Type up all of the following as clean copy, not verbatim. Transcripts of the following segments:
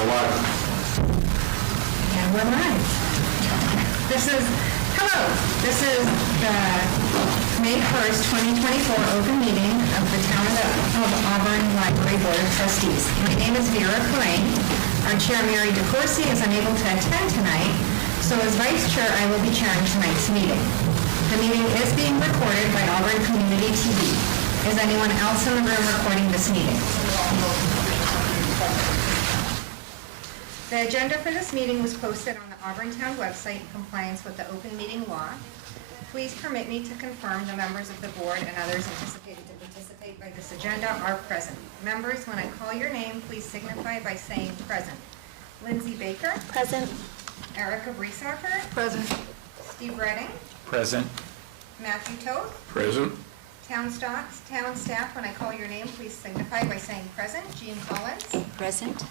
And we're live. This is the May 1st, 2024 open meeting of the Town of Auburn Library Board of Trustees. My name is Vera Klein. Our chair, Mary DeCourcy, is unable to attend tonight, so as vice chair, I will be chairing tonight's meeting. The meeting is being recorded by Auburn Community TV. Is anyone else in the room recording this meeting? The agenda for this meeting was posted on the Auburn Town website in compliance with the open meeting law. Please permit me to confirm the members of the board and others anticipated to participate by this agenda are present. Members, when I call your name, please signify by saying present. Lindsay Baker. Present. Erica Breesacker. Present. Steve Redding. Present. Matthew Toth. Present. Town staff, when I call your name, please signify by saying present. Jean Collins. Present.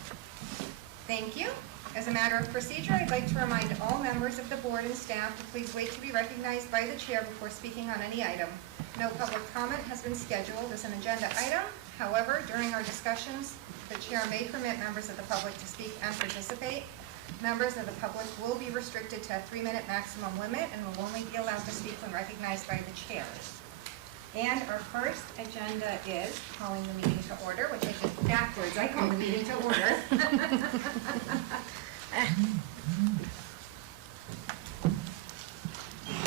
Thank you. As a matter of procedure, I'd like to remind all members of the board and staff to please wait to be recognized by the chair before speaking on any item. No public comment has been scheduled as an agenda item. However, during our discussions, the chair may permit members of the public to speak and participate. Members of the public will be restricted to a 3-minute maximum limit and will only be allowed to speak when recognized by the chair. And our first agenda is calling the meeting to order, which I did backwards. I call the meeting to order.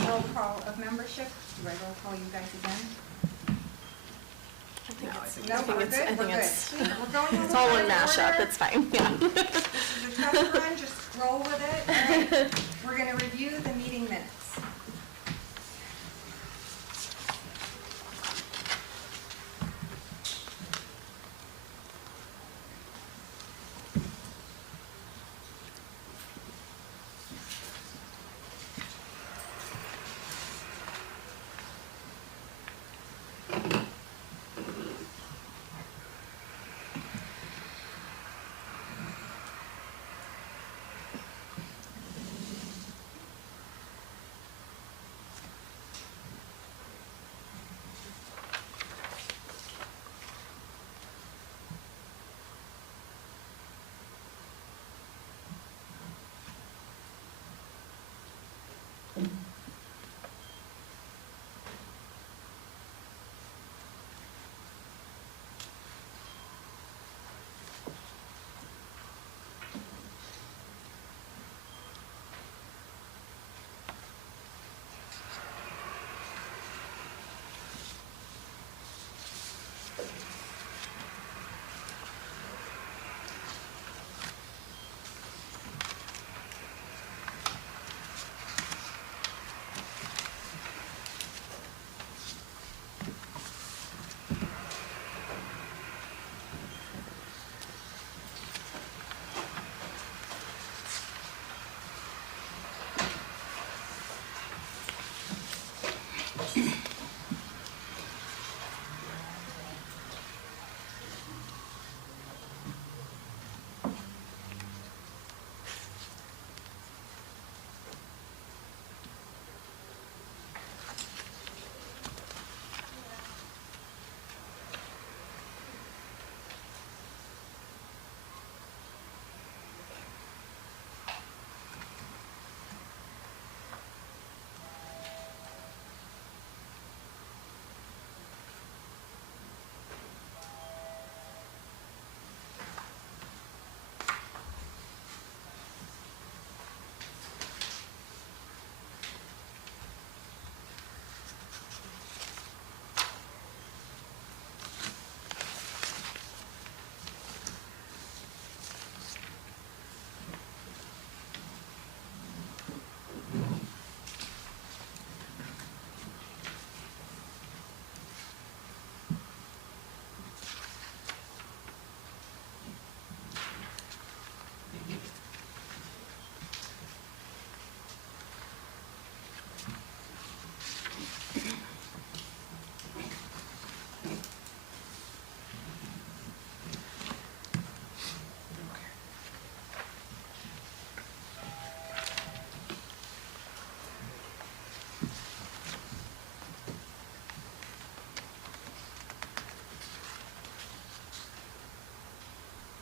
Roll call of membership. Do I roll call you guys again? I think it's It's all one mashup. It's fine. Yeah. This is a tough one. Just roll with it. All right. We're going to review the meeting minutes.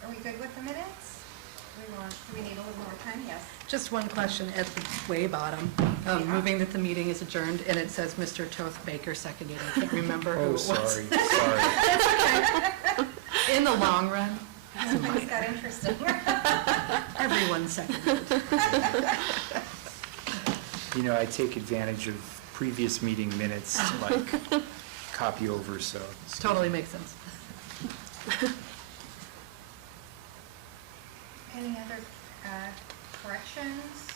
Are we good with the minutes? Do we need a little more time? Yes. Just one question at the way bottom. Moving that the meeting is adjourned, and it says Mr. Toth Baker seconded. I can't remember who it Oh, was. sorry. In the long run, Things got interesting. everyone seconded. You know, I take advantage of previous meeting minutes to like copy over, so. Totally makes sense. Any other corrections?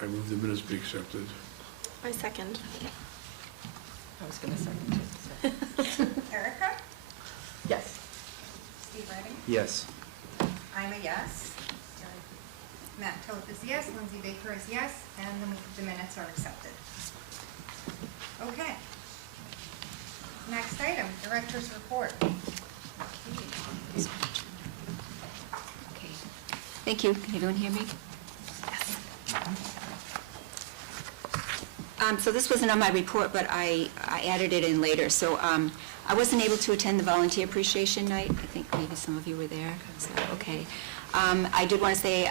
I move the minutes be accepted. I second. I was going to second too. Erica? Yes. Steve Redding? Yes. I'm a yes. Matt Toth is yes, Lindsay Baker is yes, and the minutes are accepted. Okay. Next item, Director's Report. Okay. Thank you. Can everyone hear me? So this wasn't on my report, but I added it in later. So I wasn't able to attend the volunteer appreciation night. I think maybe some of you were there. So, okay. I did want to say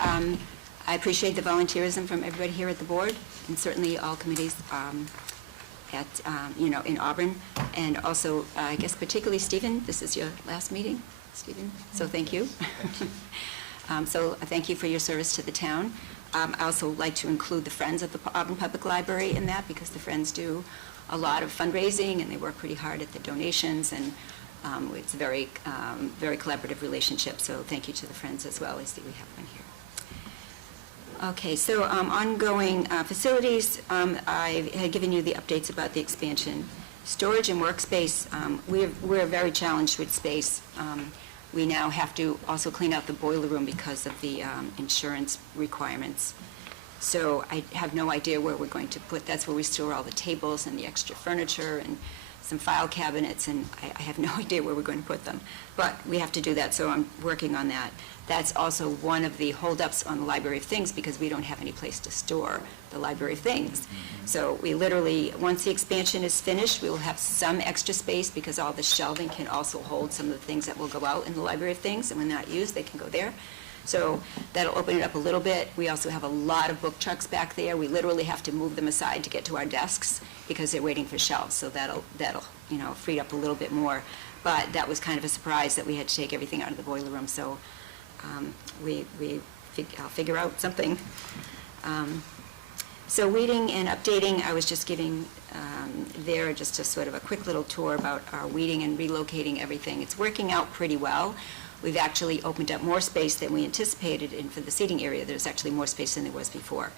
I appreciate the volunteerism from everybody here at the board, and certainly all committees at in Auburn, and also I guess particularly Stephen. This is your last meeting, Stephen. So thank you. So thank you for your service to the town. I also like to include the Friends of the Auburn Public Library in that, because the Friends do a lot of fundraising and they work pretty hard at the donations, and it's a very, very collaborative relationship. So thank you to the Friends as well. I see we have one here. Okay, so ongoing facilities, I had given you the updates about the expansion. Storage and workspace, we're very challenged with space. We now have to also clean out the boiler room because of the insurance requirements. So I have no idea where we're going to put, that's where we store all the tables and the extra furniture and some file cabinets, and I have no idea where we're going to put them. But we have to do that, so I'm working on that. That's also one of the holdups on the Library of Things, because we don't have any place to store the Library of Things. So we literally, once the expansion is finished, we will have some extra space, because all the shelving can also hold some of the things that will go out in the Library of Things, and when not used, they can go there. So that'll open it up a little bit. We also have a lot of book trucks back there. We literally have to move them aside to get to our desks because they're waiting for shelves. So that'll free up a little bit more. But that was kind of a surprise that we had to take everything out of the boiler room. So I'll figure out something. So weeding and updating, I was just giving there just a sort of a quick little tour about our weeding and relocating everything. It's working out pretty well. We've actually opened up more space than we anticipated, and for the seating area, there's actually more space than there was before.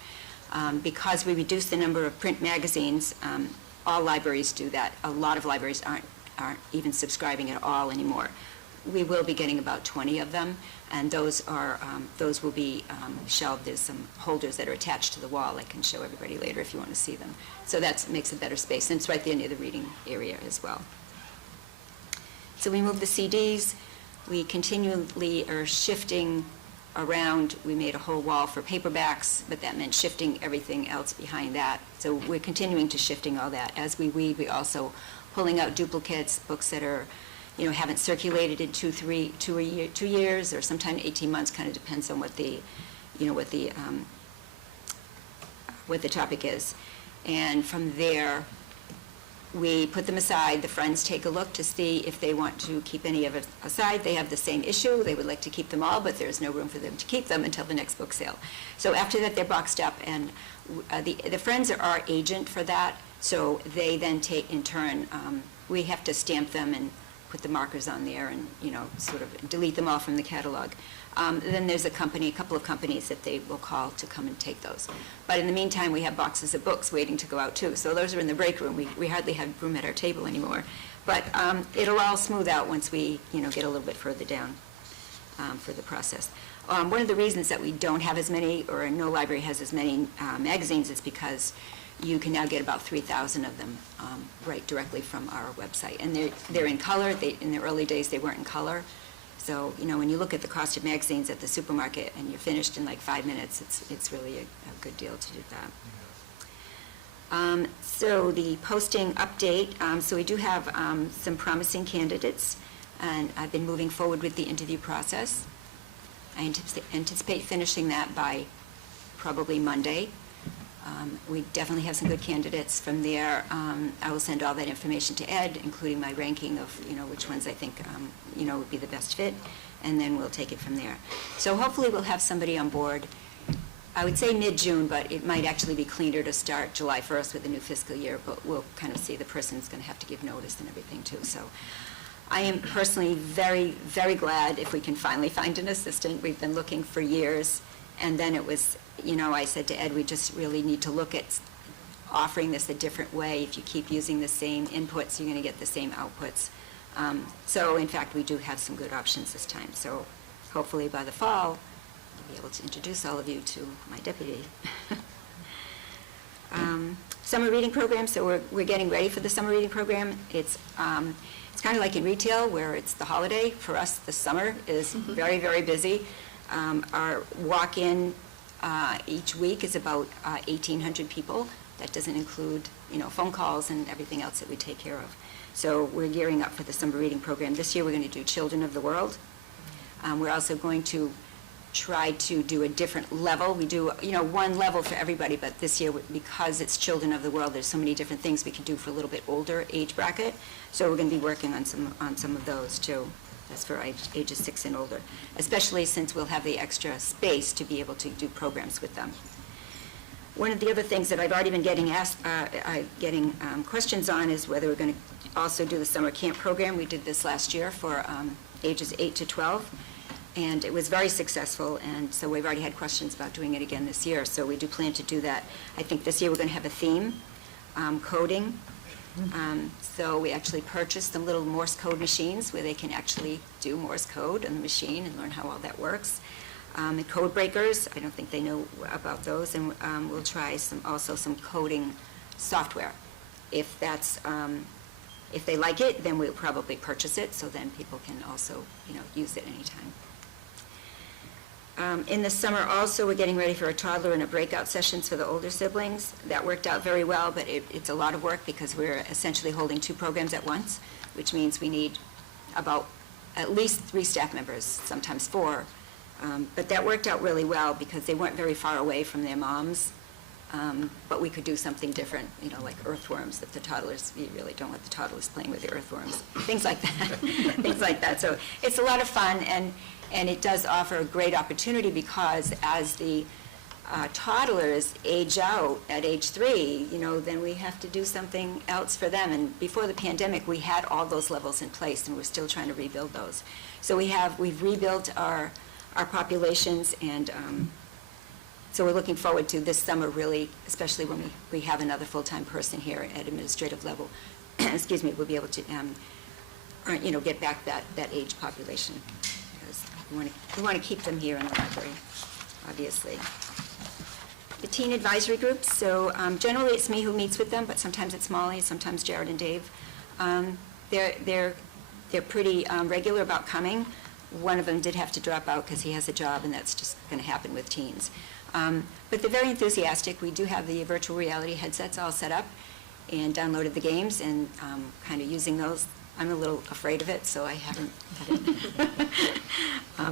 Because we reduced the number of print magazines, all libraries do that. A lot of libraries aren't even subscribing at all anymore. We will be getting about 20 of them, and those will be shelved. There's some holders that are attached to the wall. I can show everybody later if you want to see them. So that makes a better space, and it's right there near the reading area as well. So we moved the CDs. We continually are shifting around. We made a whole wall for paperbacks, but that meant shifting everything else behind that. So we're continuing to shifting all that. As we weed, we also pulling out duplicates, books that are, haven't circulated in 2 years, or sometime 18 months, kind of depends on what the topic is. And from there, we put them aside. The Friends take a look to see if they want to keep any of it aside. They have the same issue. They would like to keep them all, but there's no room for them to keep them until the next book sale. So after that, they're boxed up, and the Friends are our agent for that. So they then take, in turn, we have to stamp them and put the markers on there and, sort of delete them all from the catalog. Then there's a couple of companies that they will call to come and take those. But in the meantime, we have boxes of books waiting to go out too. So those are in the break room. We hardly have room at our table anymore. But it'll all smooth out once we, get a little bit further down for the process. One of the reasons that we don't have as many, or no library has as many magazines, is because you can now get about 3,000 of them right directly from our website. And they're in color. In the early days, they weren't in color. So, when you look at the cost of magazines at the supermarket and you're finished in like 5 minutes, it's really a good deal to do that. So the posting update, so we do have some promising candidates, and I've been moving forward with the interview process. I anticipate finishing that by probably Monday. We definitely have some good candidates from there. I will send all that information to Ed, including my ranking of, which ones I think, would be the best fit, and then we'll take it from there. So hopefully we'll have somebody on board, I would say mid-June, but it might actually be cleaner to start July 1st with the new fiscal year, but we'll kind of see the person's going to have to give notice and everything too. So I am personally very, very glad if we can finally find an assistant. We've been looking for years, and then it was, I said to Ed, we just really need to look at offering this a different way. If you keep using the same inputs, you're going to get the same outputs. So in fact, we do have some good options this time. So hopefully by the fall, I'll be able to introduce all of you to my deputy. Summer reading program, so we're getting ready for the summer reading program. It's kind of like in retail where it's the holiday. For us, the summer is very, very busy. Our walk-in each week is about 1,800 people. That doesn't include, phone calls and everything else that we take care of. So we're gearing up for the summer reading program. This year we're going to do Children of the World. We're also going to try to do a different level. We do, one level for everybody, but this year, because it's Children of the World, there's so many different things we can do for a little bit older age bracket. So we're going to be working on some of those too. That's for ages 6 and older, especially since we'll have the extra space to be able to do programs with them. One of the other things that I've already been getting questions on is whether we're going to also do the summer camp program. We did this last year for ages 8 to 12, and it was very successful, and so we've already had questions about doing it again this year, so we do plan to do that. I think this year we're going to have a theme, coding. So we actually purchased some little Morse code machines where they can actually do Morse code on the machine and learn how all that works. And code breakers, I don't think they know about those, and we'll try also some coding software. If they like it, then we'll probably purchase it, so then people can also, use it anytime. In the summer also, we're getting ready for a toddler and a breakout sessions for the older siblings. That worked out very well, but it's a lot of work because we're essentially holding 2 programs at once, which means we need about at least 3 staff members, sometimes 4. But that worked out really well because they weren't very far away from their moms. But we could do something different, like earthworms, if the toddlers, you really don't want the toddlers playing with the earthworms, things like that, things like that. So it's a lot of fun, and it does offer a great opportunity because as the toddlers age out at age 3, then we have to do something else for them. And before the pandemic, we had all those levels in place, and we're still trying to rebuild those. So we've rebuilt our populations, and so we're looking forward to this summer, really, especially when we have another full-time person here at administrative level. Excuse me, we'll be able to, get back that age population. Because we want to keep them here in the library, obviously. The teen advisory groups, so generally it's me who meets with them, but sometimes it's Molly, sometimes Jared and Dave. They're pretty regular about coming. One of them did have to drop out because he has a job, and that's just going to happen with teens. But they're very enthusiastic. We do have the virtual reality headsets all set up and downloaded the games and kind of using those. I'm a little afraid of it, so I haven't had it.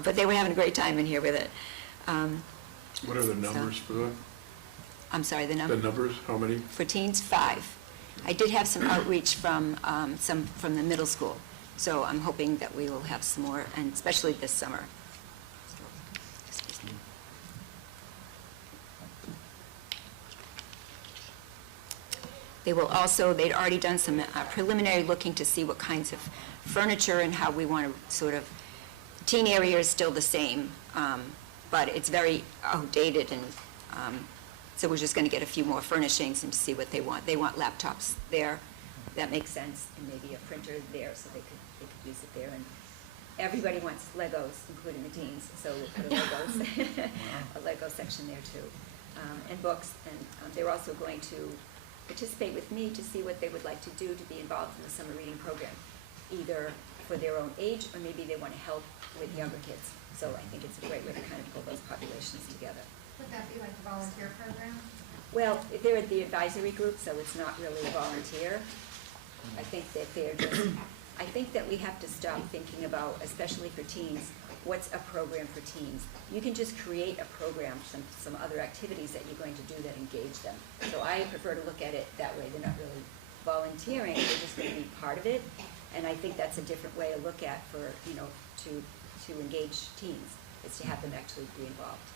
But they were having a great time in here with it. What are the numbers for that? I'm sorry, the The number? numbers, how many? For teens, 5. I did have some outreach from the middle school, so I'm hoping that we will have some more, and especially this summer. So, excuse me. They will also, they'd already done some preliminary looking to see what kinds of furniture and how we want to sort of, teen area is still the same, but it's very outdated, and so we're just going to get a few more furnishings and see what they want. They want laptops there. That makes sense, and maybe a printer there so they could use it there. And everybody wants Legos, including the teens, so we'll put a Legos, a Lego section there too, and books. And they're also going to participate with me to see what they would like to do to be involved in the summer reading program, either for their own age or maybe they want to help with younger kids. So I think it's a great way to kind of pull those populations together. Would that be like a volunteer program? Well, they're at the advisory group, so it's not really a volunteer. I think that they're just I think that we have to stop thinking about, especially for teens, what's a program for teens? You can just create a program, some other activities that you're going to do that engage them. So I prefer to look at it that way. They're not really volunteering, they're just going to be part of it. And I think that's a different way to look at for, to engage teens, is to have them actually be involved.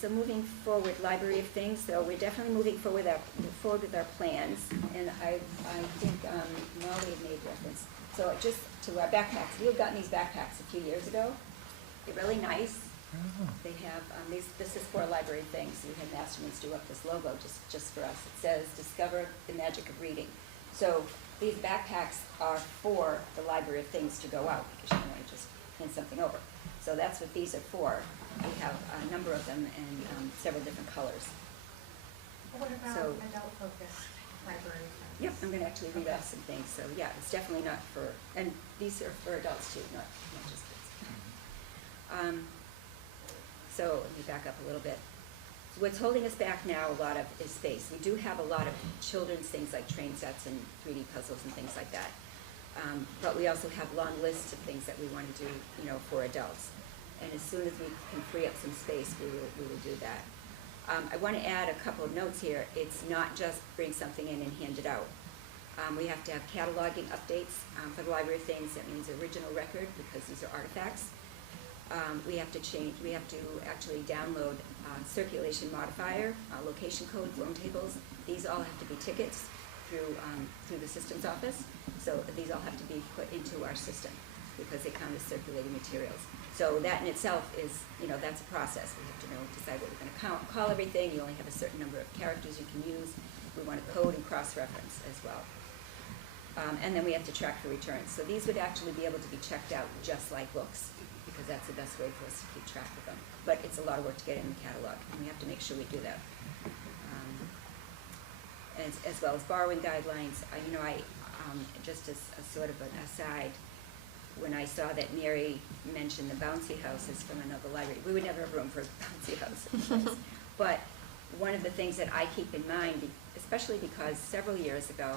So moving forward, Library of Things, so we're definitely moving forward with our plans, and I think Molly had made reference. So just to our backpacks, we had gotten these backpacks a few years ago. They're really nice. They have, this is for a Library of Things. We had Masterman's do up this logo just for us. It says, "Discover the magic of reading." So these backpacks are for the Library of Things to go out, because you don't want to just hand something over. So that's what these are for. We have a number of them and several different colors. What about So- adult-focused library? Yep, I'm going to actually read off some things. So yeah, it's definitely not for, and these are for adults too, not just kids. So let me back up a little bit. So what's holding us back now a lot of is space. We do have a lot of children's things like train sets and 3D puzzles and things like that. But we also have long lists of things that we want to do, for adults. And as soon as we can free up some space, we will do that. I want to add a couple of notes here. It's not just bring something in and hand it out. We have to have cataloging updates for the Library of Things. That means original record, because these are artifacts. We have to actually download circulation modifier, location code, zone tables. These all have to be tickets through the systems office. So these all have to be put into our system because they count as circulating materials. So that in itself is, that's a process. We have to decide what we're going to call everything. You only have a certain number of characters you can use. We want to code and cross-reference as well. And then we have to track for returns. So these would actually be able to be checked out just like books, because that's the best way for us to keep track of them. But it's a lot of work to get in the catalog, and we have to make sure we do that. As well as borrowing guidelines. Just as a sort of an aside, when I saw that Mary mentioned the bouncy houses from another library, we would never have room for a bouncy house. But one of the things that I keep in mind, especially because several years ago,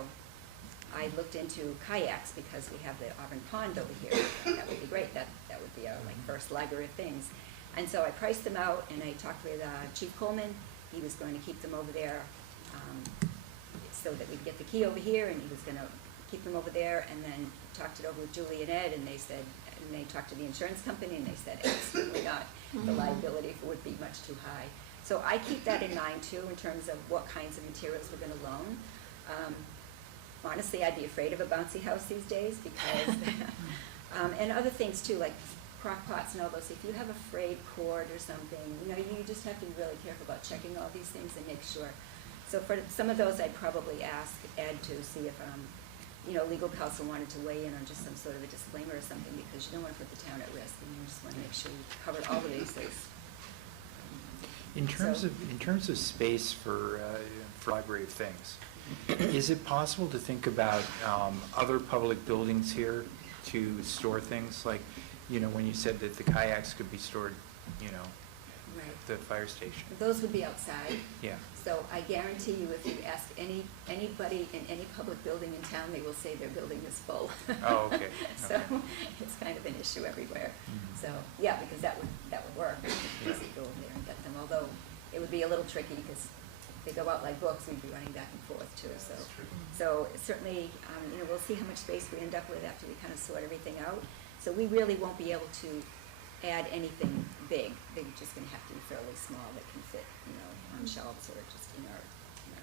I looked into kayaks because we have the Auburn Pond over here. That would be great. That would be our first Library of Things. And so I priced them out, and I talked with Chief Coleman. He was going to keep them over there so that we'd get the key over here, and he was going to keep them over there, and then talked it over with Julie and Ed, and they talked to the insurance company, and they said absolutely not. The liability would be much too high. So I keep that in mind too, in terms of what kinds of materials we're going to loan. Honestly, I'd be afraid of a bouncy house these days because, and other things too, like crock pots and all those. If you have a frayed cord or something, you just have to be really careful about checking all these things and make sure. So for some of those, I'd probably ask Ed to see if, legal counsel wanted to weigh in on just some sort of a disclaimer or something, because you don't want to put the town at risk, and you just want to make sure you covered all the bases. In terms of space for Library of Things, is it possible to think about other public buildings here to store things? Like, when you said that the kayaks could be stored, Right. at the fire station. Those would be outside. Yeah. So I guarantee you, if you ask anybody in any public building in town, they will say their building is full. Oh, okay. So Okay. it's kind of an issue everywhere. Mhm. So, yeah, because that would work. Just go over there and get them, although it would be a little tricky because if they go out like books, we'd be running back and forth too. So certainly, we'll see how much space we end up with after we kind of sort everything out. So we really won't be able to add anything big. They're just going to have to be fairly small that can fit, on shelves or just in our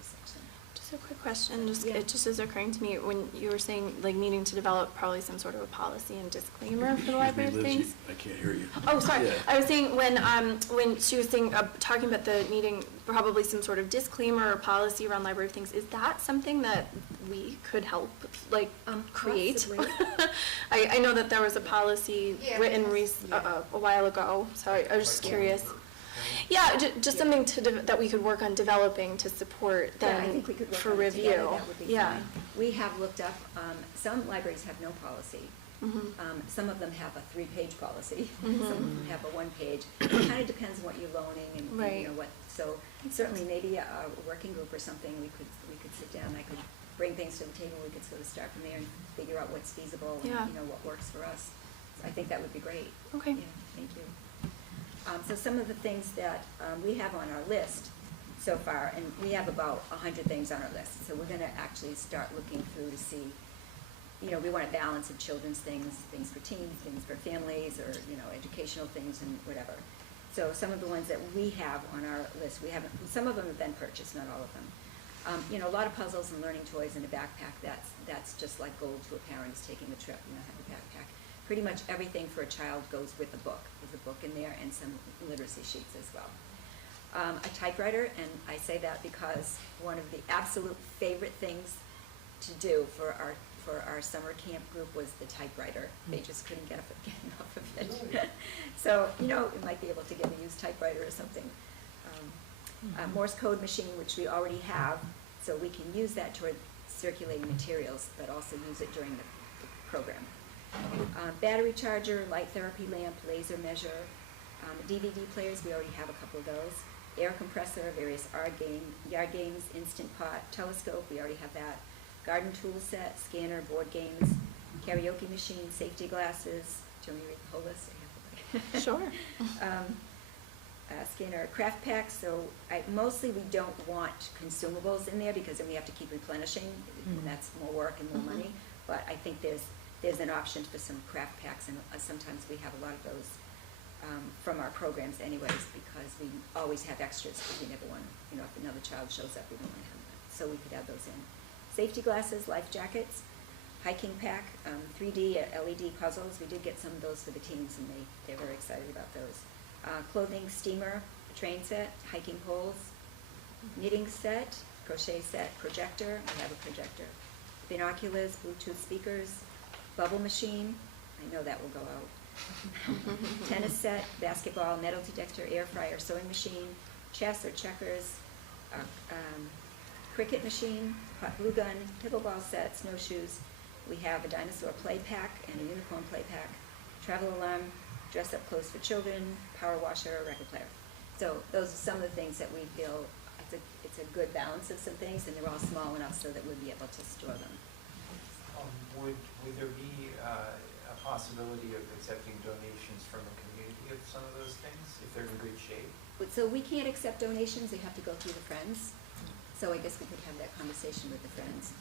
section. Just a quick question, Yeah. it just is occurring to me, when you were saying, needing to develop probably some sort of a policy and disclaimer for the Library of Things. I can't hear you. Oh, sorry. Yeah. I was saying when she was saying, talking about the needing probably some sort of disclaimer or policy around Library of Things, is that something that we could help, create? Possibly. I know that there was a policy Yeah, written because- a while ago, so I was just curious. Yeah, just something that we could work on developing to support Yeah, I then think we could work for on it together. review. That would be Yeah. fine. We have looked up, some libraries have no policy. Mhm. Some of them have a 3-page policy. Mhm. Some of them have a 1-page. It kind of depends what you're loaning and Right. what. So certainly maybe a working group or something, we could sit down. I could bring things to the table, we could sort of start from there and figure out what's feasible and, Yeah. what works for us. So I think that would be great. Okay. Yeah, thank you. So some of the things that we have on our list so far, and we have about 100 things on our list, so we're gonna actually start looking through to see, we want a balance of children's things for teens, things for families, or, educational things and whatever. So some of the ones that we have on our list, some of them have been purchased, not all of them. A lot of puzzles and learning toys in a backpack, that's just like gold to a parent who's taking a trip, have a backpack. Pretty much everything for a child goes with a book. There's a book in there and some literacy sheets as well. A typewriter, and I say that because one of the absolute favorite things to do for our summer camp group was the typewriter. They just couldn't get enough of it. So, we might be able to get a used typewriter or something. Morse code machine, which we already have, so we can use that toward circulating materials, but also use it during the program. Battery charger, light therapy lamp, laser measure, DVD players, we already have a couple of those. Air compressor, various yard games, Instant Pot, telescope, we already have that. Garden tool set, scanner, board games, karaoke machine, safety glasses. Do you want me to read the whole list? Sure. Scanner, craft packs, so mostly we don't want consumables in there because then we have to keep replenishing, and that's more work and more money. But I think there's an option for some craft packs, and sometimes we have a lot of those from our programs anyways, because we always have extras, because we never want to, if another child shows up, we don't want to have that. So we could add those in. Safety glasses, life jackets, hiking pack, 3D LED puzzles. We did get some of those for the teens, and they're very excited about those. Clothing, steamer, train set, hiking poles, knitting set, crochet set, projector. We have a projector. Binoculars, Bluetooth speakers, bubble machine. I know that will go out. Tennis set, basketball, metal detector, air fryer, sewing machine, chess or checkers, cricket machine, hot glue gun, pickleball set, snowshoes. We have a dinosaur play pack and a unicorn play pack, travel alarm, dress-up clothes for children, power washer, record player. So those are some of the things that we feel it's a good balance of some things, and they're all small enough so that we'll be able to store them. Would there be a possibility of accepting donations from the community of some of those things, if they're in good shape? So we can't accept donations, they have to go through the Friends. So I guess we could have that conversation with the Friends.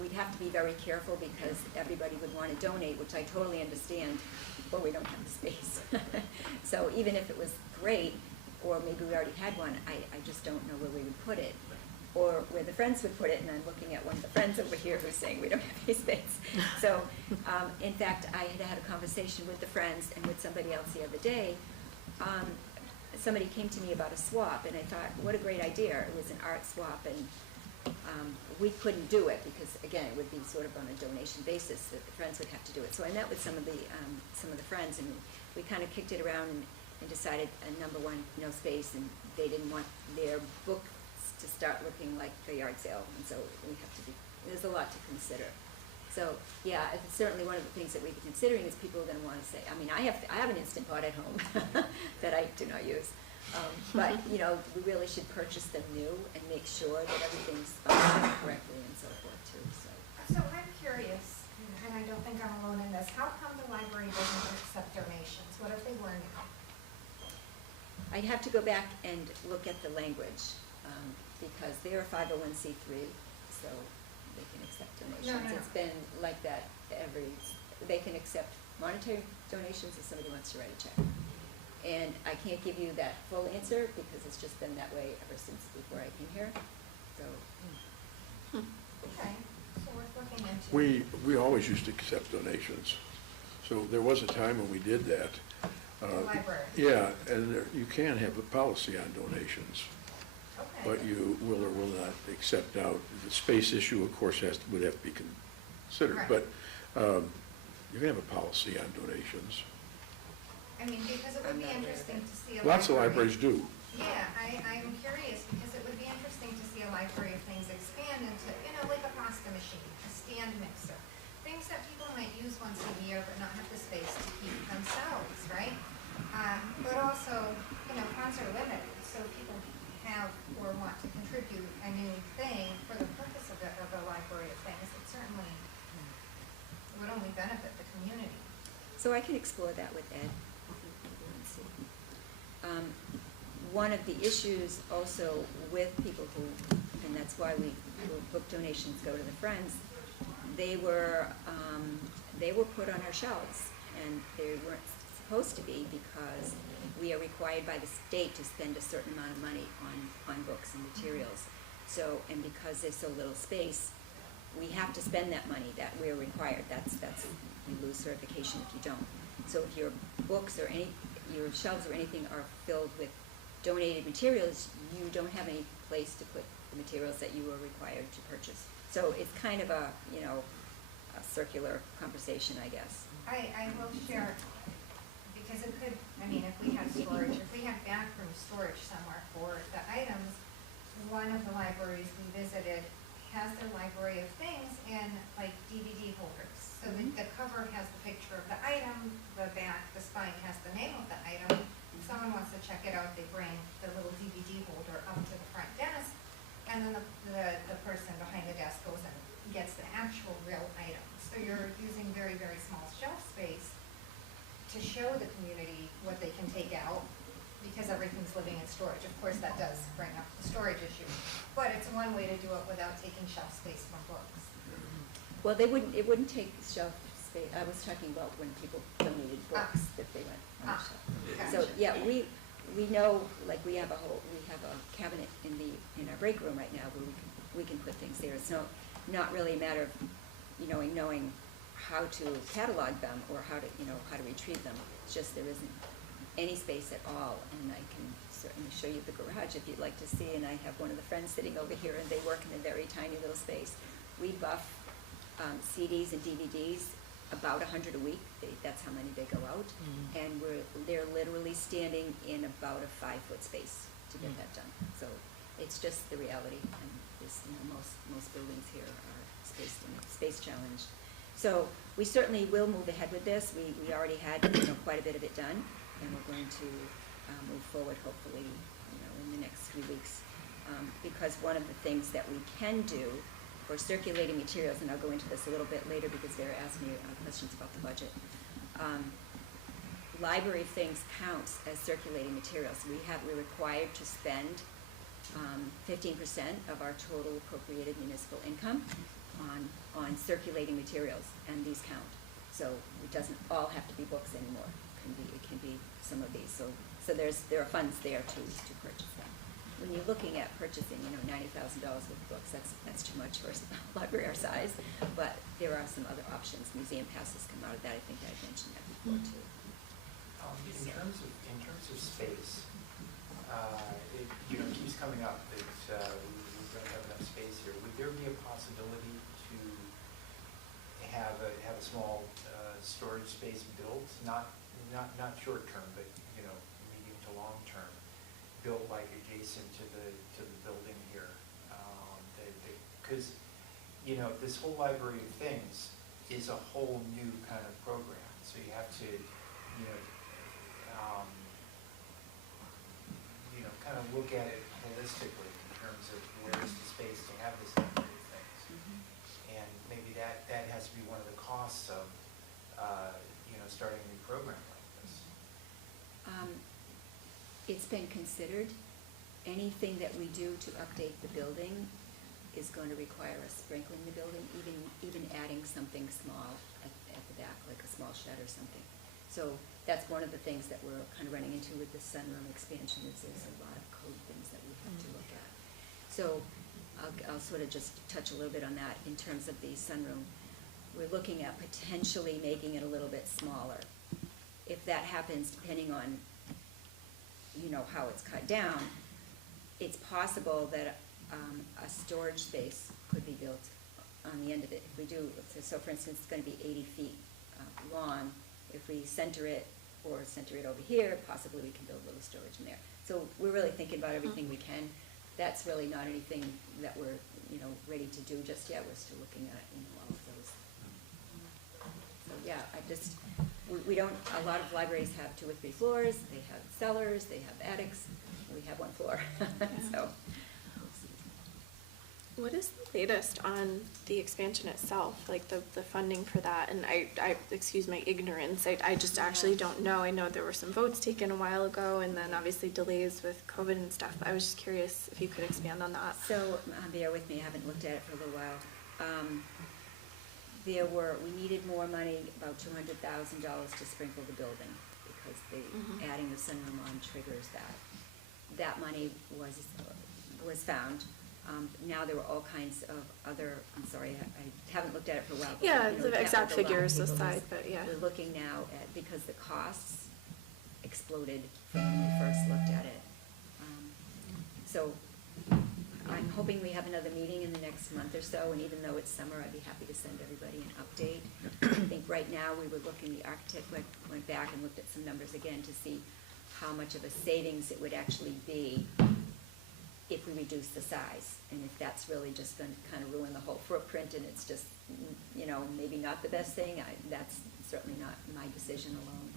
We'd have to be very careful because everybody would want to donate, which I totally understand, but we don't have the space. So even if it was great, or maybe we already had one, I just don't know where we would put it, or where the Friends would put it, and I'm looking at one of the Friends over here who's saying we don't have any space. So, in fact, I had a conversation with the Friends and with somebody else the other day. Somebody came to me about a swap, and I thought, what a great idea. It was an art swap, and we couldn't do it because, again, it would be sort of on a donation basis that the Friends would have to do it. So I met with some of the Friends, and we kind of kicked it around and decided, number one, no space, and they didn't want their books to start looking like the yard sale, and so there's a lot to consider. So, yeah, it's certainly one of the things that we've been considering is people are going to want to say, I have an Instant Pot at home that I do not use. But, we really should purchase them new and make sure that everything's functioning correctly and so forth, too, so. So I'm curious, and I don't think I'm alone in this, how come the library doesn't accept donations? What if they were now? I'd have to go back and look at the language, because they're a 501c3, so they can accept donations. No. It's been like that they can accept monetary donations if somebody wants to write a check. And I can't give you that full answer because it's just been that way ever since before I came here, so. Okay, so worth looking into. We always used to accept donations. So there was a time when we did that. The library. Yeah, and you can have a policy on donations, Okay. but you will or will not accept out. The space issue, of course, would have to be considered. Right. But you can have a policy on donations. I mean, because it would be interesting to see a library. Lots of libraries do. Yeah, I'm curious because it would be interesting to see a library of things expand into, like a pasta machine, a stand mixer, things that people might use once a year but not have the space to keep themselves, right? But also, funds are limited, so people have or want to contribute a new thing for the purpose of the library of things, it certainly would only benefit the community. So I can explore that with Ed. Let's see. One of the issues also with people who, and that's why book donations go to the Friends, they were put on our shelves, and they weren't supposed to be because we are required by the state to spend a certain amount of money on books and materials. So, and because there's so little space, we have to spend that money that we're required. That's you lose certification if you don't. So if your books or your shelves or anything are filled with donated materials, you don't have any place to put the materials that you are required to purchase. So it's kind of a circular conversation, I guess. I will share, because it could, I mean, if we had storage, if we had backroom storage somewhere for the items, one of the libraries we visited has their library of things in like DVD holders. So the cover has the picture of the item, the back, the spine has the name of the item. If someone wants to check it out, they bring the little DVD holder up to the front desk, and then the person behind the desk goes and gets the actual real item. So you're using very, very small shelf space to show the community what they can take out, because everything's living in storage. Of course, that does bring up the storage issue, but it's one way to do it without taking shelf space from books. Well, it wouldn't take shelf space. I was talking about when people donated books that they went on the shelf. Gotcha. So, yeah, we know, like, we have a cabinet in our break room right now where we can put things there. It's not really a matter of, knowing how to catalog them or how to retrieve them. It's just there isn't any space at all, and I can certainly show you the garage if you'd like to see, and I have one of the friends sitting over here, and they work in a very tiny little space. We buff CDs and DVDs about 100 a week. That's how many they go out, and they're literally standing in about a 5-foot space to get that done. So it's just the reality, and this, most buildings here are space challenged. So we certainly will move ahead with this. We already had quite a bit of it done, and we're going to move forward hopefully in the next few weeks, because one of the things that we can do for circulating materials, and I'll go into this a little bit later because they're asking me questions about the budget. Library things counts as circulating materials. We're required to spend 15% of our total appropriated municipal income on circulating materials, and these count. So it doesn't all have to be books anymore. It can be some of these. So there are funds there to purchase them. When you're looking at purchasing, $90,000 worth of books, that's too much for a library our size. But there are some other options. Museum passes come out of that. I think I mentioned that before too. In terms of space, it keeps coming up that we don't have enough space here. Would there be a possibility to have a small storage space built, not short term, but medium to long term, built like adjacent to the building here? Because this whole library of things is a whole new kind of program, so you have to kind of look at it holistically in terms of where's the space to have this library of things. And maybe that has to be one of the costs of starting a new program like this. It's been considered. Anything that we do to update the building is going to require us sprinkling the building, even adding something small at the back, like a small shed or something. So that's one of the things that we're kind of running into with the sunroom expansion, is there's a lot of code things that we have to look at. So I'll sort of just touch a little bit on that in terms of the sunroom. We're looking at potentially making it a little bit smaller. If that happens, depending on how it's cut down, it's possible that a storage space could be built on the end of it. If we do, so for instance, it's going to be 80 feet long. If we center it over here, possibly we can build a little storage in there. So we're really thinking about everything we can. That's really not anything that we're ready to do just yet. We're still looking at all of those. So yeah, we don't. A lot of libraries have 2 or 3 floors. They have cellars. They have attics. we have one floor, so. What is the latest on the expansion itself, like the funding for that? And I excuse my ignorance, I just actually don't know. I know there were some votes taken a while ago, and then obviously delays with COVID and stuff. I was just curious if you could expand on that. So, bear with me, I haven't looked at it for a little while. We needed more money, about $200,000 to sprinkle the building, because adding the sunroom on triggers that. That money was found. Now there were all kinds of other, I'm sorry, I haven't looked at it for a while. But, Yeah, you know, the that exact with a lot of figures people, aside, but yeah. We're looking now at, because the costs exploded from when we first looked at it. So I'm hoping we have another meeting in the next month or so, and even though it's summer, I'd be happy to send everybody an update. I think right now, we were looking, the architect went back and looked at some numbers again to see how much of a savings it would actually be if we reduce the size, and if that's really just going to kind of ruin the whole footprint, and it's just, you know, maybe not the best thing, that's certainly not my decision alone.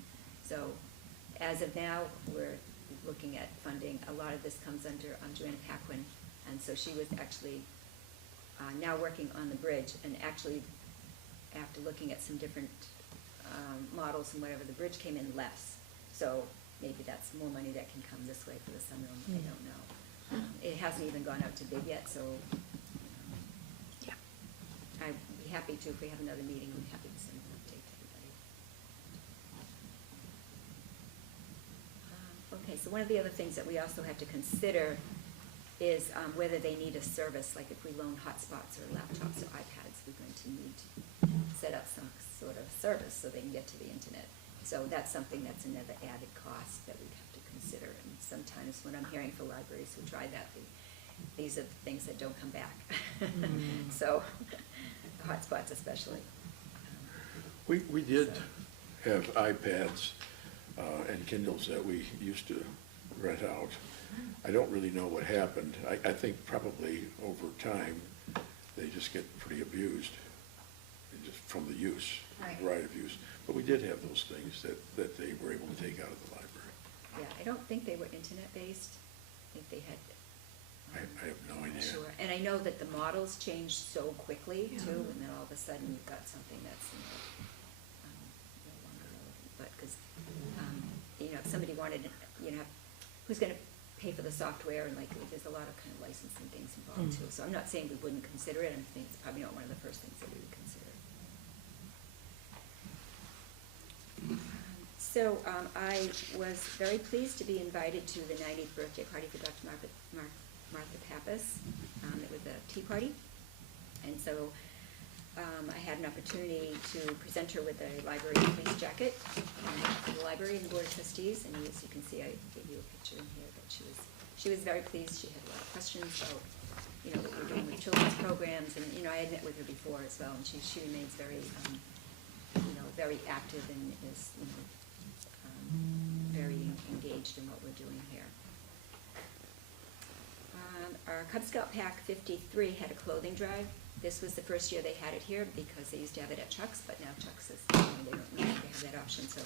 So, as of now, we're looking at funding. A lot of this comes under Joanna Paquin, and so she was actually now working on the bridge, and actually, after looking at some different models and whatever, the bridge came in less. So maybe that's more money that can come this way for the sunroom, I don't know. It hasn't even gone out to bid yet, so Yeah. I'd be happy to, if we have another meeting, we'd be happy to send an update to everybody. Okay, so one of the other things that we also have to consider is whether they need a service, like if we loan hotspots or laptops or iPads, we're going to need to set up some sort of service so they can get to the internet. So that's something that's another added cost that we'd have to consider. And sometimes when I'm hearing for libraries who try that, these are the things that don't come back. So, hotspots especially. We did have iPads and Kindles that we used to rent out. I don't really know what happened. I think probably over time, they just get pretty abused, just from the use, Right. variety of use. But we did have those things that they were able to take out of the library. Yeah, I don't think they were internet-based. I think they had. I have no I'm not idea. sure. And I know that the models changed so quickly Yeah. too, and then all of a sudden you've got something that's, you know, no longer relevant. But, because, you know, if somebody wanted, you know, who's gonna pay for the software, and like, there's a lot of kind of licensing things involved too. So I'm not saying we wouldn't consider it, I think it's probably not one of the first things that we would consider. So, I was very pleased to be invited to the 90th birthday party for Dr. Martha Pappas. It was a tea party, and so I had an opportunity to present her with a library police jacket for the library and the Board of Trustees, and as you can see, I gave you a picture in here, but she was very pleased. She had a lot of questions about, you know, what we're doing with children's programs, and, you know, I had met with her before as well, and she remains very, you know, very active and is, you know, very engaged in what we're doing here. Our Cub Scout Pack 53 had a clothing drive. This was the first year they had it here, because they used to have it at Chuck's, but now Chuck's is, you know, they don't need to have that option. So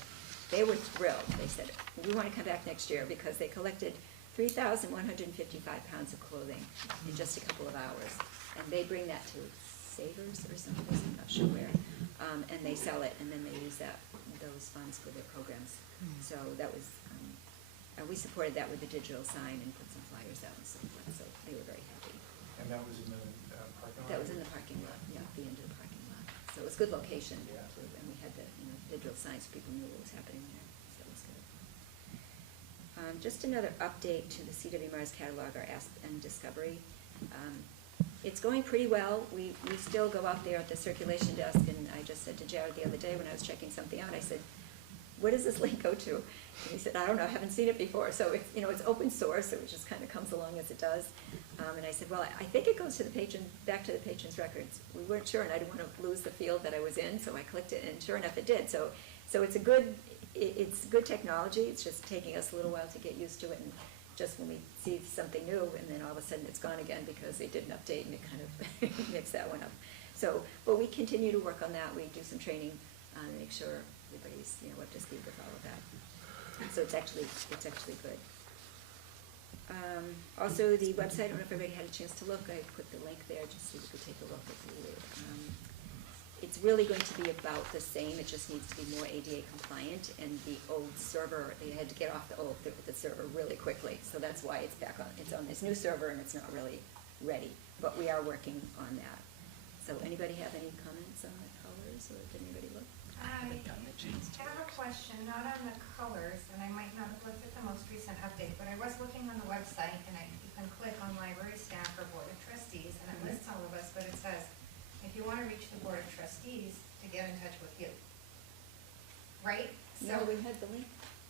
they were thrilled. They said, we want to come back next year, because they collected 3,155 pounds of clothing in just a couple of hours. And they bring that to Savers or someplace, I'm not sure where, and they sell it, and then they use those funds for their programs. So that was, we supported that with the digital sign and put some flyers out and so forth, so they were very happy. And that was in the parking lot? That was in the parking lot, yeah, the end of the parking lot. So it was a good location, Yeah. and we had the, you know, digital signs, so people knew what was happening there, so it was good. Just another update to the CW Mars catalog, our Asp and Discovery. It's going pretty well. We still go out there at the circulation desk, and I just said to Jared the other day when I was checking something out, I said, what does this link go to? And he said, I don't know, I haven't seen it before. So it's, you know, it's open source, so it just kind of comes along as it does. And I said, well, I think it goes to the patron, back to the patron's records. We weren't sure, and I didn't want to lose the field that I was in, so I clicked it, and sure enough, it did. So it's it's good technology. It's just taking us a little while to get used to it, and just when we see something new, and then all of a sudden it's gone again because they didn't update, and it kind of mixed that one up. So, but we continue to work on that. We do some training to make sure everybody's, you know, up to speed with all of that. So it's actually good. Also, the website, I don't know if everybody had a chance to look, I put the link there just so you could take a look at the, it's really going to be about the same, it just needs to be more ADA compliant, and the old server, they had to get off the server really quickly, so that's why it's back on, it's on this new server and it's not really ready, but we are working on that. So anybody have any comments on the colors, or did anybody look? I have a question, not on the colors, and I might not have looked at the most recent update, but I was looking on the website, and you can click on library staff or board of trustees, and it lists all of us, but it says, if you want to reach the board of trustees, to get in touch with you. Right? No, we had the link.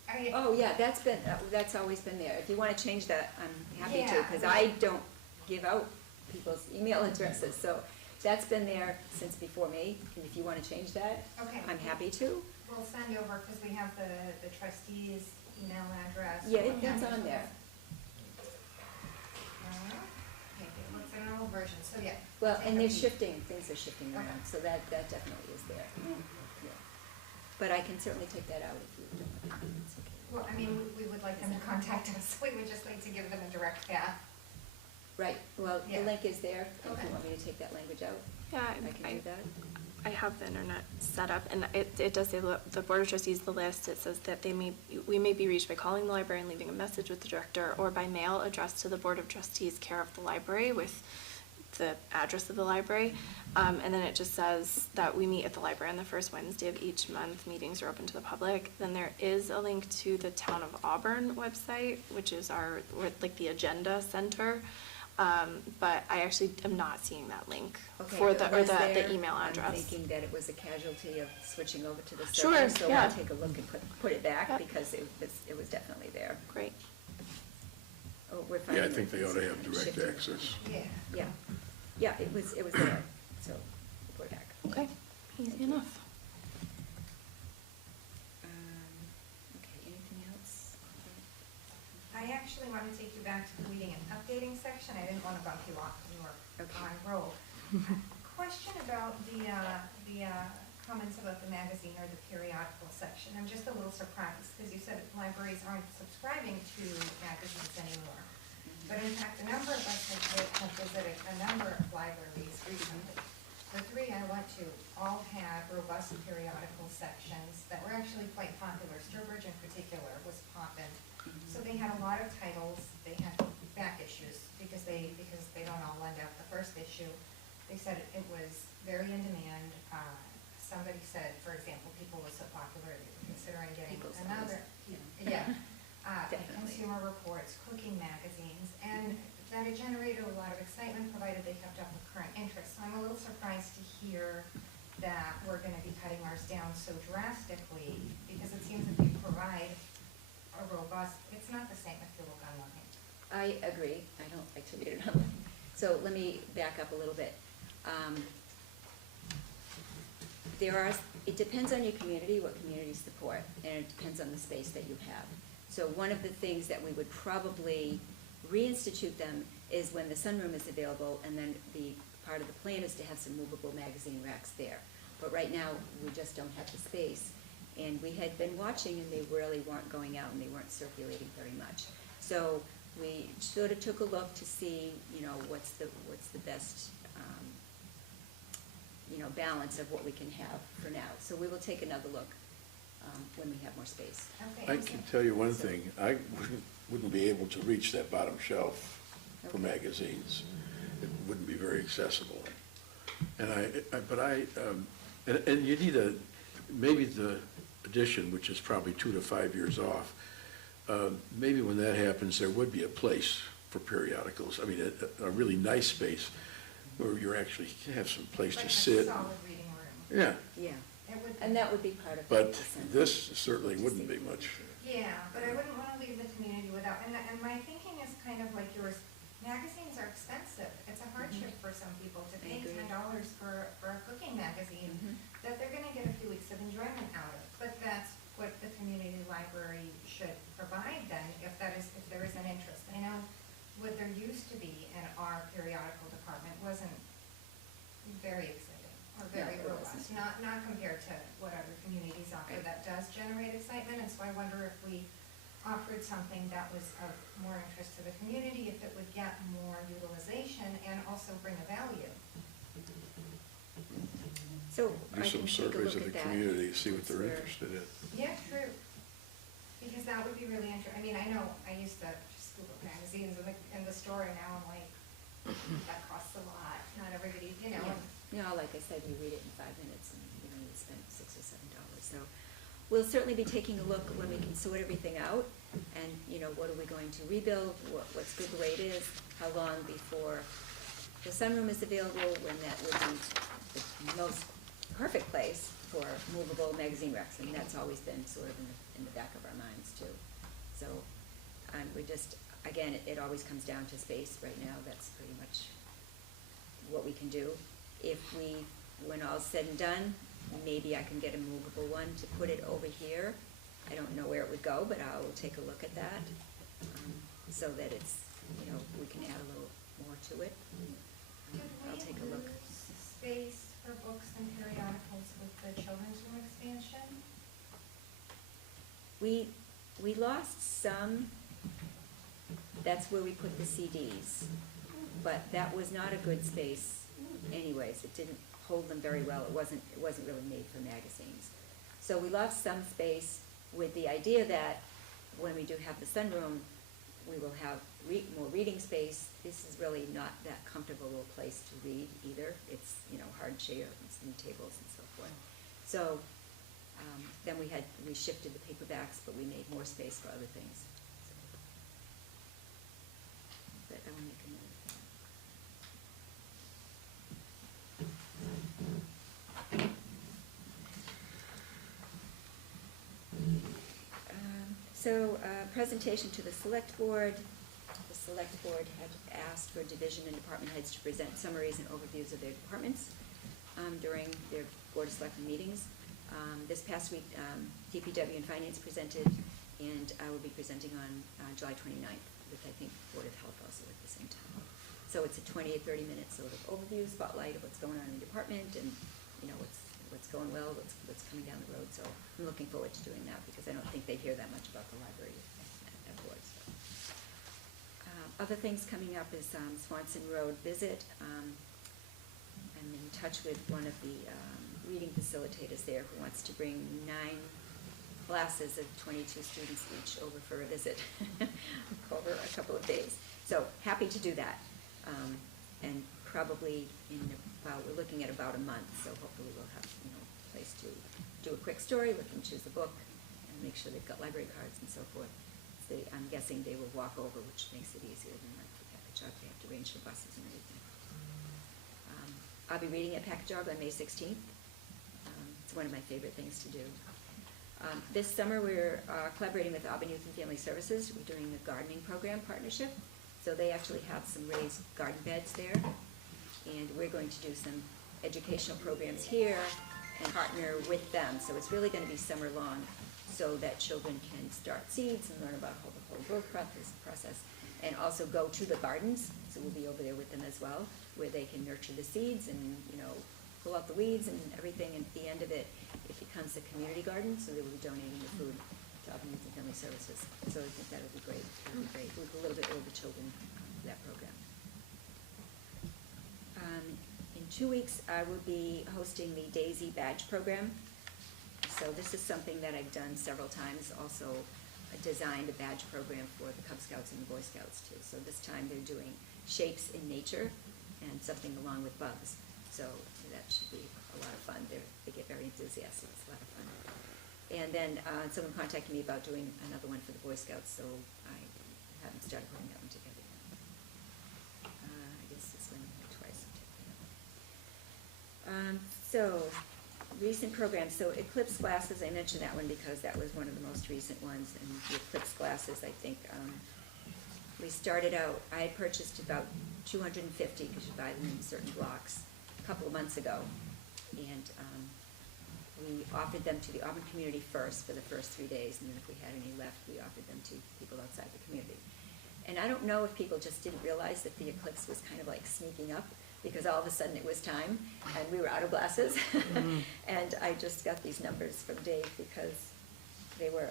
I, Oh, yeah, that's always been there. If you want to change that, I'm happy to, Yeah. because I don't give out people's email addresses, so that's been there since before me, and if you want to change that, Okay. I'm happy to. We'll send over, because we have the trustees' email address. Yeah, that's on there. Maybe it looks at an old version, so yeah. Well, take and a they're peek. shifting, things are shifting Okay. around, so that definitely is there. Yeah. But I can certainly take that out if you don't want it. It's okay. Well, I mean, we would like them to contact us, we would just like to give them a direct path. Right, well, the Yeah. link is there, if Okay. you want me to take that language out, Yeah, I can do that. I have the internet set up, and it does say the Board of Trustees, the list, it says that we may be reached by calling the library and leaving a message with the director, or by mail addressed to the Board of Trustees, care of the library, with the address of the library. And then it just says that we meet at the library on the first Wednesday of each month. Meetings are open to the public. Then there is a link to the Town of Auburn website, which is like the agenda center. But I actually am not seeing that link Okay, for it the was there. email address. I'm thinking that it was a casualty of switching over to the Sure, server, so yeah. I'll take a look and put it back, Yep. because it was definitely there. Great. Oh, we're finding Yeah, I think that they ought to it's have direct shifting. access. Yeah. Yeah, it was there, so we'll put it back. Okay, easy enough. Okay, anything else? I actually want to take you back to the meeting and updating section. I didn't want to bump you off when you were Okay. on roll. Question about the comments about the magazine or the periodical section. I'm just a little surprised, because you said libraries aren't subscribing to magazines anymore. But in fact, a number of us have visited a number of libraries recently. The three I went to all had robust periodical sections that were actually quite popular. Sturbridge in particular was poppin'. So they had a lot of titles. They had back issues because they don't all lend out the first issue. They said it was very in demand. Somebody said, for example, People was so popular, they were considering getting People's another. Yeah. Consumer reports, cooking magazines, and that it generated a lot of excitement, provided they kept up with current interests. So I'm a little surprised to hear that we're gonna be cutting ours down so drastically, because it seems that we provide a robust, it's not the same if you look online. I agree, I don't like to read it online. So let me back up a little bit. It depends on your community, what community you support, and it depends on the space that you have. So one of the things that we would probably reinstitute them is when the sunroom is available, and then the part of the plan is to have some movable magazine racks there. But right now, we just don't have the space. And we had been watching, and they really weren't going out, and they weren't circulating very much. So we sort of took a look to see, what's the best, balance of what we can have for now. So we will take another look when we have more space. Okay, I and so- can tell you one thing, I wouldn't be able to reach that bottom shelf for Okay. magazines. It wouldn't be very accessible. And and you need maybe the edition, which is probably 2 to 5 years off, maybe when that happens, there would be a place for periodicals. I mean, a really nice space where you actually have some place Like to a sit. solid reading room. Yeah, Yeah, It would be. and that would be part of. but the consent. this certainly wouldn't be much. Yeah, but I wouldn't want to leave the community without, and my thinking is kind of like yours. Magazines are expensive. It's a hardship for some people to I pay agree. $10 for a cooking magazine Mhm. that they're gonna get a few weeks of enjoyment out of. But that's what the community library should provide then, if there is an interest. I know what there used to be in our periodical department wasn't very exciting or very No, it robust, wasn't. not compared to what other communities offer Right. that does generate excitement. And so I wonder if we offered something that was of more interest to the community, if it would get more utilization and also bring a value. So Do I some can take a surveys look of at the that. community, see what they're Sure. interested in. Yeah, true. Because that would be really interesting. I mean, I know I used to just Google magazines in the store, and now I'm like, that costs a lot. Not everybody, you know. Yeah. You know, like I said, you read it in 5 minutes and you know, you spend $6 or $7. So we'll certainly be taking a look when we can sort everything out and, you know, what are we going to rebuild, what's good the way it is, how long before the sunroom is available, when that would be the most perfect place for movable magazine racks. And that's always been sort of in the back of our minds too. So we just, again, it always comes down to space right now. That's pretty much what we can do. If we, when all's said and done, maybe I can get a movable one to put it over here. I don't know where it would go, but I will take a look at that, so that it's, you know, we can add a little more to it. I'll take a look. Did we lose space for books and periodicals with the children's room expansion? We lost some, that's where we put the CDs, but that was not a good space anyways. It didn't hold them very well. It wasn't really made for magazines. So we lost some space with the idea that when we do have the sunroom, we will have more reading space. This is really not that comfortable a place to read either. It's, you know, hard chairs and tables and so forth. So then we shifted the paperbacks, but we made more space for other things. So, but I will make a note of that. So, presentation to the select board. The select board had asked for division and department heads to present summaries and overviews of their departments during their board of selectmen meetings. This past week, DPW and Finance presented, and I will be presenting on July 29th with, I think, Board of Health also at the same time. So it's a 20 or 30-minute sort of overview, spotlight of what's going on in the department, and, you know, what's going well, what's coming down the road. So I'm looking forward to doing that, because I don't think they hear that much about the library at board. So. Other things coming up is Swanson Road visit. I'm in touch with one of the reading facilitators there who wants to bring 9 classes of 22 students each over for a visit over a couple of days. So happy to do that. And probably we're looking at about a month, so hopefully we'll have, you know, a place to do a quick story, let them choose a book, and make sure they've got library cards and so forth. So I'm guessing they will walk over, which makes it easier than like the Packagug. They have to arrange for buses and everything. I'll be reading at Packagug on May 16th. It's one of my favorite things to do. This summer we're collaborating with Auburn Youth and Family Services. We're doing a gardening program partnership. So they actually have some raised garden beds there. And we're going to do some educational programs here and partner with them. So it's really going to be summer long, so that children can start seeds and learn about the whole growth process, and also go to the gardens. So we'll be over there with them as well, where they can nurture the seeds and, you know, pull out the weeds and everything. And at the end of it, it becomes a community garden, so they will be donating the food to Auburn Youth and Family Services. So I think that would be great. It would be great with a little bit older children for that program. In 2 weeks, I will be hosting the Daisy Badge Program. So this is something that I've done several times. Also designed a badge program for the Cub Scouts and the Boy Scouts too. So this time they're doing shapes in nature and something along with bugs. So that should be a lot of fun. They get very enthusiastic. It's a lot of fun. And then someone contacted me about doing another one for the Boy Scouts, so I haven't started putting that one together yet. I guess this one twice. So, recent programs. So Eclipse glasses, I mentioned that one because that was one of the most recent ones. And the Eclipse glasses, I think, we started out, I had purchased about 250, because you buy them in certain blocks, a couple of months ago. And we offered them to the Auburn community first for the first 3 days, and then if we had any left, we offered them to people outside the community. And I don't know if people just didn't realize that the eclipse was kind of like sneaking up, because all of a sudden it was time, and we were out of glasses. And I just got these numbers from Dave, because they were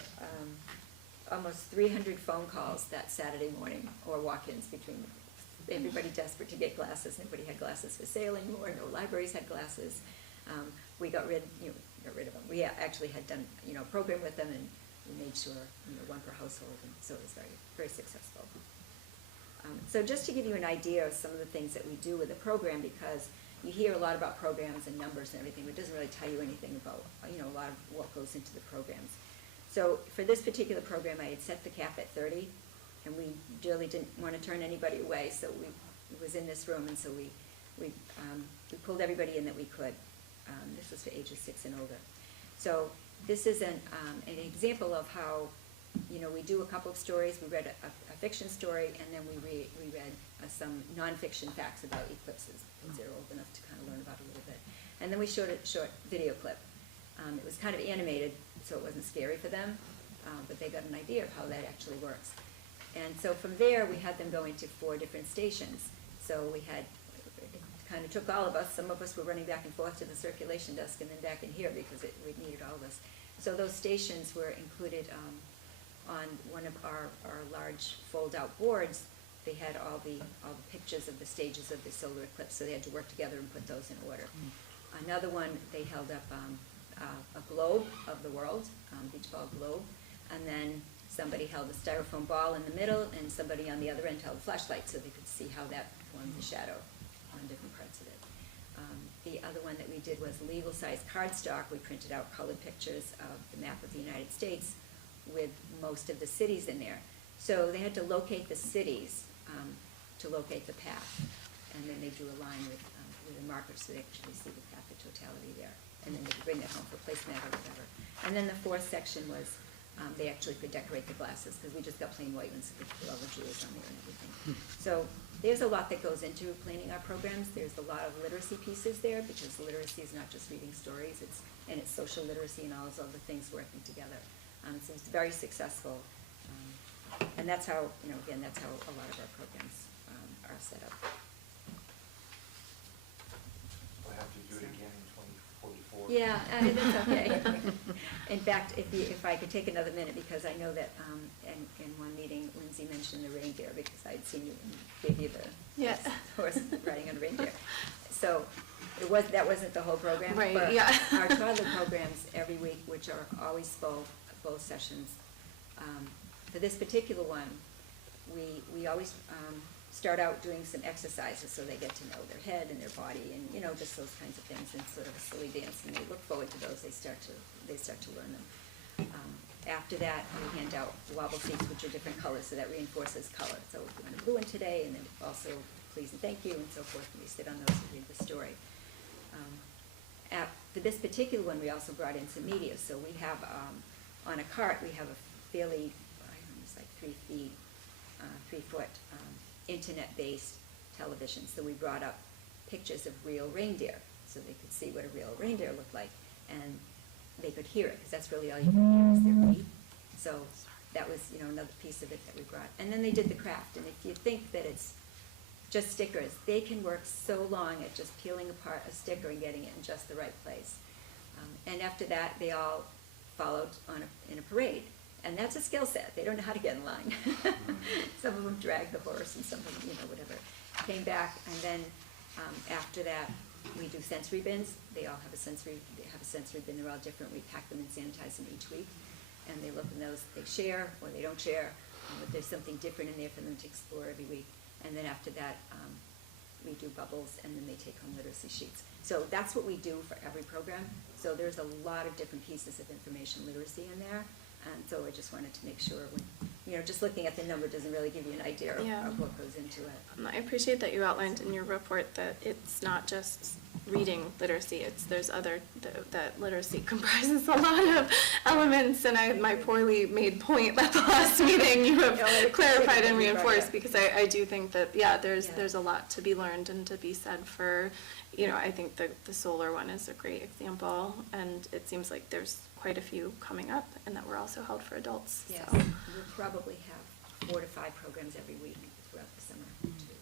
almost 300 phone calls that Saturday morning, or walk-ins between everybody desperate to get glasses. Nobody had glasses for sale anymore. No libraries had glasses. We got rid of them. We actually had done, a program with them, and we made sure, one per household, and so it was very, very successful. So just to give you an idea of some of the things that we do with the program, because you hear a lot about programs and numbers and everything, but it doesn't really tell you anything about, a lot of what goes into the programs. So for this particular program, I had set the cap at 30, and we really didn't want to turn anybody away, so it was in this room, and so we pulled everybody in that we could. This was for ages 6 and older. So this is an example of how, we do a couple of stories. We read a fiction story, and then we read some nonfiction facts about eclipses, because they're old enough to kind of learn about it a little bit. And then we showed a short video clip. It was kind of animated, so it wasn't scary for them, but they got an idea of how that actually works. And so from there, we had them go into 4 different stations. So we had, it kind of took all of us. Some of us were running back and forth to the circulation desk and then back in here because we needed all of us. So those stations were included on one of our large fold-out boards. They had all the pictures of the stages of the solar eclipse, so they had to work together and put those in order. Another one, they held up a globe of the world, beach ball globe, and then somebody held a styrofoam ball in the middle, and somebody on the other end held a flashlight so they could see how that formed the shadow on different parts of it. The other one that we did was legal-size cardstock. We printed out colored pictures of the map of the United States with most of the cities in there. So they had to locate the cities to locate the path, and then they drew a line with a marker so they actually see the path of totality there, and then they could bring that home for placemat or whatever. And then the 4th section was they actually could decorate the glasses, because we just got plain white ones with all the jewels on there and everything. So there's a lot that goes into planning our programs. There's a lot of literacy pieces there, because literacy is not just reading stories, it's social literacy and all those other things working together. So it's very successful. And that's how, again, that's how a lot of our programs are set up. We'll have to do it again in 2044. Yeah, it's okay. In fact, if I could take another minute, because I know that in one meeting, Lindsay mentioned the reindeer, because I'd seen you and gave you the horse riding on a reindeer. So that wasn't the whole program. Right, but yeah. Our toddler programs every week, which are always full, both sessions. For this particular one, we always start out doing some exercises so they get to know their head and their body, and just those kinds of things, and sort of a silly dance, and they look forward to those. They start to learn them. After that, we hand out wobble seats, which are different colors, so that reinforces color. So we want a blue one today, and then also please and thank you, and so forth, and we sit on those and read the story. For this particular one, we also brought in some media. So we have, on a cart, we have a fairly, it's like 3-foot internet-based television. So we brought up pictures of real reindeer, so they could see what a real reindeer looked like, and they could hear it, because that's really all you can hear is their beat. So that was, another piece of it that we brought. And then they did the craft, and if you think that it's just stickers, they can work so long at just peeling apart a sticker and getting it in just the right place. And after that, they all followed in a parade. And that's a skill set. They don't know how to get in line. Some of them drag the horse, and some of them, whatever. Came back, and then after that, we do sensory bins. They all have a sensory bin. They're all different. We pack them and sanitize them each week. And they look in those, they share or they don't share. But there's something different in there for them to explore every week. And then after that, we do bubbles, and then they take home literacy sheets. So that's what we do for every program. So there's a lot of different pieces of information literacy in there. And so I just wanted to make sure, just looking at the number doesn't really give you an idea of what goes into it. I appreciate that you outlined in your report that it's not just reading literacy, that literacy comprises a lot of elements, and my poorly made point at the last meeting you have clarified and reinforced, because I do think that, there's a lot to be learned and to be said for, I think the solar one is a great example, and it seems like there's quite a few coming up, and that were also held for adults. Yes, so. we'll probably have 4 to 5 programs every week throughout the summer, too.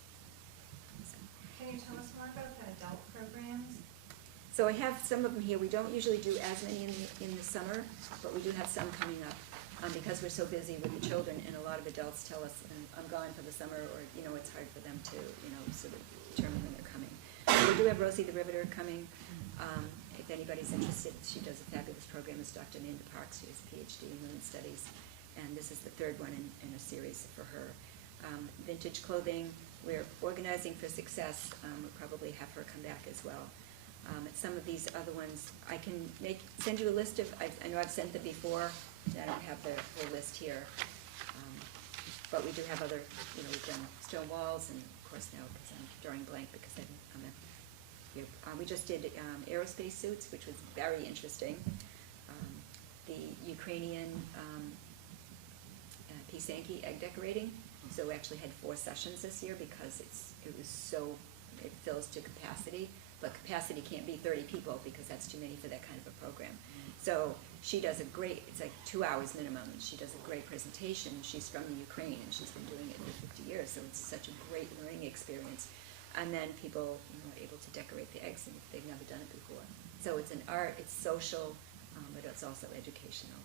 So. Can you tell us more about the adult programs? So I have some of them here. We don't usually do as many in the summer, but we do have some coming up. because we're so busy with the children, and a lot of adults tell us, I'm gone for the summer, or, it's hard for them to, sort of determine when they're coming. We do have Rosie the Riveter coming. If anybody's interested, she does a fabulous program. It's Dr. Nanda Parks. She has a PhD in women's studies, and this is the third one in a series for her. Vintage clothing, we're organizing for success. We'll probably have her come back as well. Some of these other ones, I can send you a list of, I know I've sent them before, I don't have the whole list here. But we do have other, we've done stone walls, and of course now, because I'm drawing blank because we just did aerospace suits, which was very interesting. The Ukrainian Pisanki egg decorating, so we actually had 4 sessions this year because it fills to capacity, but capacity can't be 30 people because that's too many for that kind of a program. So she does it's like 2 hours minimum, and she does a great presentation. She's from the Ukraine, and she's been doing it for 50 years, so it's such a great learning experience. And then people, are able to decorate the eggs, and they've never done it before. So it's an art, it's social, but it's also educational.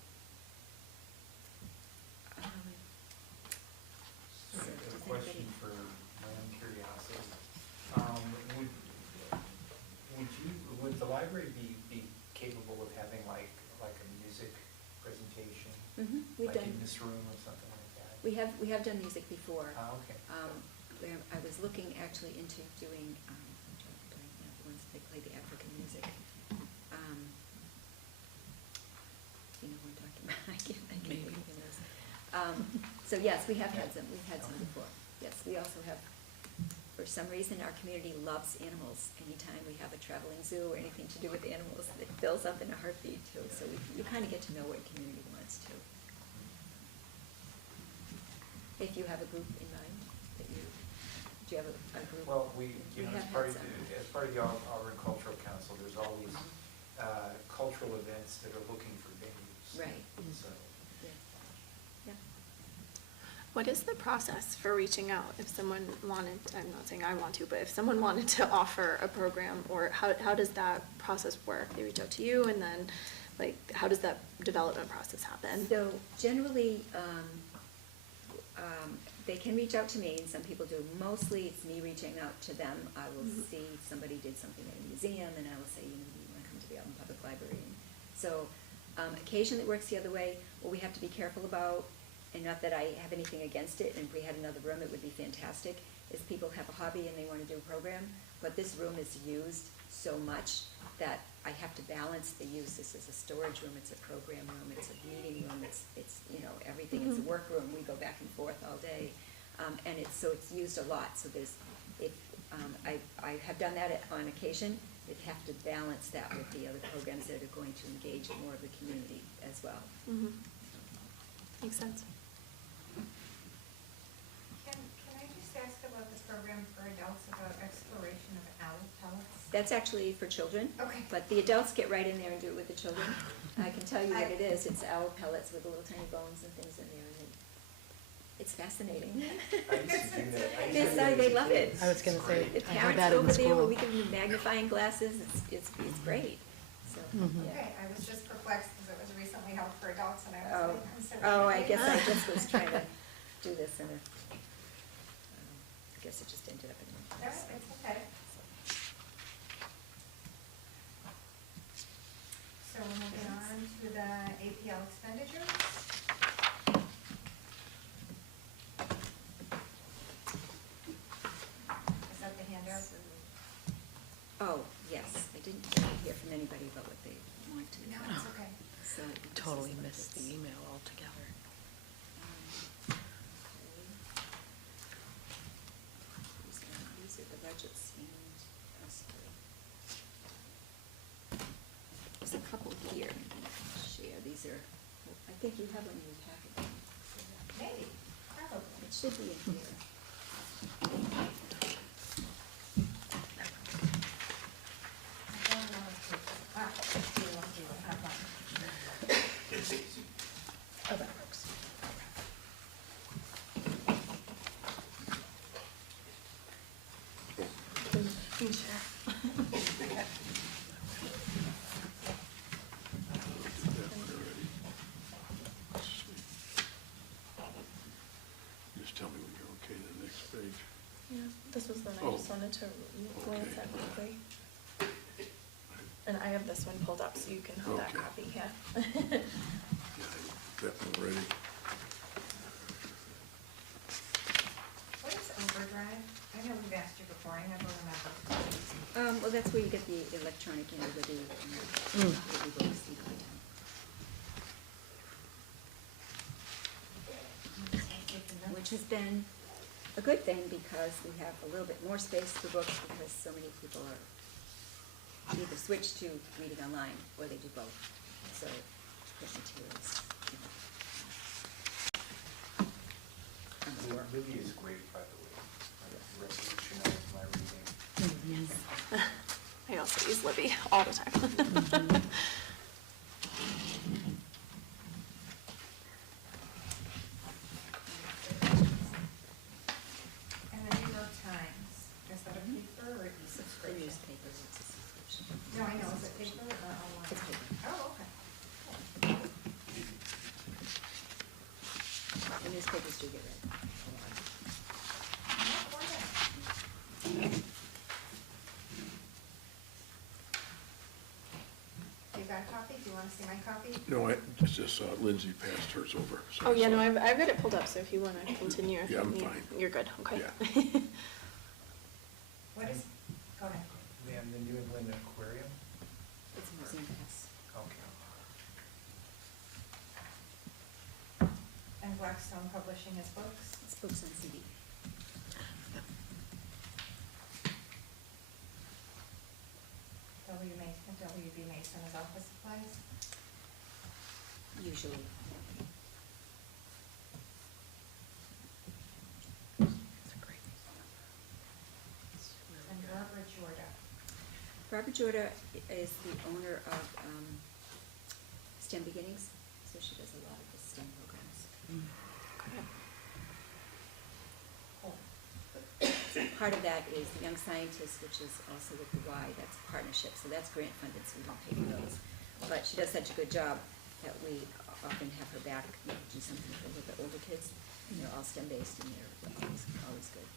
So So I have does a question anybody- for my own curiosity. Would the library be capable of having like a music presentation? We've Like done. in this room or something like that? We have done music before. Oh, okay. I was looking actually into doing, I'm trying to blank now, the ones that play the African music. You know who I'm talking about? I can't think of those. So yes, we have had some. We've had some before. Yes, we also have. For some reason, our community loves animals. Anytime we have a traveling zoo or anything to do with animals, it fills up in a heartbeat too. So you kind of get to know what community wants to. If you have a group in mind that do you have a group? Well, We as have part had of, some. as part of the Auburn Cultural Council, there's always cultural events that are looking for venues. Right. So, Yeah. Yeah. What is the process for reaching out if someone wanted, I'm not saying I want to, but if someone wanted to offer a program, or how does that process work? They reach out to you, and then, how does that development process happen? So generally, they can reach out to me, and some people do. Mostly, it's me reaching out to them. I will see somebody did something at a museum, and I will say, do you want to come to the Auburn Public Library? And so occasionally it works the other way. What we have to be careful about, and not that I have anything against it, and if we had another room, it would be fantastic, is people have a hobby and they want to do a program, but this room is used so much that I have to balance the use. This is a storage room, it's a program room, it's a meeting room, it's everything. It's a work room. We go back and forth all day, and it's used a lot. So I have done that on occasion. They have to balance that with the other programs that are going to engage more of the community as well. Makes sense. Can I just ask about this program for adults about exploration of owl pellets? That's actually for children. Okay. But the adults get right in there and do it with the children. I can tell you what it is. It's owl pellets with little tiny bones and things in there, and it's fascinating. I used to do that. Yes, they love it. I was gonna say, The I heard parents that go in over the there where school. we give them magnifying glasses. It's great. So, yeah. Okay, I was just perplexed because it was recently held for adults, and I was Oh, like, I'm so I guess I just was trying to do this in a, I guess it just ended up in No, a. it's okay. So we're moving on to the APL expenditures. Is that the handout? Oh, yes, I didn't hear from anybody about what they wanted. No, it's okay. So this is Totally what missed this- the email altogether. Okay. These are the budgets and us three. There's a couple here, share, these are, I think you have them in your packet. Maybe, probably. It should be in here. I don't know if it's, you won't do it, how about? Oh, that works. wanted to glance at quickly. And I have this one pulled up, so you can hold that Okay. copy, yeah. Yeah, that one ready. What is overdrive? I know we've asked you before, I never remember. Well, that's where you get the electronic annuity and the books and content. Which has been a good thing because we have a little bit more space for books because so many people are either switch to reading online or they do both. So print materials. On the floor. Libby is great, by the way. Revolutionized my reading. Yes. I also use Libby all the time. And the New York Times, is that a paper or The e-subscription? newspaper, it's a subscription. No, I know, is it paper or online? It's paper. Oh, okay. The newspapers do get read. Not bad. You got a copy? Do you want to see my copy? No, it's just Lindsay passed hers over. so- Oh, yeah, no, I've got it pulled up, so if you want to continue. if Yeah, I'm you- fine. You're good, okay. Yeah. What is, go ahead. And the New England Aquarium? It's a museum pass. Okay. And Blackstone Publishing his books. It's books on CD. W.B. Mason is office supplies. Usually. And Barbara Jorda. Barbara Jorda is the owner of STEM Beginnings, so she does a lot of the STEM programs. Okay. Cool. Part of that is the Young Scientists, which is also with the Y, that's a partnership, so that's grant funded, so we don't pay for those. But she does such a good job that we often have her back, do something for the older kids, and they're all STEM based and they're always good.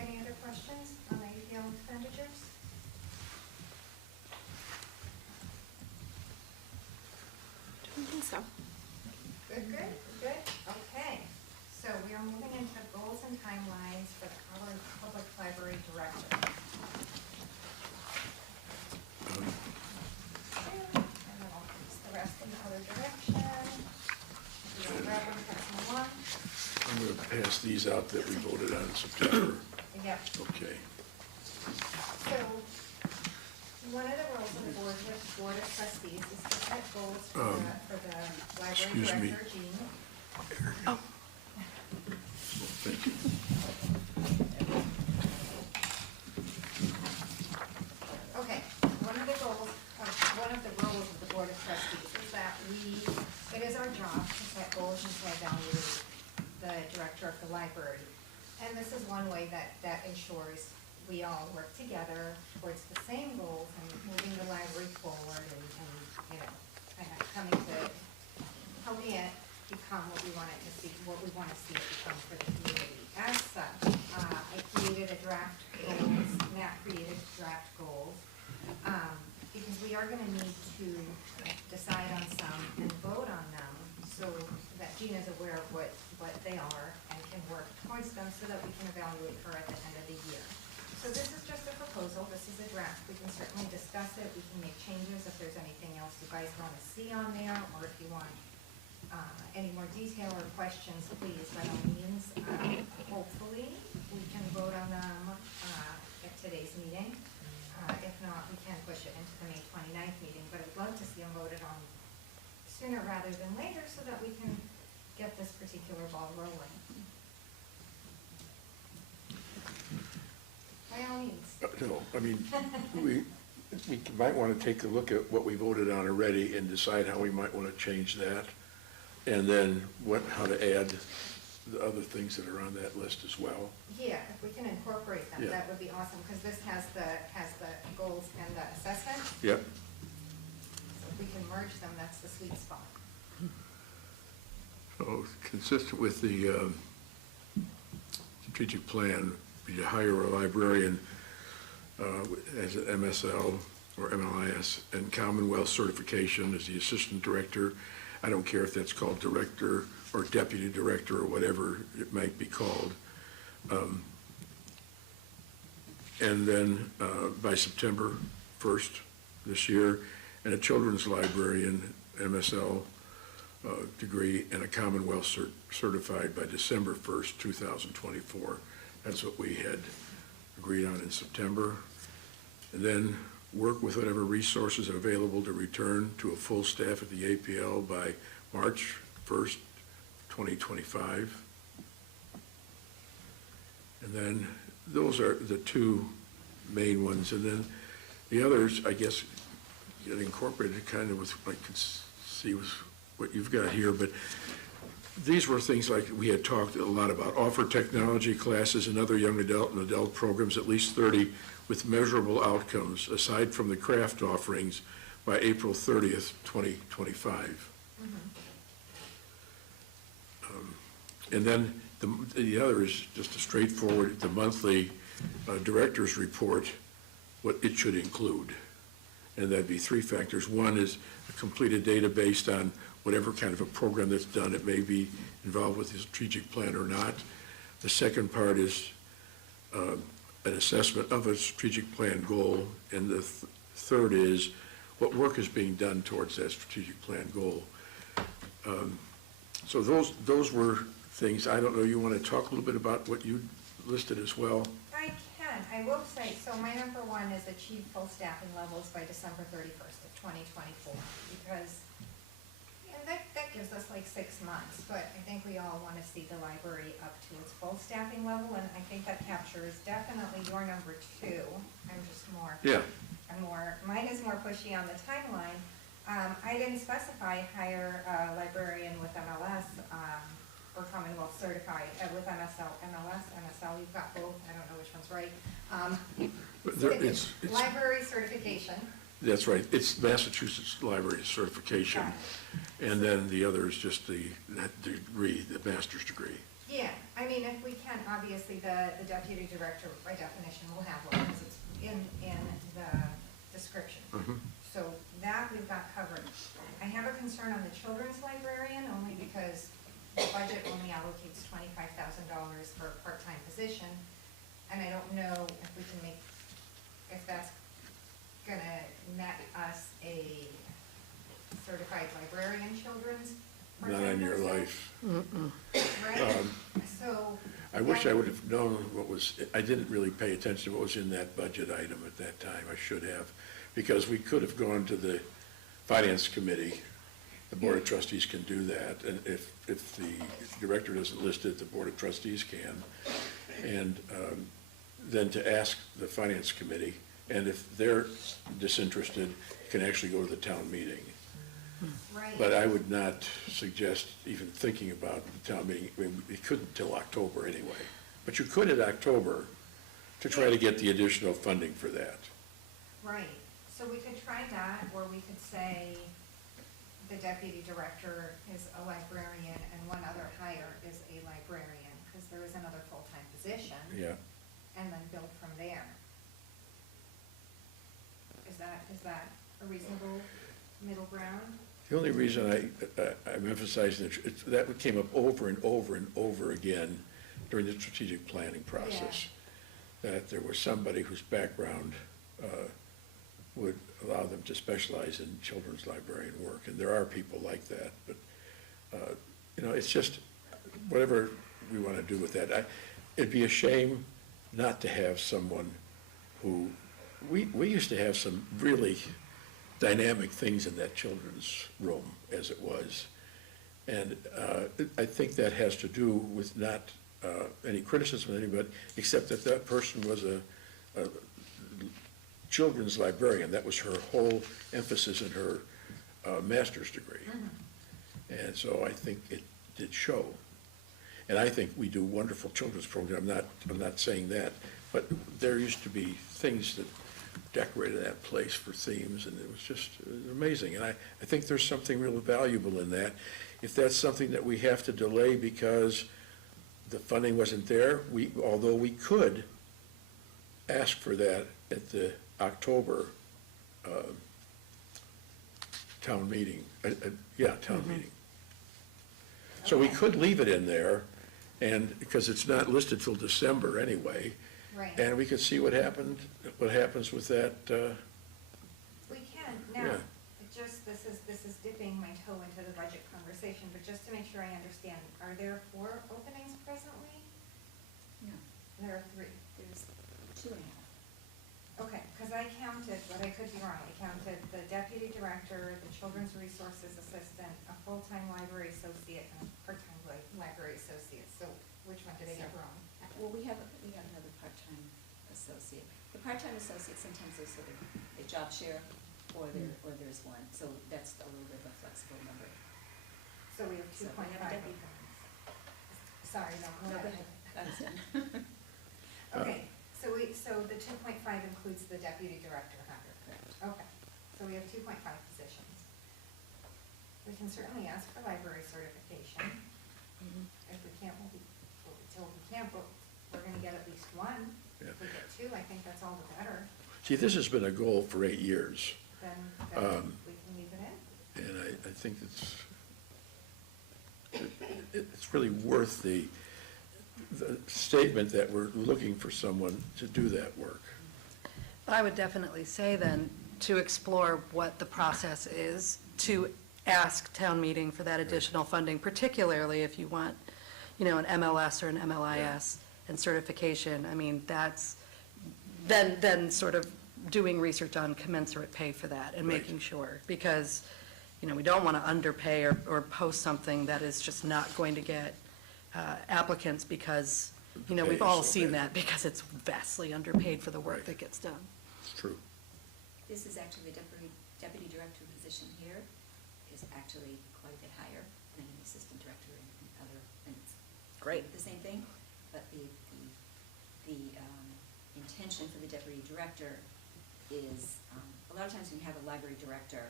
Any other questions on the APL expenditures? Don't think so. Good, good, good. Okay. So we are moving into goals and timelines for the Colorado Public Library Director. And then I'll fix the rest in the other direction. We'll grab one, pass them along. I'm going to pass these out that we voted on in September. Yep. Okay. So, one of the roles of the board of trustees is to set goals for the library excuse me. director, Jean. Oh, Thank you. Okay, one of the roles of the board of trustees is that it is our job to set goals and to evaluate the director of the library. And this is one way that ensures we all work together towards the same goals and moving the library forward and kind of coming to, helping it become what we want it to see, what we want to see it become for the community. As such, I created a draft goals, Matt created draft goals, because we are gonna need to decide on some and vote on them so that Jean is aware of what they are and can work towards them so that we can evaluate her at the end of the year. So this is just a proposal, this is a draft, we can certainly discuss it, we can make changes if there's anything else you guys wanna see on there, or if you want any more detail or questions, please, by all means. Hopefully, we can vote on them at today's meeting. If not, we can push it into the May 29th meeting, but I'd love to see them voted on sooner rather than later so that we can get this particular ball rolling. By all means. No, I mean, we might want to take a look at what we voted on already and decide how we might want to change that. And then how to add the other things that are on that list as well? Yeah, if we can incorporate them, Yeah. that would be awesome, because this has the goals and the assessment. Yep. So if we can merge them, that's the sweet spot. So consistent with the strategic plan, be to hire a librarian as an MSL or MLIS and Commonwealth certification as the assistant director. I don't care if that's called director or deputy director or whatever it might be called. And then by September 1st this year, and a children's librarian, MSL degree, and a Commonwealth certified by December 1st, 2024. That's what we had agreed on in September. And then work with whatever resources are available to return to a full staff at the APL by March 1st, 2025. And then those are the two main ones. And then the others, I guess, get incorporated kind of with, I can see with what you've got here, but these were things like we had talked a lot about. Offer technology classes and other young adult and adult programs, at least 30, with measurable outcomes, aside from the craft offerings, by April 30th, 2025. And then the other is just a straightforward, the monthly director's report, what it should include. And that'd be three factors. One is a completed data based on whatever kind of a program that's done. It may be involved with the strategic plan or not. The second part is an assessment of a strategic plan goal. And the third is what work is being done towards that strategic plan goal. So those were things. I don't know, you want to talk a little bit about what you listed as well? I can. I will say, so my number one is achieve full staffing levels by December 31st of 2024, because, and that gives us like 6 months, but I think we all want to see the library up to its full staffing level, and I think that captures definitely your number two. I'm just more. Yeah. Mine is more pushy on the timeline. I didn't specify hire a librarian with MLS, or Commonwealth certified, with MSL, you've got both, I don't know which one's right. But there- it's- Library certification. That's right. It's Massachusetts Library certification. Got And then the other is just that degree, the master's degree. Yeah, I mean, if we can, obviously, the deputy director, by definition, will have one, because it's in the description. So that we've got covered. I have a concern on the children's librarian, only because the budget only allocates $25,000 for a part-time position, and I don't know if that's gonna net us a certified librarian children's. Not on your life. Right, so. I wish I would have known I didn't really pay attention to what was in that budget item at that time. I should have, because we could have gone to the Finance Committee. The Board of Trustees can do that, and if the director doesn't list it, the Board of Trustees can. And then to ask the Finance Committee, and if they're disinterested, you can actually go to the town meeting. Right. But I would not suggest even thinking about the town meeting. I mean, we couldn't till October anyway. But you could at October to try to get the additional funding for that. Right, so we could try that, or we could say the deputy director is a librarian and one other hire is a librarian, because there is another full-time position. Yeah. And then build from there. Is that a reasonable middle ground? The only reason I'm emphasizing that came up over and over and over again during the strategic planning process. That there was somebody whose background would allow them to specialize in children's librarian work, and there are people like that, but, it's just, whatever we want to do with that. It'd be a shame not to have someone who, we used to have some really dynamic things in that children's room as it was. And I think that has to do with not any criticism of anybody, except that that person was a children's librarian. That was her whole emphasis in her master's degree. And so I think it did show. And I think we do wonderful children's programs, I'm not saying that, but there used to be things that decorated that place for themes, and it was amazing. And I think there's something real valuable in that. If that's something that we have to delay because the funding wasn't there, although we could ask for that at the October town meeting, town meeting. So we could leave it in there, and, because it's not listed till December anyway. Right. And we could see what happens with that, We can, Yeah. now, this is dipping my toe into the budget conversation, but just to make sure I understand, are there 4 openings presently? No, There are 3. there's 2.5. Okay, because I counted, but I could be wrong, I counted the deputy director, the children's resources assistant, a full-time library associate, and a part-time library associate, so which one did I get wrong? Well, we have another part-time associate. The part-time associate, sometimes they sort of, they job share, or there's one, so that's a little bit of a flexible number. So we have So 2.5 we have a deputy. openings. Sorry, no, No, go ahead. That's done. Okay, so the 2.5 includes the deputy director, 100. Correct. Okay, so we have 2.5 positions. We can certainly ask for library certification. If we can't, but we're gonna get at least 1. Yeah. If we get 2, I think that's all the better. see, this has been a goal for 8 years. Then we can leave it in. And I think it's really worth the statement that we're looking for someone to do that work. I would definitely say then, to explore what the process is, to ask town meeting for that additional funding, particularly if you want, an MLS or an MLIS and certification. I mean, that's, then sort of doing research on commensurate pay for that and Right. making sure, because, we don't want to underpay or post something that is just not going to get applicants because, The pay we've is all so seen bad. that because it's vastly underpaid for the work Right. that gets done. It's true. This is actually the deputy director position here is actually quite a bit higher than an assistant director and other, and it's Great. the same thing, but the intention for the deputy director is, a lot of times when you have a library director,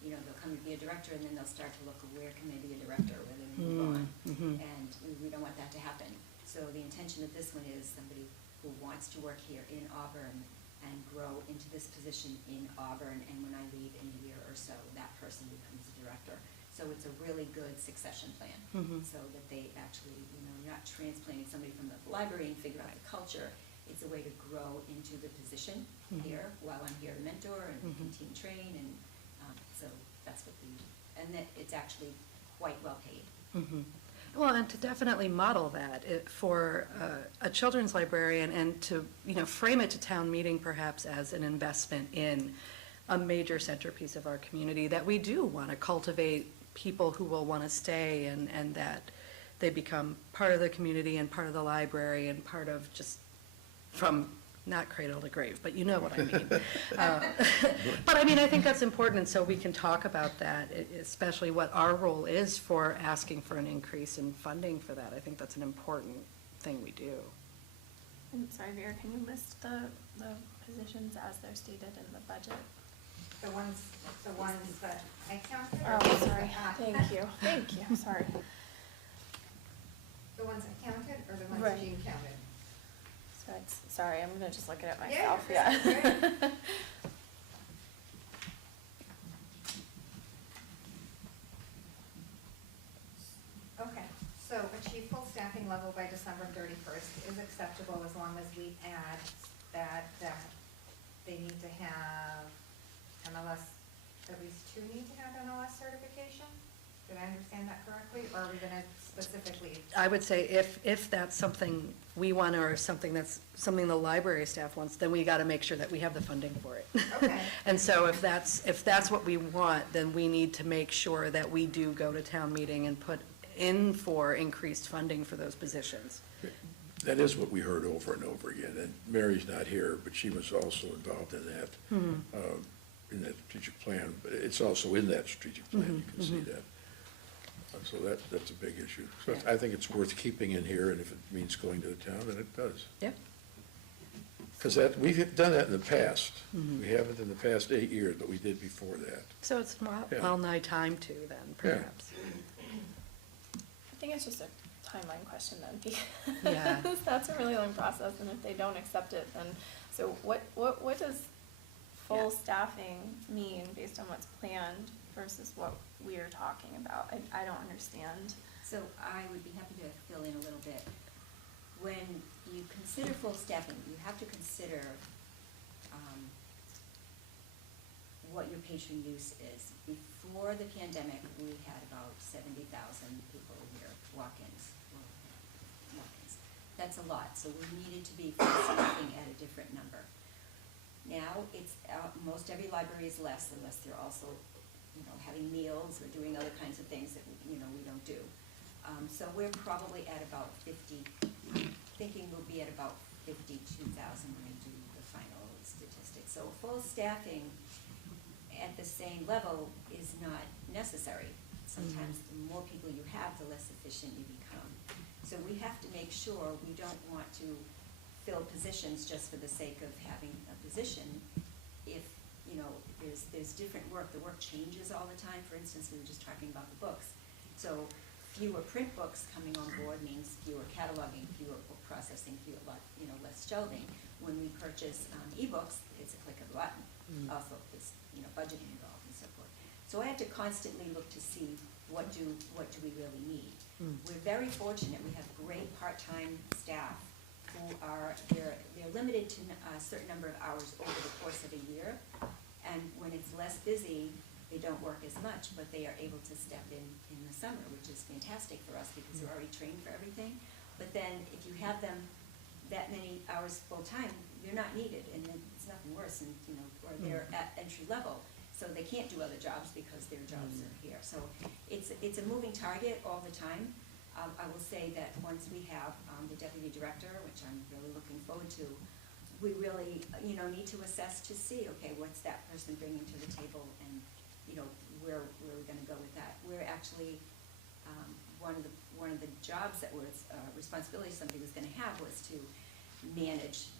they'll come to be a director and then they'll start to look, where can they be a director, where they move on. And we don't want that to happen. So the intention of this one is somebody who wants to work here in Auburn and grow into this position in Auburn, and when I leave in a year or so, that person becomes a director. So it's a really good succession plan, so that they actually, you're not transplanting somebody from the library and figure out the culture. It's a way to grow into the position here while I'm here to mentor and continue to train, and so that's what and that it's actually quite well paid. Well, and to definitely model that for a children's librarian, and to, frame it to town meeting perhaps as an investment in a major centerpiece of our community, that we do want to cultivate people who will want to stay, and that they become part of the community and part of the library and part of just from not cradle to grave, but you know what I mean. But I mean, I think that's important, and so we can talk about that, especially what our role is for asking for an increase in funding for that. I think that's an important thing we do. I'm sorry, Vera, can you list the positions as they're stated in the budget? The ones that I counted. or Oh, the ones sorry, that- thank you, sorry. The ones I counted, or the ones Right. Jean counted? So sorry, I'm gonna just look at it Yeah, myself, that's great. Okay, so achieve full staffing level by December 31st is acceptable as long as we add that they need to have MLS, at least 2 need to have MLS certification? Did I understand that correctly, or are we gonna specifically? I would say if that's something we want, or something the library staff wants, then we got to make sure that we have the funding for it. Okay. And so if that's what we want, then we need to make sure that we do go to town meeting and put in for increased funding for those positions. That is what we heard over and over again, and Mary's not here, but she was also involved in that strategic plan, but it's also in that strategic plan, you can see that. So that's a big issue. So I think it's worth keeping in here, and if it means going to the town, then it does. Yep. Because we've done that in the past. We haven't in the past 8 years, but we did before that. So it's Yeah. well nigh time to then, perhaps. I think it's just a timeline question then, Yeah. because that's a really long process, and if they don't accept it, then, so what does full Yeah. staffing mean based on what's planned versus what we're talking about? I don't understand. So I would be happy to fill in a little bit. When you consider full staffing, you have to consider what your patron use is. Before the pandemic, we had about 70,000 people a year, walk-ins. That's a lot, so we needed to be full staffing at a different number. Now, it's, most every library is less unless they're also, having meals or doing other kinds of things that, we don't do. So we're probably at about 50, thinking we'll be at about 52,000 when we do the final statistics. So full staffing at the same level is not necessary. Sometimes the more people you have, the less efficient you become. So we have to make sure we don't want to fill positions just for the sake of having a position. If, there's different work, the work changes all the time. For instance, we were just talking about the books. So fewer print books coming on board means fewer cataloging, fewer book processing, less shelving. When we purchase ebooks, it's a click of a button. Also, there's, budgeting involved and so forth. So I have to constantly look to see what do we really need. We're very fortunate. We have great part-time staff who they're limited to a certain number of hours over the course of a year. And when it's less busy, they don't work as much, but they are able to step in the summer, which is fantastic for us because they're already trained for everything. But then if you have them that many hours full-time, they're not needed, and it's nothing worse, and, or they're at entry level, so they can't do other jobs because their jobs are here. So it's a moving target all the time. I will say that once we have the deputy director, which I'm really looking forward to, we really, need to assess to see, okay, what's that person bringing to the table, and, where are we gonna go with that? We're actually, one of the jobs that was, responsibility somebody was gonna have was to manage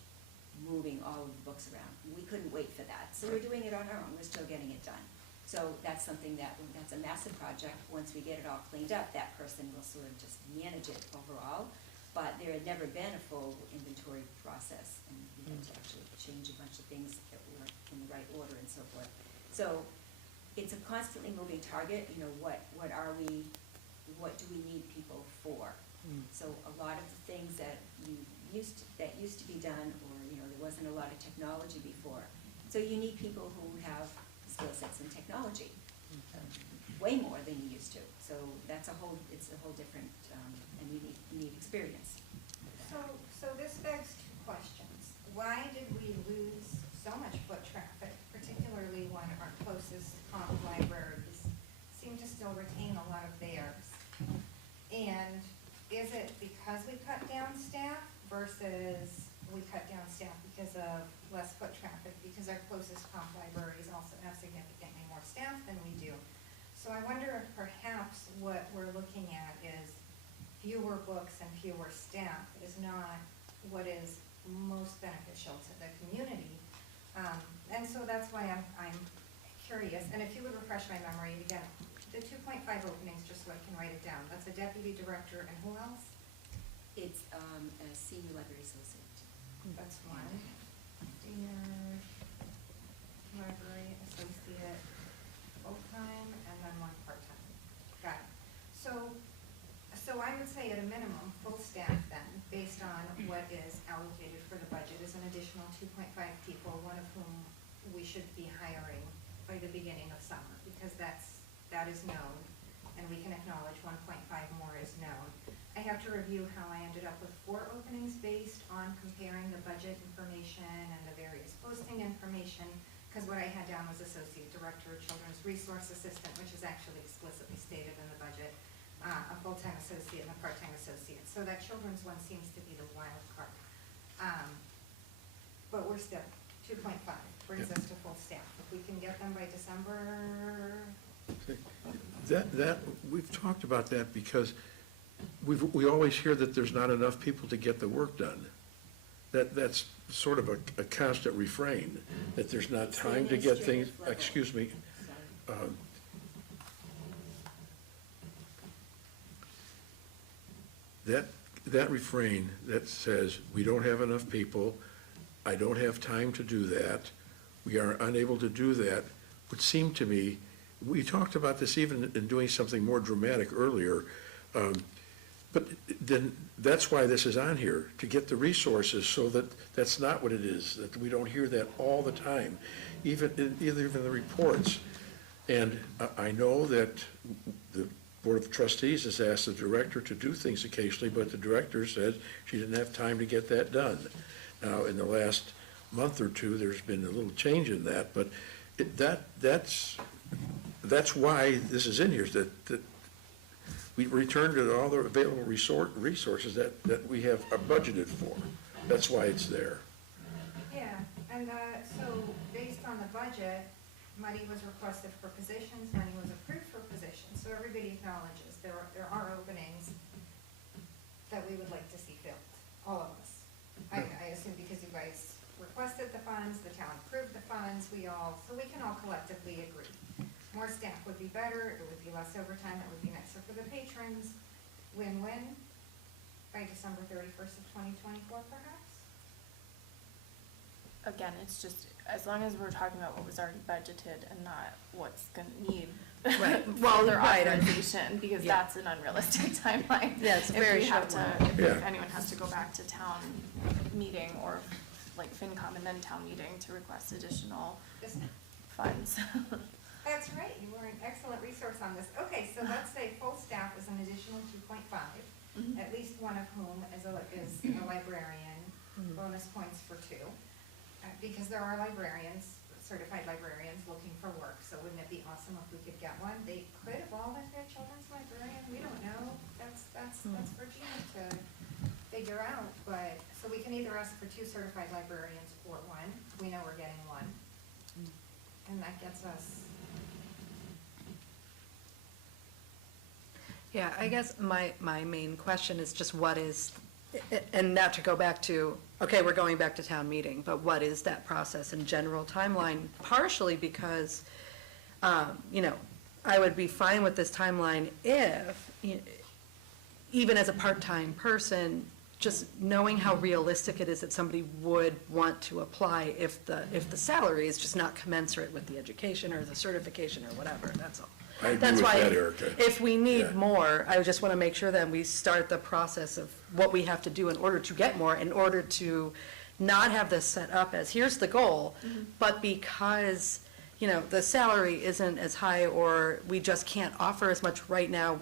moving all of the books around. We couldn't wait for that, so we're doing it on our own. We're still getting it done. So that's something that's a massive project. Once we get it all cleaned up, that person will sort of just manage it overall. But there had never been a full inventory process, and we had to actually change a bunch of things that were in the right order and so forth. So it's a constantly moving target. What do we need people for? So a lot of the things that used to be done, or there wasn't a lot of technology before. So you need people who have skill sets in technology, way more than you used to. So it's a whole different and unique experience. So this begs two questions. Why did we lose so much foot traffic, particularly when our closest libraries seem to still retain a lot of theirs? And is it because we cut down staff versus we cut down staff because of less foot traffic, because our closest comp libraries also have significantly more staff than we do? So I wonder if perhaps what we're looking at is fewer books and fewer staff is not what is most beneficial to the community. And so that's why I'm curious, and if you would refresh my memory again, the 2.5 openings, just so I can write it down, that's a deputy director and who else? It's a senior library associate. That's one. Senior library associate, full-time, and then one part-time. Got it. So I would say at a minimum, full staff then, based on what is allocated for the budget, is an additional 2.5 people, one of whom we should be hiring by the beginning of summer, because that is known, and we can acknowledge 1.5 more is known. I have to review how I ended up with 4 openings based on comparing the budget information and the various posting information, because what I had down was associate director, children's resource assistant, which is actually explicitly stated in the budget, a full-time associate and a part-time associate. So that children's one seems to be the wild card. But we're still, 2.5 brings us to full staff. If we can get them by December We've talked about that because we always hear that there's not enough people to get the work done. That's sort of a constant refrain, that there's not time to get things, excuse me. That refrain that says, we don't have enough people, I don't have time to do that, we are unable to do that, would seem to me, we talked about this even in doing something more dramatic earlier, but then that's why this is on here, to get the resources, so that that's not what it is, that we don't hear that all the time, even in the reports. And I know that the Board of Trustees has asked the director to do things occasionally, but the director said she didn't have time to get that done. Now, in the last month or two, there's been a little change in that, but that's why this is in here, that we return to all the available resources that we have are budgeted for. That's why it's there. Yeah, and so based on the budget, money was requested for positions, money was approved for positions, so everybody acknowledges there are openings that we would like to see filled, all of us. I assume because you guys requested the funds, the town approved the funds, so we can all collectively agree. More staff would be better, it would be less overtime, it would be nicer for the patrons, win-win, by December 31st of 2024 perhaps? Again, it's just, as long as we're talking about what was already budgeted and not what's gonna need Right. Well, further right, authorization, because Yeah. that's an unrealistic timeline. Yeah, it's very short If Yeah. anyone has to go back to town meeting or like FinCom and then town meeting to request additional This- funds. That's right, you were an excellent resource on this. Okay, so let's say full staff is an additional 2.5, Mhm. at least one of whom is a librarian, bonus points for 2. Because there are librarians, certified librarians looking for work, so wouldn't it be awesome if we could get one? They could evolve into a children's librarian, we don't know, that's for Gina to figure out, but, so we can either ask for 2 certified librarians or 1, we know we're getting 1. And that gets us, Yeah, I guess my main question is just what is, and not to go back to, okay, we're going back to town meeting, but what is that process and general timeline? Partially because, I would be fine with this timeline if, even as a part-time person, just knowing how realistic it is that somebody would want to apply if the salary is just not commensurate with the education or the certification or whatever, that's all. I agree That's with why that, Erica. if we need Yeah. more, I just want to make sure that we start the process of what we have to do in order to get more, in order to not have this set up as, here's the goal, but because, the salary isn't as high, or we just can't offer as much right now,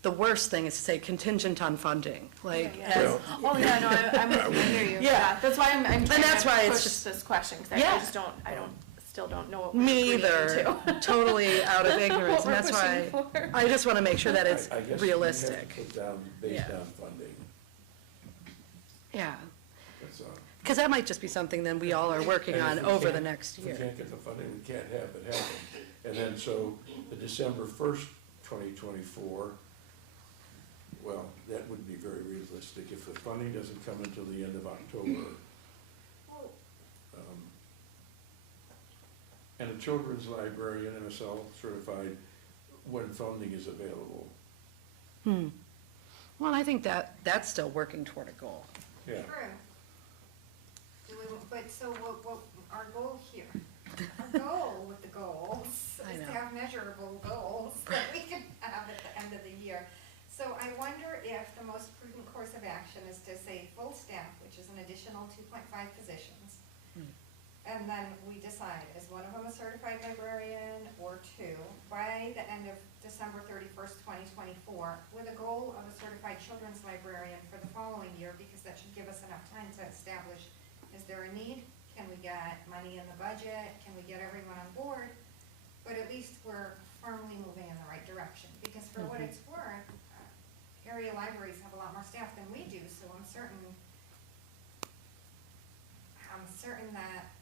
the worst thing is to say contingent on funding, like, Yeah, as, Well- Oh, yeah, no, I'm with you, I hear you. Yeah. That's why I'm trying that's to why it's push just- this question, because I Yeah. just still don't know what we're me agreeing either, to. totally out of ignorance, What and that's we're why, pushing for. I just want to make sure that it's I guess realistic. you have to put down based Yeah. on funding, Yeah, that's all. because that might just be something then we all are working And on if we over the can't- next If we year. can't get the funding, we can't have it happen. And then, so, the December 1st, 2024, well, that wouldn't be very realistic. If the funding doesn't come until the end of October, well, and a children's librarian, MSL certified, when funding is available. Well, I think that's still working toward a goal. Yeah. true. But so what, our goal here, our goal with the goals I is to know. have measurable goals that we can have at the end of the year. So I wonder if the most prudent course of action is to say full staff, which is an additional 2.5 positions. And then we decide, is one of them a certified librarian or 2, by the end of December 31st, 2024, with a goal of a certified children's librarian for the following year, because that should give us enough time to establish, is there a need? Can we get money in the budget? Can we get everyone on board? But at least we're firmly moving in the right direction, because for what it's worth, area libraries have a lot more staff than we do, so I'm certain that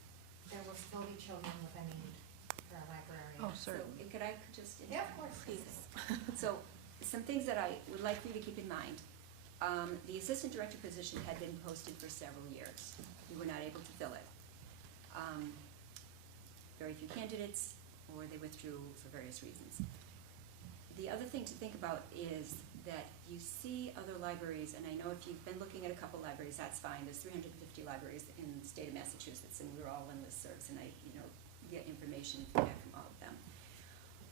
there will still be children with a need for a librarian. Oh, So, certainly. could I just? Yeah, of course. Please. So, some things that I would like for you to keep in mind. The assistant director position had been posted for several years. We were not able to fill it. Very few candidates, or they withdrew for various reasons. The other thing to think about is that you see other libraries, and I know if you've been looking at a couple libraries, that's fine. There's 350 libraries in the state of Massachusetts, and we're all in listservs, and I, get information and feedback from all of them.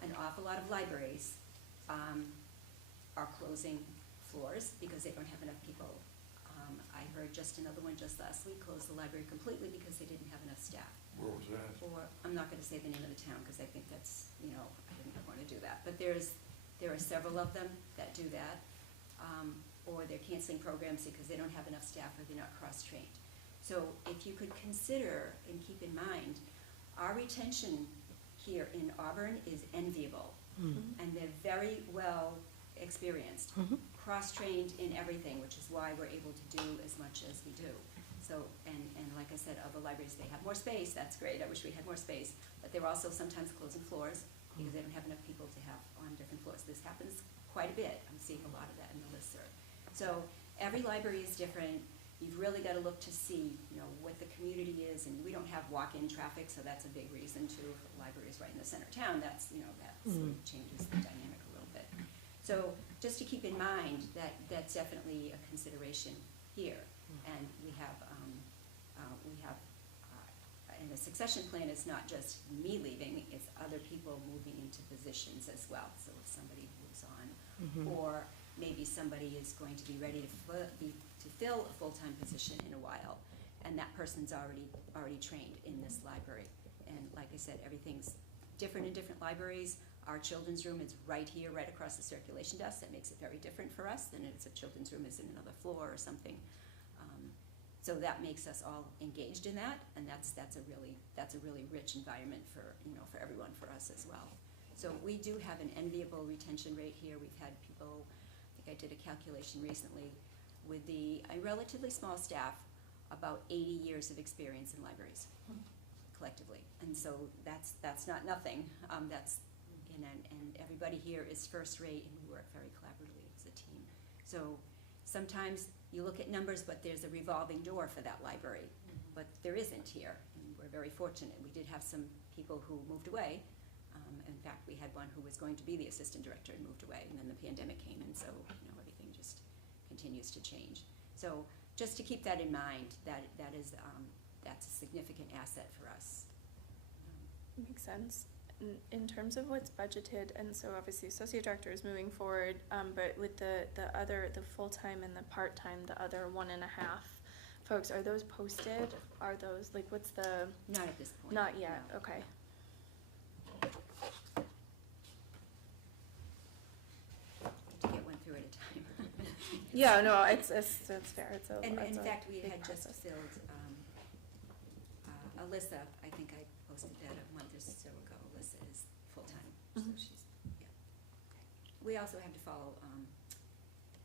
An awful lot of libraries are closing floors because they don't have enough people. I heard just another one just last week closed the library completely because they didn't have enough staff. Where was that? Or, I'm not gonna say the name of the town, because I think that's, I didn't want to do that. But there are several of them that do that. Or they're canceling programs because they don't have enough staff or they're not cross-trained. So if you could consider and keep in mind, our retention here in Auburn is enviable. And they're very well experienced, cross-trained in everything, which is why we're able to do as much as we do. So, and like I said, other libraries, they have more space, that's great, I wish we had more space, but they're also sometimes closing floors because they don't have enough people to have on different floors. This happens quite a bit, I'm seeing a lot of that in the listserv. So, every library is different, you've really got to look to see, what the community is, and we don't have walk-in traffic, so that's a big reason too. If the library is right in the center of town, that's, that sort of changes the dynamic a little bit. So just to keep in mind that that's definitely a consideration here. And we have, and the succession plan is not just me leaving, it's other people moving into positions as well. So if somebody moves on, or maybe somebody is going to be ready to fill a full-time position in a while, and that person's already trained in this library. And like I said, everything's different in different libraries. Our children's room is right here, right across the circulation desk. That makes it very different for us than if a children's room is in another floor or something. So that makes us all engaged in that, and that's a really rich environment for for everyone, for us as well. So we do have an enviable retention rate here. We've had people, I think I did a calculation recently, with a relatively small staff, about 80 years of experience in libraries collectively, and so that's not nothing. And everybody here is first rate, and we work very collaboratively as a team. So sometimes you look at numbers, but there's a revolving door for that library, but there isn't here, and we're very fortunate. We did have some people who moved away. In fact, we had one who was going to be the assistant director and moved away, and then the pandemic came, and so everything just continues to change. So just to keep that in mind, that's a significant asset for us. Makes sense. In terms of what's budgeted, and so obviously associate director is moving forward, but with the full-time and the part-time, the other 1.5 folks, are those posted? Are those, what's the? Not at this point. Not yet, no. okay. To get one through at a time. Yeah, no, it's fair, it's a And it's in a fact, we big had just process. filled, Alyssa, I think I posted that a month or so ago. Alyssa is full-time, so she's, yeah. We also have to follow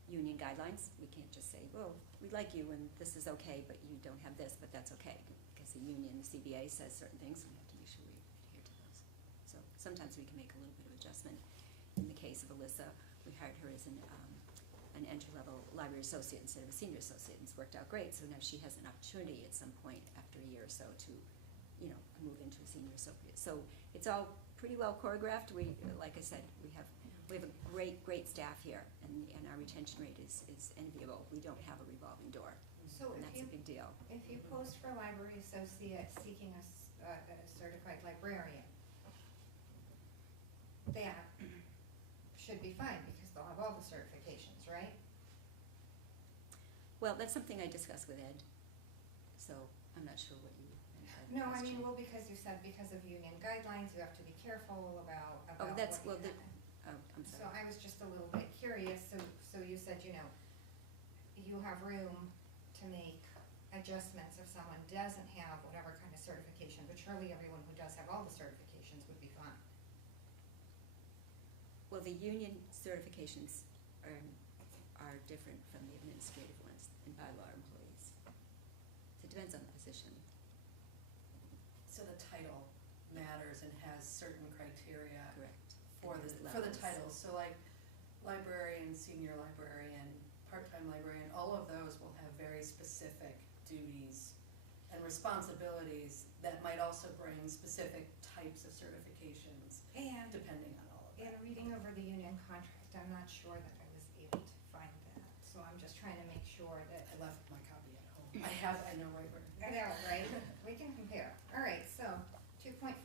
union guidelines. We can't just say, well, we like you and this is okay, but you don't have this, but that's okay. Because the union, the CBA says certain things, and we have to make sure we adhere to those. So sometimes we can make a little bit of adjustment. In the case of Alyssa, we hired her as an entry-level library associate instead of a senior associate, and it's worked out great. So now she has an opportunity at some point after a year or so to, move into a senior associate. So it's all pretty well choreographed. We, like I said, we have a great staff here, and our retention rate is enviable. We don't have a revolving door, So and that's a big deal. If you post for library associate seeking a certified librarian, that should be fine because they'll have all the certifications, right? Well, that's something I discussed with Ed, so I'm not sure what you. No, I mean, well, because you said because of union guidelines, you have to be careful about Oh, that's, what well, you I'm So sorry. I was just a little bit curious, so you said, you have room to make adjustments if someone doesn't have whatever kind of certification, but surely everyone who does have all the certifications would be fine. Well, the union certifications are different from the administrative ones and bylaw employees. So it depends on the position. So the title matters and has certain criteria Correct. for And there's for the levels. titles. So like librarian, senior librarian, part-time librarian, all of those will have very specific duties and responsibilities that might also bring specific types of certifications, And depending on all of in that. reading over the union contract, I'm not sure that I was able to find that. So I'm just trying to make sure that, I left my copy at home. I know right where. I know, right? We can compare. All right, so 2.5,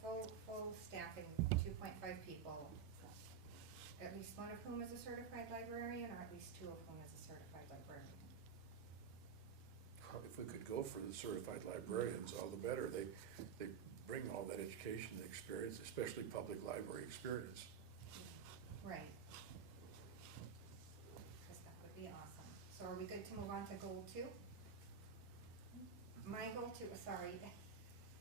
full staffing, 2.5 people. At least one of whom is a certified librarian, or at least two of whom is a certified librarian. If we could go for the certified librarians, all the better. They bring all that education and experience, especially public library experience. Right. Because that would be awesome. So are we good to move on to goal 2? My goal 2, sorry.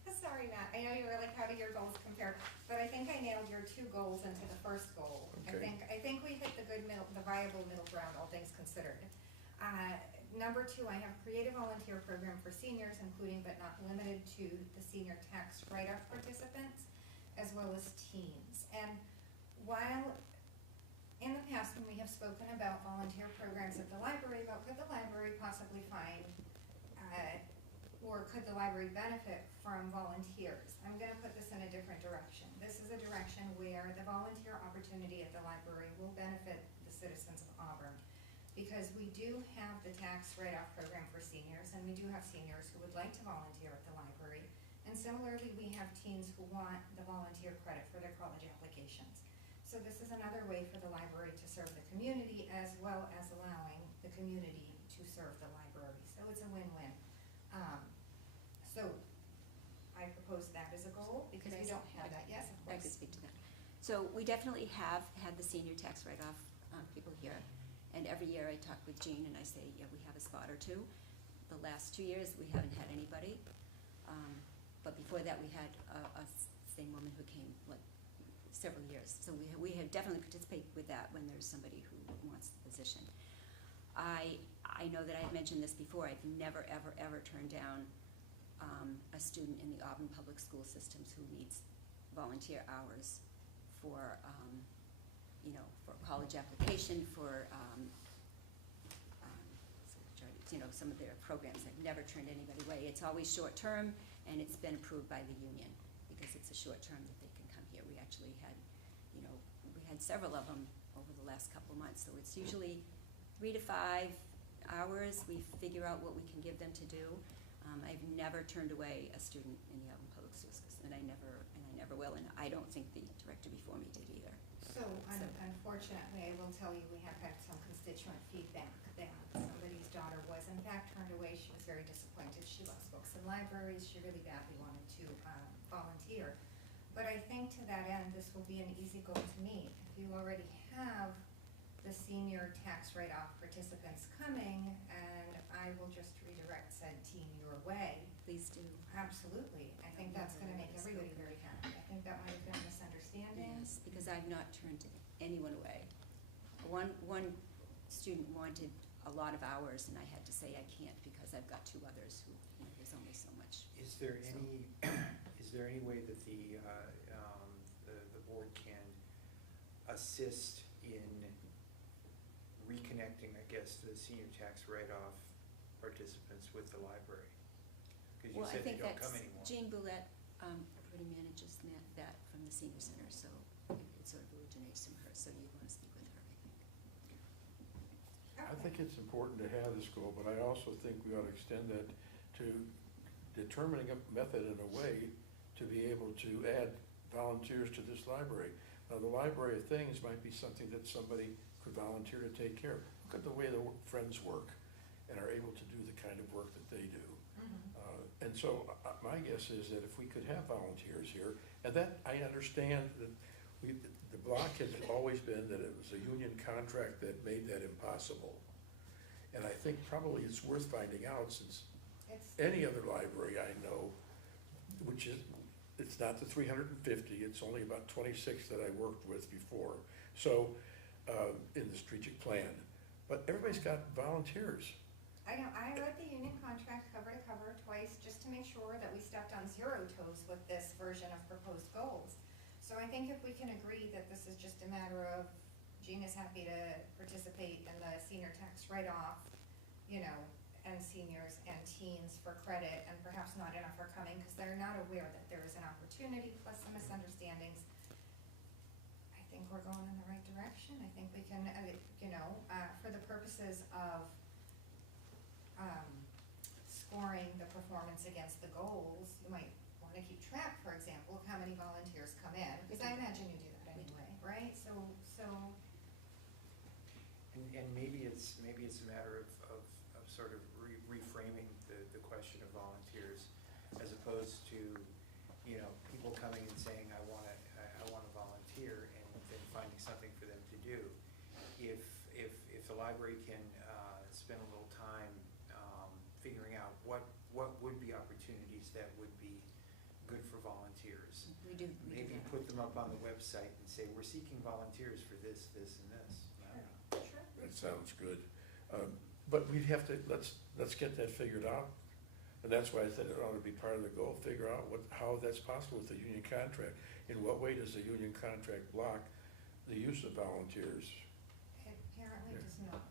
Sorry, Matt, I know you were like, how do your goals compare? But I think I nailed your 2 goals into the first goal. Okay. I think we hit the good middle, the viable middle ground, all things considered. Number 2, I have creative volunteer program for seniors, including but not limited to the senior tax write-off participants, as well as teens. And while in the past, when we have spoken about volunteer programs at the library, about could the library possibly find, or could the library benefit from volunteers? I'm gonna put this in a different direction. This is a direction where the volunteer opportunity at the library will benefit the citizens of Auburn. Because we do have the tax write-off program for seniors, and we do have seniors who would like to volunteer at the library. And similarly, we have teens who want the volunteer credit for their college applications. So this is another way for the library to serve the community, as well as allowing the community to serve the library. So it's a win-win. So I propose that as a goal, because we don't have that yet, of I course. could speak to that. So we definitely have had the senior tax write-off people here. And every year I talk with Jean and I say, yeah, we have a spot or two. The last 2 years, we haven't had anybody. But before that, we had a same woman who came like several years. So we have definitely participated with that when there's somebody who wants the position. I know that I had mentioned this before. I've never, ever, ever turned down a student in the Auburn Public School systems who needs volunteer hours for, for college application, for, some of their programs. I've never turned anybody away. It's always short-term, and it's been approved by the union because it's a short-term that they can come here. We actually had, we had several of them over the last couple of months, so it's usually 3 to 5 hours. We figure out what we can give them to do. I've never turned away a student in the Auburn Public Schools, and I never will, and I don't think the director before me did either. So unfortunately, I will tell you, we have had some constituent feedback that somebody's daughter was in fact turned away. She was very disappointed. She loves books and libraries. She really badly wanted to volunteer. But I think to that end, this will be an easy goal to meet. If you already have the senior tax write-off participants coming, and I will just redirect said team your way. Please do. Absolutely. I think that's gonna make everybody very happy. I think that might have been a misunderstanding. Yes, because I've not turned anyone away. One student wanted a lot of hours, and I had to say I can't because I've got 2 others who, there's only so much. Is there any way that the board can assist in reconnecting, I guess, the senior tax write-off participants with the library? Because you said they don't come anymore. Well, I think that's, Jean Boulette pretty manages that from the senior center, so it sort of originates from her, so you want to speak with her, I think. I think it's important to have this goal, but I also think we ought to extend that to determining a method and a way to be able to add volunteers to this library. Now, the Library of Things might be something that somebody could volunteer to take care of. Look at the way the friends work and are able to do the kind of work that they do. And so my guess is that if we could have volunteers here, and that I understand that the block has always been that it was a union contract that made that impossible. And I think probably it's worth finding out, since any other library I know, which is, it's not the 350, it's only about 26 that I worked with before, so in the strategic plan. But everybody's got volunteers. I read the union contract cover to cover twice, just to make sure that we stepped on zero toes with this version of proposed goals. So I think if we can agree that this is just a matter of Jean is happy to participate in the senior tax write-off, you know, and seniors and teens for credit, and perhaps not enough are coming because they're not aware that there is an opportunity, plus some misunderstandings. I think we're going in the right direction. I think we can, you know, for the purposes of scoring the performance against the goals, you might want to keep track, for example, of how many volunteers come in, because I imagine you do that anyway, right? So. And maybe it's a matter of sort of reframing the question of volunteers, as opposed to, you know, people coming and saying, I want to volunteer, and then finding something for them to do. If the library can spend a little time figuring out what would be opportunities that would be good for volunteers. We do Maybe that. put them up on the website and say, we're seeking volunteers for this, this, and this. I don't know. Sure. That sounds good. But we'd have to, let's get that figured out. And that's why I said it ought to be part of the goal, figure out how that's possible with the union contract. In what way does the union contract block the use of volunteers? It apparently does not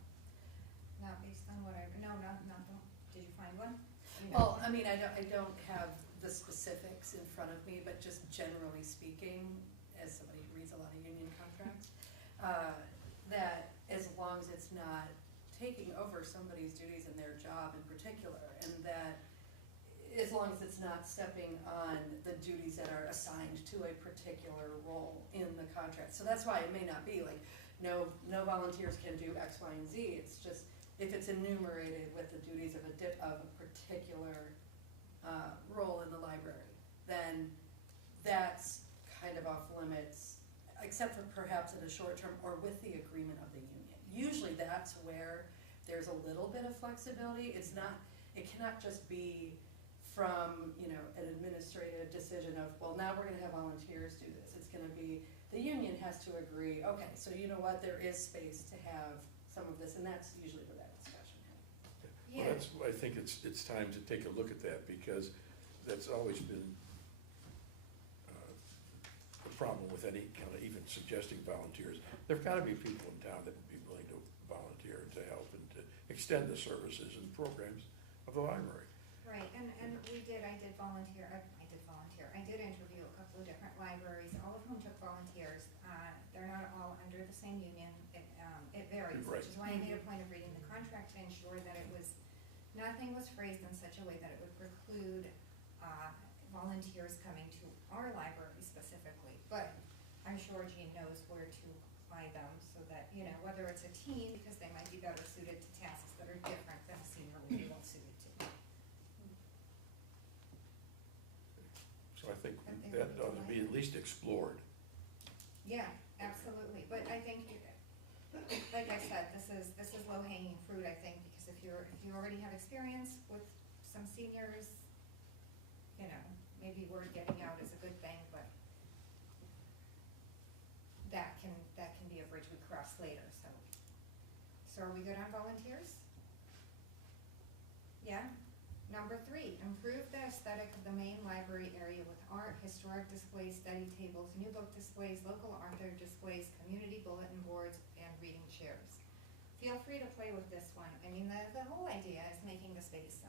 based on what did you find one? You know. Well, I mean, I don't have the specifics in front of me, but just generally speaking, as somebody who reads a lot of union contracts, that as long as it's not taking over somebody's duties in their job in particular, and that as long as it's not stepping on the duties that are assigned to a particular role in the contract. So that's why it may not be like, no volunteers can do X, Y, and Z. It's just, if it's enumerated with the duties of a particular role in the library, then that's kind of off limits, except for perhaps in a short term or with the agreement of the union. Usually that's where there's a little bit of flexibility. It cannot just be from, you know, an administrative decision of, well, now we're gonna have volunteers do this. It's gonna be, the union has to agree, okay, so you know what, there is space to have some of this, and that's usually where that discussion happens. Yeah. Well, that's, I think it's time to take a look at that, because that's always been a problem with any kind of even suggesting volunteers. There've got to be people in town that would be willing to volunteer and to help and to extend the services and programs of the library. Right, and I did volunteer. I did interview a couple of different libraries, all of whom took volunteers. They're not all under the same union. It varies, Right. which is why I made a point of reading the contract to ensure that nothing was phrased in such a way that it would preclude volunteers coming to our library specifically. But I'm sure Jean knows where to apply them so that, you know, whether it's a teen, because they might be better suited to tasks that are different than a senior would be well suited to. So I think that ought to be at least explored. Yeah, absolutely, but I think, like I said, this is low-hanging fruit, I think, because if you already have experience with some seniors, you know, maybe word getting out is a good thing, but that can be a bridge we cross later, so. So are we good on volunteers? Yeah? Number 3, improve the aesthetic of the main library area with art, historic displays, study tables, new book displays, local author displays, community bulletin boards, and reading chairs. Feel free to play with this one. I mean, the whole idea is making the space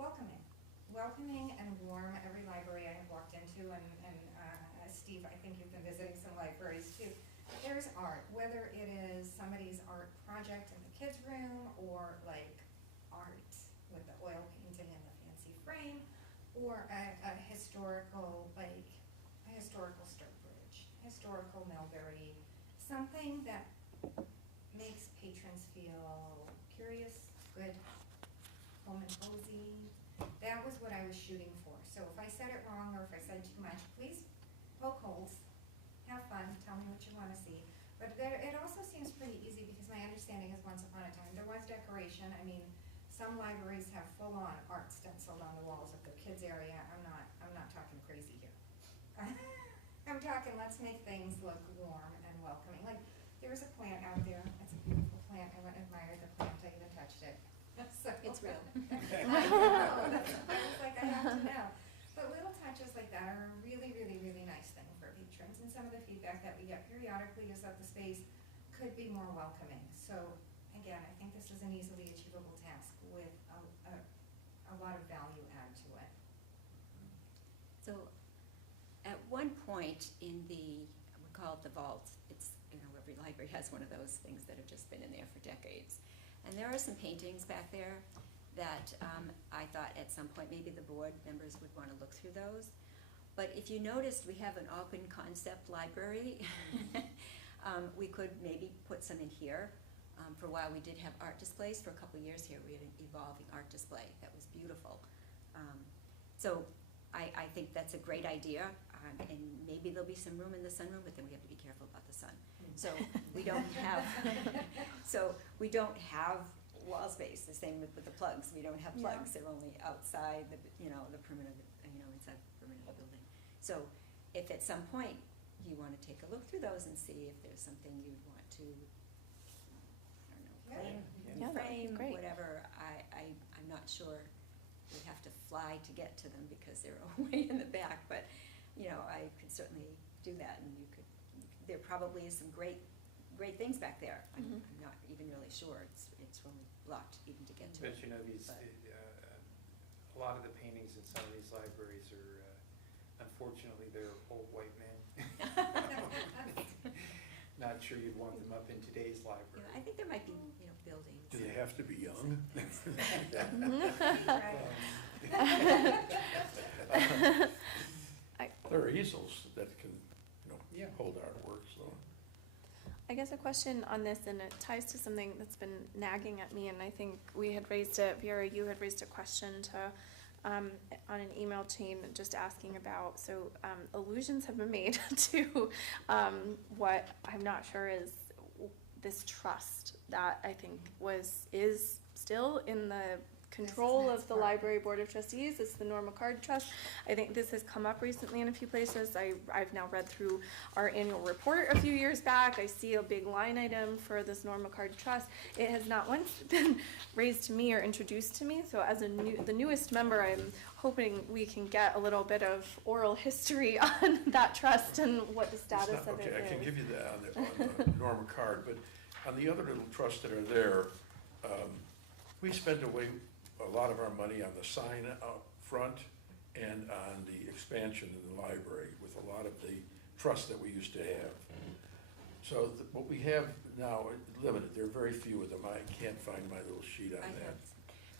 welcoming and warm. Every library I have walked into, and Steve, I think you've been visiting some libraries too. There's art, whether it is somebody's art project in the kids' room, or like art with the oil painting and the fancy frame, or a historical Sturbridge, historical Millbury, something that makes patrons feel curious, good, home and cozy. That was what I was shooting for. So if I said it wrong, or if I said too much, please poke holes, have fun, tell me what you want to see. But it also seems pretty easy, because my understanding is once upon a time there was decoration. I mean, some libraries have full-on art stenciled on the walls of their kids' area. I'm not talking crazy here. I'm talking, let's make things look warm and welcoming. Like, there's a plant out there. It's a beautiful plant. I went and admired the plant. I even touched it. So I know, that's, I was like, I have to know. But little touches like that are a really, really, really nice thing for patrons, and some of the feedback that we get periodically is that the space could be more welcoming. So, again, I think this is an easily achievable task with a lot of value add to it. So, at one point in we call it the vault, it's, every library has one of those things that have just been in there for decades. And there are some paintings back there that I thought at some point maybe the board members would want to look through those. But if you noticed, we have an open concept library. We could maybe put some in here. For a while, we did have art displays. For a couple of years here, we had an evolving art display that was beautiful. So I think that's a great idea, and maybe there'll be some room in the sunroom, but then we have to be careful about the sun. So we don't have wall space. The same with the plugs. We don't have plugs. They're only outside the perimeter, inside the perimeter of the building. So if at some point you want to take a look through those and see if there's something you'd want to, Yeah, that would be frame, great. whatever, I'm not sure. We'd have to fly to get to them because they're way in the back, but, I could certainly do that, and there probably is some great things back there. I'm not even really sure, it's really locked even to get to it. But these, a lot of the paintings in some of these libraries are, unfortunately, they're old white men. Not sure you'd want them up in today's library. I think there might be, buildings. Do they have to be young? There are easels that can, Yeah. hold artwork, so. I guess a question on this, and it ties to something that's been nagging at me, and I think we had raised it, Vera, you had raised a question to, on an email chain, just asking about, so allusions have been made to what I'm not sure is this trust that I think is still in the control of the Library Board of Trustees. It's the Norma Card Trust. I think this has come up recently in a few places. I've now read through our annual report a few years back. I see a big line item for this Norma Card Trust. It has not once been raised to me or introduced to me. So as the newest member, I'm hoping we can get a little bit of oral history on that trust and what the status of it is. Okay, I can give you that on the Norma Card, but on the other little trusts that are there, we spend a lot of our money on the sign out front and on the expansion of the library with a lot of the trusts that we used to have. So what we have now is limited. There are very few of them. I can't find my little sheet on that.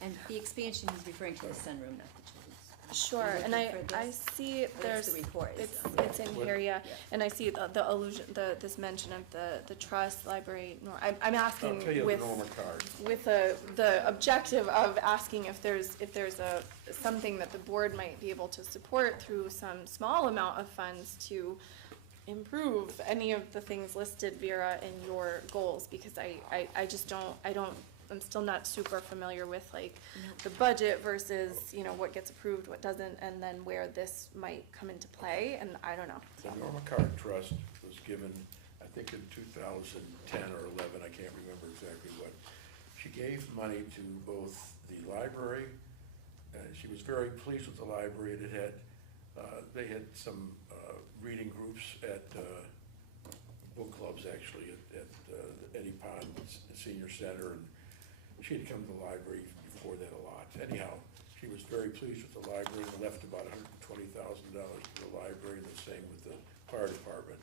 And the expansion is referring to the sunroom, not the children's. Sure, You're and looking for I this? see there's, the report? it's in here, yeah, and I see the allusion, this mention of the trust library, I'm asking I'll tell you with, the Norma Card. with the objective of asking if there's something that the board might be able to support through some small amount of funds to improve any of the things listed, Vera, in your goals, because I just I'm still not super familiar with the budget versus, what gets approved, what doesn't, and then where this might come into play, and I don't know. The Norma Card Trust was given, I think in 2010 or 11, I can't remember exactly what. She gave money to both the library, and she was very pleased with the library. They had some reading groups at book clubs, actually, at Eddie Pond Senior Center, and she had come to the library before that a lot. Anyhow, she was very pleased with the library and left about $120,000 to the library, and the same with the fire department.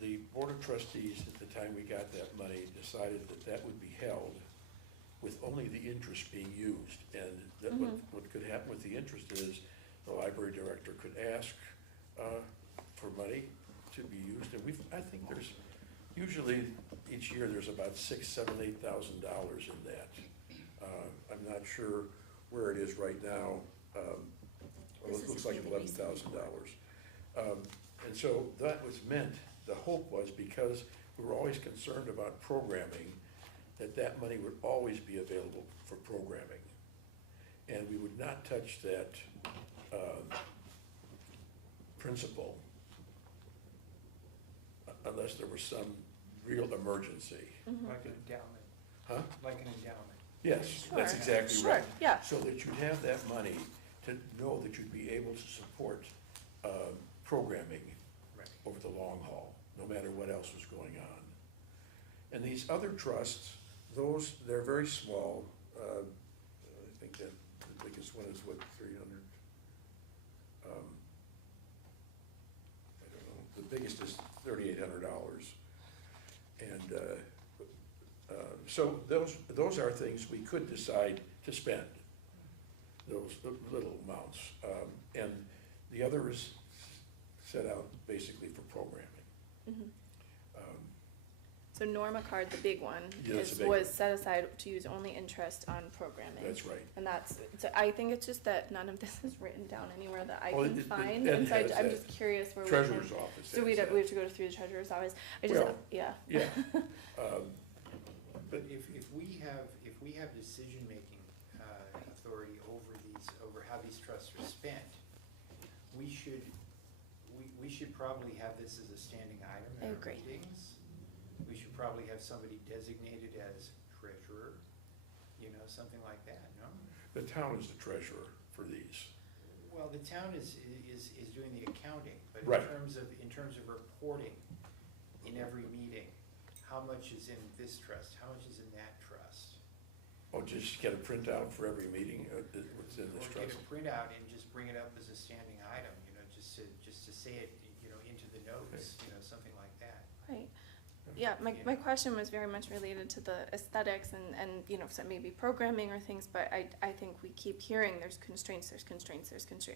The Board of Trustees, at the time we got that money, decided that would be held with only the interest being used. And that what could happen with the interest is the library director could ask for money to be used. And I think there's, usually each year there's about $6,000, $7,000, $8,000 in that. I'm not sure where it is right now. It looks like $11,000. And so that was meant, the hope was, because we were always concerned about programming, that money would always be available for programming. And we would not touch that principle unless there was some real emergency. Like an endowment. Huh? Like an endowment. Yes, that's Sure, exactly sure, right. yeah. So that you'd have that money to know that you'd be able to support programming Right. over the long haul, no matter what else was going on. And these other trusts, they're very small. I think that the biggest one is what, 300? I don't know, the biggest is $3,800. And so those are things we could decide to spend, those little amounts. And the other is set out basically for programming. Mhm. Um, So Norma card, the big one, Yeah, that's is, a big was one. set aside to use only interest on programming. That's right. And that's, so I think it's just that none of this is written down anywhere that I Well, can it- find, Ed and so has I'm that. just curious where we can. Treasurer's office So has that. we have to go through the treasurer's office, I just, Well, yeah. Yeah. But if we have decision-making authority over how these trusts are spent, we should probably have this as a standing item I in our agree. meetings. We should probably have somebody designated as treasurer, something like that, no? The town is the treasurer for these. Well, the town is doing the accounting, but Right. in terms of reporting in every meeting, how much is in this trust, how much is in that trust? Oh, just get a printout for every meeting, what's in this Or get trust? a printout and just bring it up as a standing item, just to say it, into the notes, something like that. Right. Yeah, my question was very much related to the aesthetics and so maybe programming or things, but I think we keep hearing there's constraints,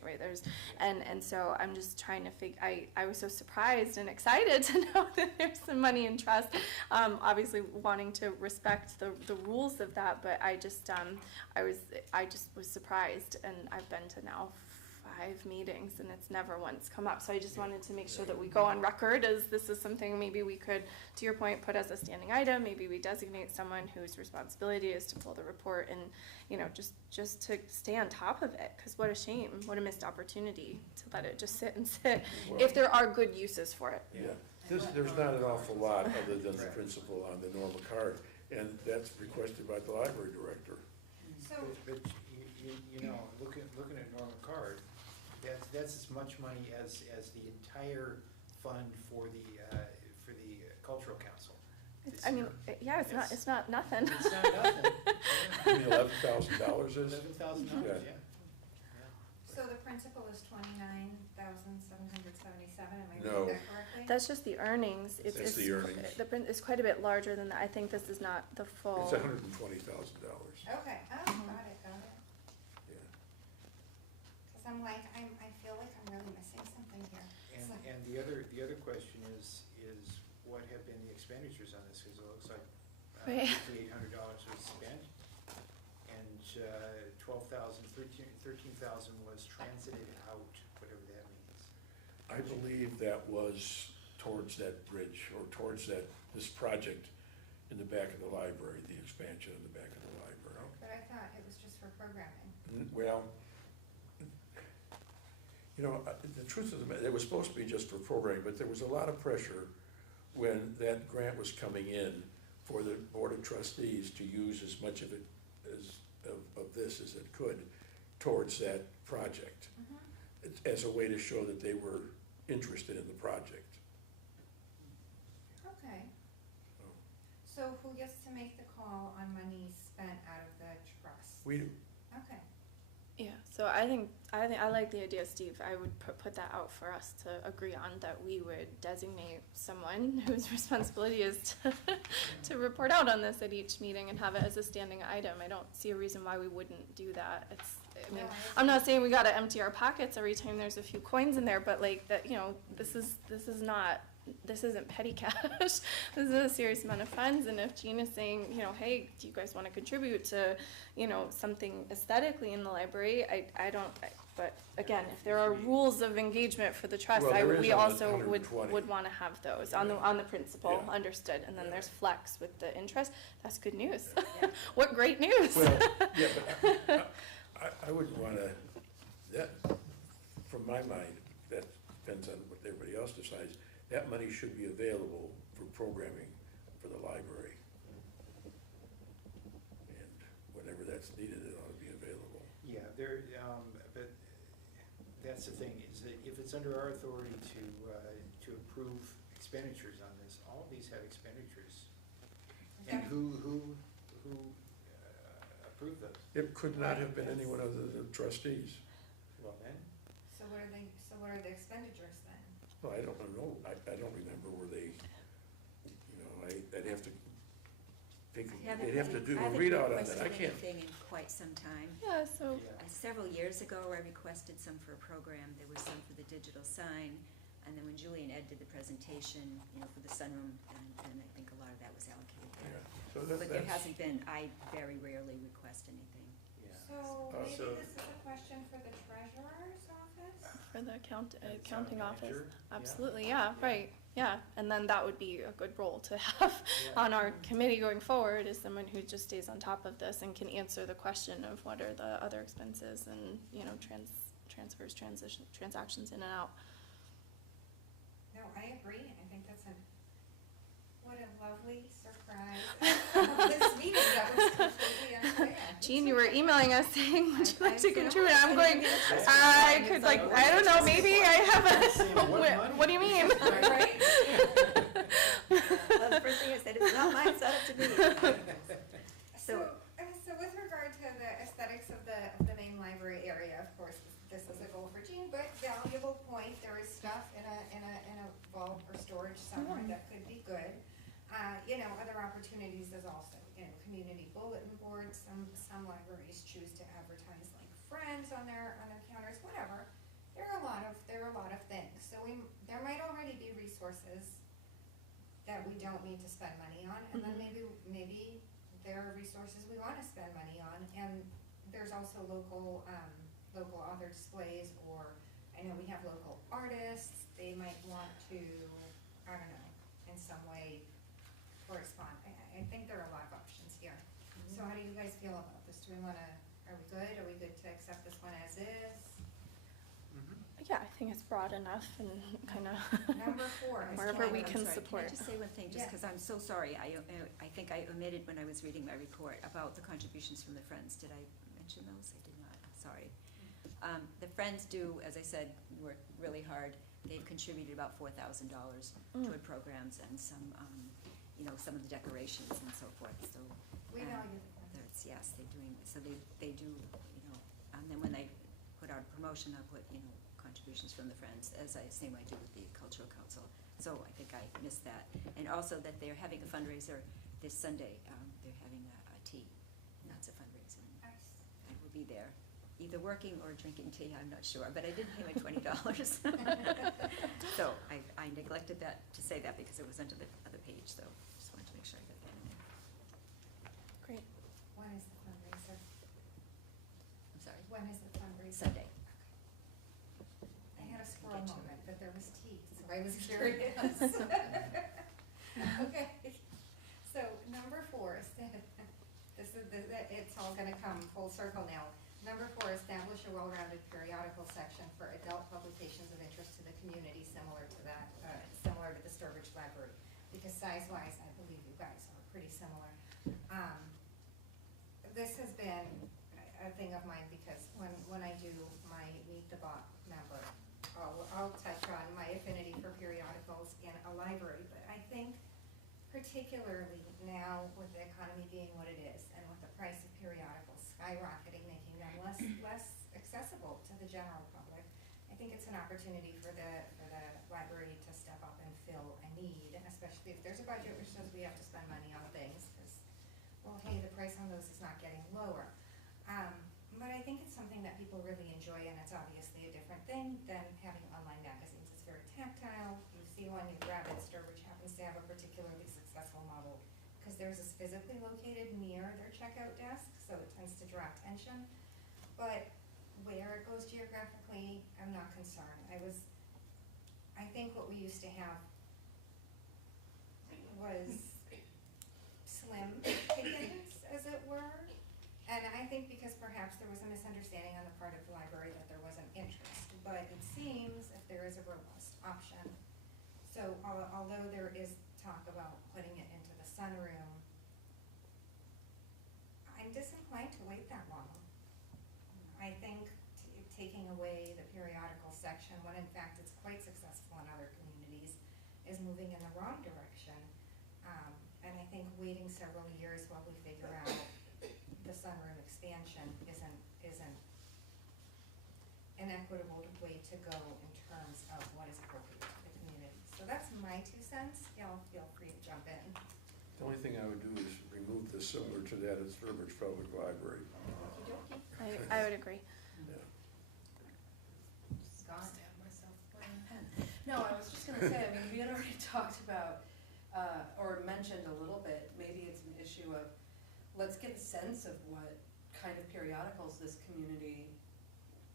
right? And so I'm just trying to I was so surprised and excited to know that there's some money in trust, obviously wanting to respect the rules of that, but I just was surprised, and I've been to now 5 meetings and it's never once come up. So I just wanted to make sure that we go on record as this is something maybe we could, to your point, put as a standing item. Maybe we designate someone whose responsibility is to pull the report and, just to stay on top of it. Because what a shame, what a missed opportunity to let it just sit and sit if there are good uses for it. Yeah, there's not an awful lot other than the principal on the Norma card, and that's requested by the library director. So, But looking at Norma Card, that's as much money as the entire fund for the cultural council. Yeah, it's not nothing. It's not nothing. You mean $11,000 is? $11,000, yeah. so the principal is $29,777, am I No. reading that correctly? That's just the earnings. That's the earnings. The print is quite a bit larger than that. I think this is not the full. It's $120,000, Okay, got it. yeah. Because I'm like, I feel like I'm really missing something here. So- And the other question is what have been the expenditures on this? Because it looks like Right. $5,800 was spent, and 13,000 was transited out, whatever that means. I believe that was towards that bridge, or towards this project in the back of the library, the expansion in the back of the library. But I thought it was just for programming. Well, the truth of the matter, it was supposed to be just for programming, but there was a lot of pressure when that grant was coming in for the Board of Trustees to use as much of it of this as it could towards that project, as a way to show that they were interested in the project. Okay. So who gets to make the call on money spent out of the trust? We do. Okay. Yeah, so I think I like the idea, Steve. I would put that out for us to agree on, that we would designate someone whose responsibility is to report out on this at each meeting and have it as a standing item. I don't see a reason why we wouldn't do that. I'm not saying we gotta empty our pockets every time there's a few coins in there, but like that, this isn't petty cash. This is a serious amount of funds, and if Jean is saying, hey, do you guys want to contribute to, something aesthetically in the library, but again, if there are rules of engagement for the trust, Well, there is we on the also would 120. want to have those on the principle, Yeah. understood, and then Yeah. there's flex with the interest. That's good news. What great news. Well, yeah, but I wouldn't wanna, that, from my mind, that depends on what everybody else decides, that money should be available for programming for the library. And that's needed, it ought to be available. Yeah, but that's the thing, is that if it's under our authority to approve expenditures on this, all of these have expenditures. And who approved those? It could not have been anyone other than the trustees. Well, then, So what are the expenditures then? Well, I don't know, I don't remember where they, I'd have to think, they'd have to do a readout on that, I I haven't can't. requested anything in quite some time. Yeah, so, yeah. Several years ago, I requested some for a program, there was some for the digital sign, and then when Julie and Ed did the presentation, for the sunroom, and I think a lot of that was allocated Yeah, there. so But there that's, hasn't been, I very rarely request anything. Yeah. So maybe So- this is a question for the treasurer's office? for the And accounting town office, manager, yeah. absolutely, yeah, Yeah. right, yeah. And then that would be a good role to have Yeah. on our committee going forward, is someone who just stays on top of this and can answer the question of what are the other expenses and, transfers, transactions in and out. No, I agree. I think what a lovely surprise. This meeting, that was completely unplanned. Jean, you were emailing us saying, would you like to I contribute? said, I'm going, I could I don't know, maybe I Saying, have what a, money? what do you mean? Right? Well, the first thing I said, it's not mine, it's up to me. So with regard to the aesthetics of the main library area, of course, this is a goal for Jean, but valuable point, there is stuff in a vault or storage somewhere that could be good. Other opportunities is also, community bulletin boards, some libraries choose to advertise like friends on their counters, whatever. There are a lot of things, so there might already be resources that we don't need to spend money on, and then maybe there are resources we wanna spend money on, and there's also local author displays, or I know we have local artists, they might want to, I don't know, in some way correspond. I think there are a lot of options here. So how do you guys feel about this? Are we good? Are we good to accept this one as is? Yeah, I think it's broad enough and kind of Number 4 is wherever we I'm can sorry, support. Can I just say one thing, just Yeah. because I'm so sorry, I think I omitted when I was reading my report about the contributions from the Friends. Did I mention those? I did not, I'm sorry. The Friends do, as I said, work really hard. They've contributed about $4,000 toward programs and some, some of the decorations and so forth, so. We value the Friends. Yes, they're doing, so they do, and then when they put out a promotion, I'll put, contributions from the Friends, as same I do with the Cultural Council. So I think I missed that. And also that they're having a fundraiser this Sunday. They're having a tea, and that's a fundraiser. Nice. I will be there, either working or drinking tea, I'm not sure, but I did pay my $20. So I neglected to say that because it was under the other page, so just wanted to make sure I got that in there. Great. When is the fundraiser? I'm sorry. When is the fundraiser? Sunday. I had a squirrel Get to it. moment, but there was tea, so I was curious. Okay, so number 4, it's all gonna come full circle now. Number 4, establish a well-rounded periodical section for adult publications of interest to the community, similar to the Sturbridge Library, because size-wise, I believe you guys are pretty similar. This has been a thing of mine, because when I do my Meet the Bot member, I'll touch on my affinity for periodicals in a library, but I think particularly now with the economy being what it is, and with the price of periodicals skyrocketing, making them less accessible to the general public, I think it's an opportunity for the library to step up and fill a need, especially if there's a budget which says we have to spend money on things, because, well, hey, the price on those is not getting lower. But I think it's something that people really enjoy, and it's obviously a different thing than having online magazines. It's very tactile. You see one, you grab it. Sturbridge happens to have a particularly successful model because theirs is physically located near their checkout desk, so it tends to draw attention. But where it goes geographically, I'm not concerned. I think what we used to have was slim pickings, as it were. And I think because perhaps there was a misunderstanding on the part of the library that there wasn't interest, but it seems if there is a robust option. So although there is talk about putting it into the sunroom, I'm disinclined to wait that away the periodical section, when in fact it's quite successful in other communities, is moving in the wrong direction. And I think waiting several years while we figure out the sunroom expansion isn't an equitable way to go in terms of what is appropriate to the community. So that's my 2 cents. Y'all feel free to jump in. The only thing I would do is remove the similar to that as Sturbridge Public Library. I would agree. Yeah. Gone. Stab myself with a pen. No, I was just gonna say, I mean, we had already talked about, or mentioned a little bit, maybe it's an issue of, let's get a sense of what kind of periodicals this community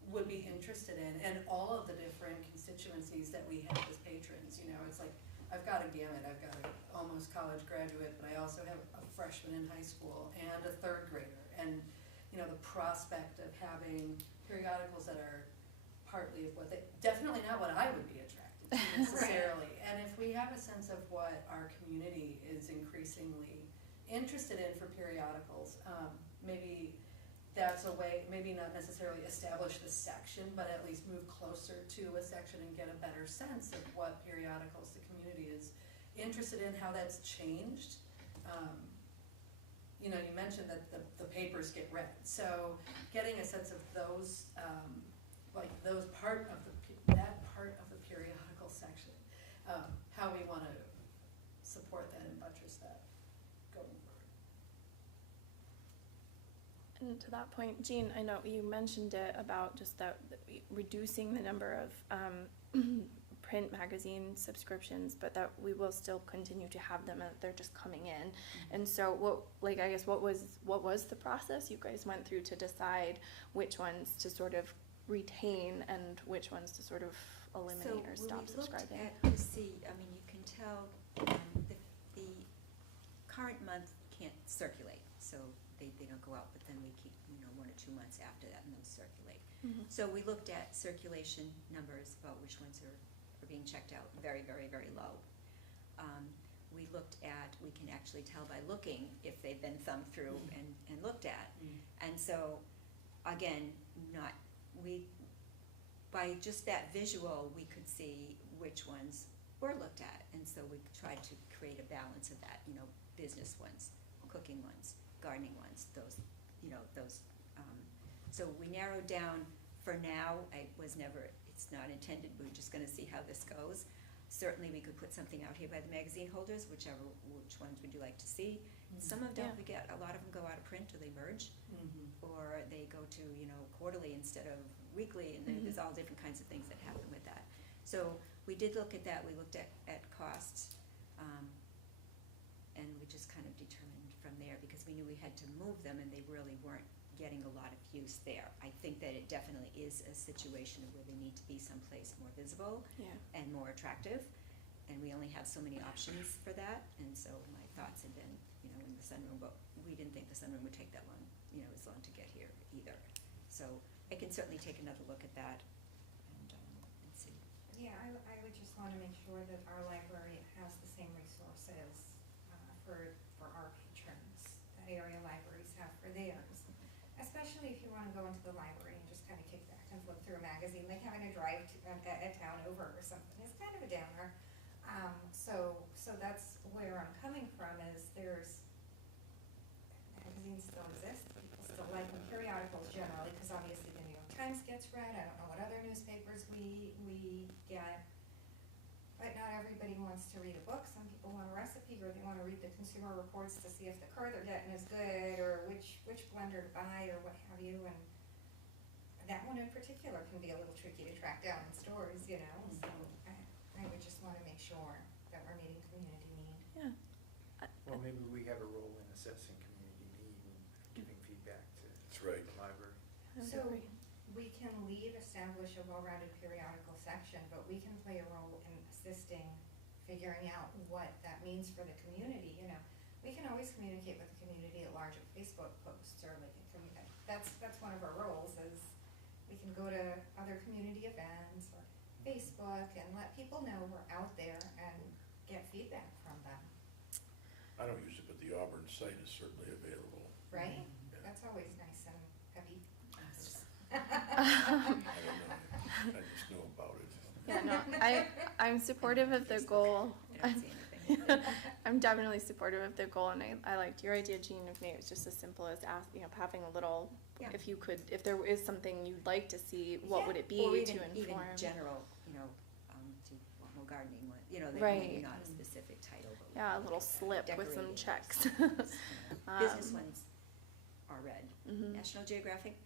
would be interested in, and all of the different constituencies that we have as patrons. You know, it's like, I've got a gamut. I've got an almost college graduate, but I also have a freshman in high school and a 3rd grader. And, you know, the prospect of having periodicals that are partly of what they, definitely not what I would be attracted to necessarily. And if we have a sense of what our community is increasingly interested in for periodicals, maybe that's a way, maybe not necessarily establish the section, but at least move closer to a section and get a better sense of what periodicals the community is interested in, how that's changed. You know, you mentioned that the papers get read, so getting a sense of those, like those that part of the periodical section, how we want to support that and buttress that going forward. And to that point, Jean, I know you mentioned it about just that reducing the number of print magazine subscriptions, but that we will still continue to have them, and they're just coming in. And so, what was the process you guys went through to decide which ones to sort of retain and which ones to sort of eliminate or stop subscribing? So we looked at to see, I mean, you can tell the current month can't circulate, so they don't go out, but then we keep, 1 or 2 months after that, and those circulate. Mm-hmm. So we looked at circulation numbers about which ones are being checked out, very, very, very low. We looked at, we can actually tell by looking if they've been thumbed through and looked at. And so, again, by just that visual, we could see which ones were looked at. And so we tried to create a balance of that, business ones, cooking ones, gardening ones, those. So we narrowed down, for now, it's not intended, we're just gonna see how this goes. Certainly, we could put something out here by the magazine holders, which ones would you like to see? Some of them, a lot of them go out of print, or they merge, or they go to, quarterly instead of weekly, and there's all different kinds of things that happen with that. So we did look at that, we looked at costs, and we just kind of determined from there, because we knew we had to move them, and they really weren't getting a lot of use there. I think that it definitely is a situation where they need to be someplace more visible and more attractive, and we only have so many options for that. And so my thoughts had been, in the sunroom, but we didn't think the sunroom would take that long, as long to get here either. So I can certainly take another look at that and see. Yeah, I would just want to make sure that our library has the same resources for our patrons that area libraries have for theirs. Especially if you want to go into the library and just kind of kick back and flip through a magazine, like having to drive a town over or something. It's kind of a downer. So that's where I'm coming from, is magazines still exist. People still like them. Periodicals generally, because obviously the New York Times gets read. I don't know what other newspapers we get. But not everybody wants to read a book. Some people want a recipe, or they want to read the Consumer Reports to see if the car they're getting is good, or which blender to buy, or what have you. And that one in particular can be a little tricky to track down in stores, So I would just want to make sure that we're meeting community need. Yeah. Well, maybe we have a role in assessing community need and giving feedback to That's right. the library. I would So agree. we can establish a well-rounded periodical section, but we can play a role in assisting figuring out what that means for the community. We can always communicate with the community at large with Facebook posts, or that's one of our roles, is we can go to other community events or Facebook and let people know we're out there and get feedback from them. I don't use it, but the Auburn site is certainly available. Right? Yeah. That's always nice and heavy. I don't know. I'm supportive of the goal. I don't see anything. I'm definitely supportive of the goal, and I liked your idea, Jean, of maybe it's just as simple as having a little, Yeah. if there is something you'd like to see, what Yeah. would it be Or to even inform? general, to more gardening, that maybe Right. not a specific title, but. Yeah, a little slip with some decorating checks. Business Um, ones are read. Mhm. National Geographic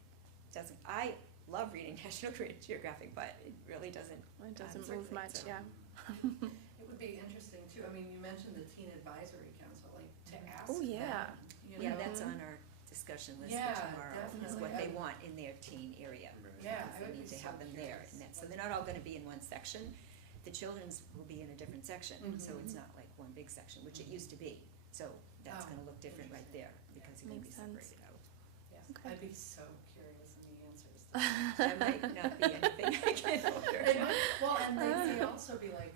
doesn't, I love reading National Geographic, but it really doesn't. It doesn't sort of move thing, much, so. yeah. It would be interesting too, I mean, you mentioned the Teen Advisory Council, like to ask Oh, yeah. them, you Yeah, know? that's on our discussion list Yeah, for tomorrow, is definitely. what they want in their teen area. Yeah, Because I they would need be to so have them there, curious. and so they're not all gonna be in one section. The children's will be in a different section, so it's Mhm. not like one big section, which it used to be. So that's Oh, gonna look different right there, because it can be Makes sense. separated out. Yeah, Okay. I'd be so curious in the answers. That might not be anything I can order. It might- Well, and they may also be like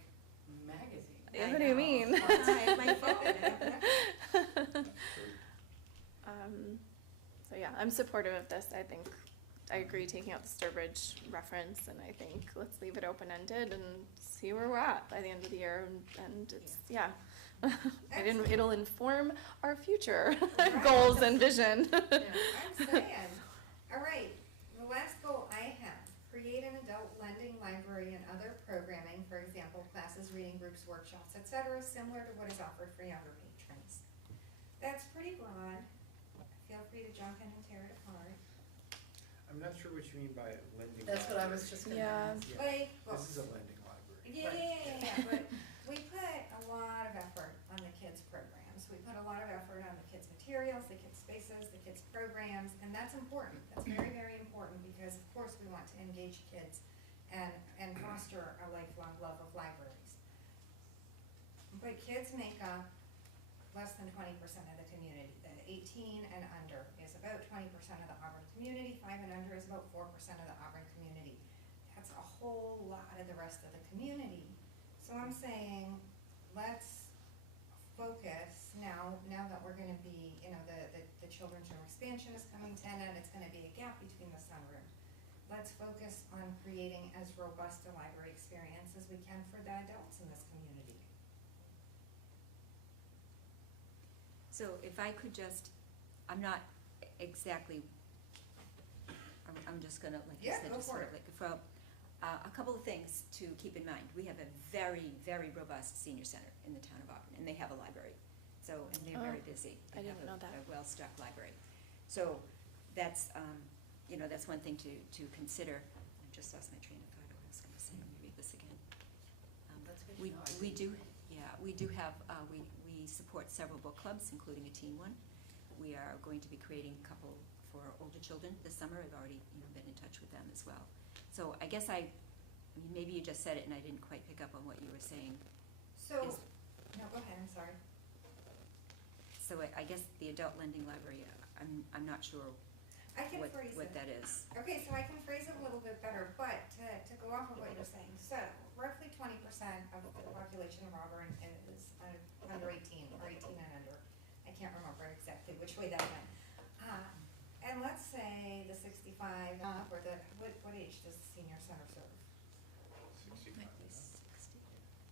magazines. Yeah, I what do you know. mean? Well, that's why I have my phone. So yeah, I'm supportive of this. I think, I agree taking out the Sturbridge reference, and I think let's leave it open-ended and see where we're at by the end of the year, and it's, yeah. It'll inform our future goals and vision. I'm saying. All right, the last goal I have, create an adult lending library and other programming, for example, classes, reading groups, workshops, etc., similar to what is offered for younger patrons. That's pretty broad. Feel free to jump in and tear it apart. I'm not sure what you mean by lending. That's what I was library. just gonna Yeah. ask. Like, well, This is a lending library. yeah, but we put a lot of effort on the kids' programs. We put a lot of effort on the kids' materials, the kids' spaces, the kids' programs, and that's important. That's very, very important, because of course we want to engage kids and foster a lifelong love of libraries. But kids make up less than 20% of the community. The 18 and under is about 20% of the Auburn community, 5 and under is about 4% of the Auburn community. That's a whole lot of the rest of the community. So I'm saying, let's focus now that we're gonna be, the children's room expansion is coming to an end, it's gonna be a gap between the sunroom. Let's focus on creating as robust a library experience as we can for the adults in this community. So if I could just, I'm not exactly, I'm just gonna, like you Yeah, said, go just for sort it. of like, from, a couple of things to keep in mind. We have a very, very robust senior center in the town of Auburn, and they have a library. So, and they're very Oh, busy. I They didn't have know that. A well-stocked library. So that's, that's one thing to consider. I just lost my train of thought, I was gonna say, let me read this again. That's good to We, know. I we didn't- do, we do have, we support several book clubs, including a teen one. We are going to be creating a couple for older children this summer. I've already, been in touch with them as well. So I guess maybe you just said it and I didn't quite pick up on what you were saying. So, Is- no, go ahead, I'm sorry. So I guess the adult lending library, I'm not sure I can what, phrase it. what that is. Okay, so I can phrase it a little bit better, but to go off of what you're saying, so roughly 20% of the population of Auburn is under 18 or 18 and under. I can't remember exactly which way that went. And let's say the 65 up, or what age does the senior center serve? Might be 60.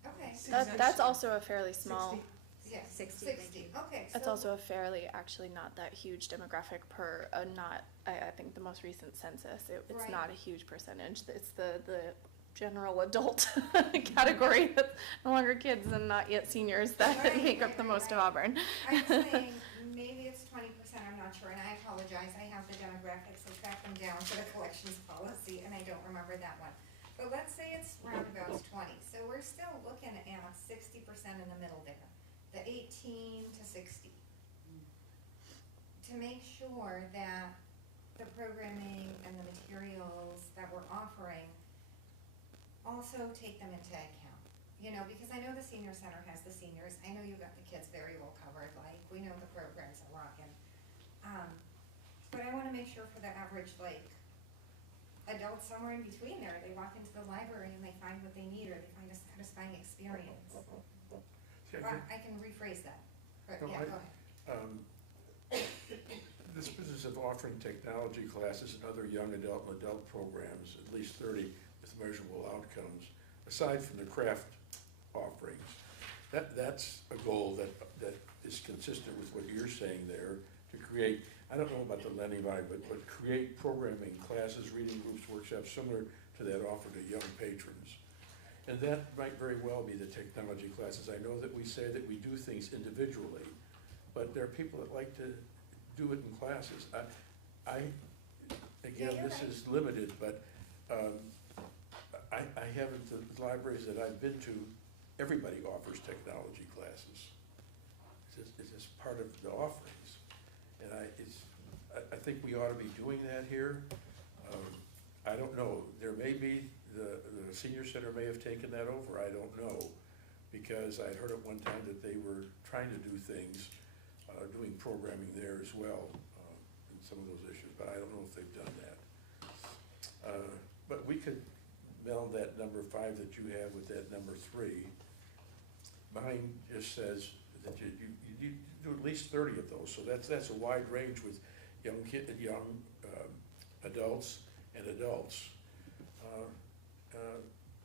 Okay. That's also a fairly small, 60. Yeah, 60, 60, okay. that's so- also a fairly, actually not that huge demographic per, I think the most recent census, it's Right. not a huge percentage. It's the general adult category that's no longer kids and not yet seniors that Right, make up right, the right, most of right. Auburn. I'm saying maybe it's 20%, I'm not sure, and I apologize, I have the demographics, I tracked them down for the collections policy, and I don't remember that one. But let's say it's roundabouts 20, so we're still looking at 60% in the middle there, the 18 to 60. To make sure that the programming and the materials that we're offering also take them into account. Because I know the senior center has the seniors, I know you got the kids very well covered, like, we know the programs are rocking. But I wanna make sure for the average, adult somewhere in between there, they walk into the library and they find what they need, or they find a satisfying experience. See, I Or think- I can rephrase that, but No, yeah, go ahead. This business of offering technology classes and other young adult and adult programs, at least 30 with measurable outcomes, aside from the craft offerings. That's a goal that is consistent with what you're saying there, to create, I don't know about the lending value, but create programming, classes, reading groups, workshops, similar to that offered to young patrons. And that might very well be the technology classes. I know that we say that we do things individually, but there are people that like to do it in classes. Again, Yeah, this you're is limited, but I haven't, the libraries that I've been to, everybody offers technology classes. It's just part of the offerings. And I think we ought to be doing that here. I don't know, there may be, the senior center may have taken that over, I don't know. Because I heard at one time that they were trying to do things, doing programming there as well, in some of those issues, but I don't know if they've done that. But we could meld that number 5 that you have with that number 3. Mine just says that you do at least 30 of those, so that's a wide range with young adults and adults.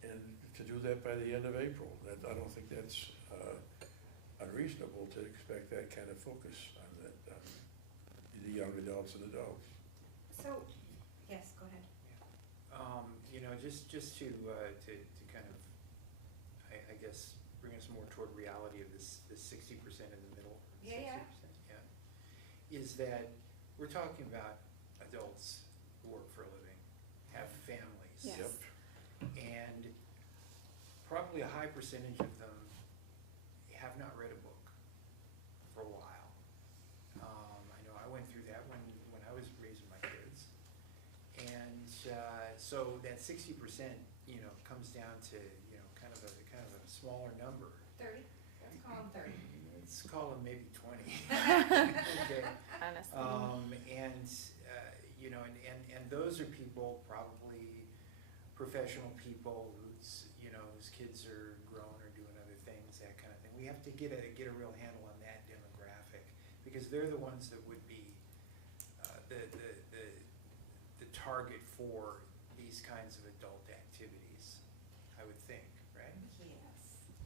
And to do that by the end of April, I don't think that's unreasonable to expect that kind of focus on that, the young adults and adults. So, yes, go ahead. You know, just to kind of, I guess, bring us more toward reality of this 60% in the middle. Yeah, 60%, yeah. yeah. Is that we're talking about adults who work for a living, have families. Yes. Yep. And probably a high percentage of them have not read a book for a while. I know I went through that when I was raising my kids. And so that 60%, you know, comes down to, you know, kind of a smaller number. 30? Let's call them 30. Let's call them maybe 20. Okay. Honestly. You know, and those are people, probably professional people whose kids are grown or doing other things, that kind of thing. We have to get a real handle on that demographic, because they're the ones that would be the target for these kinds of adult activities, I would think, right? Yes.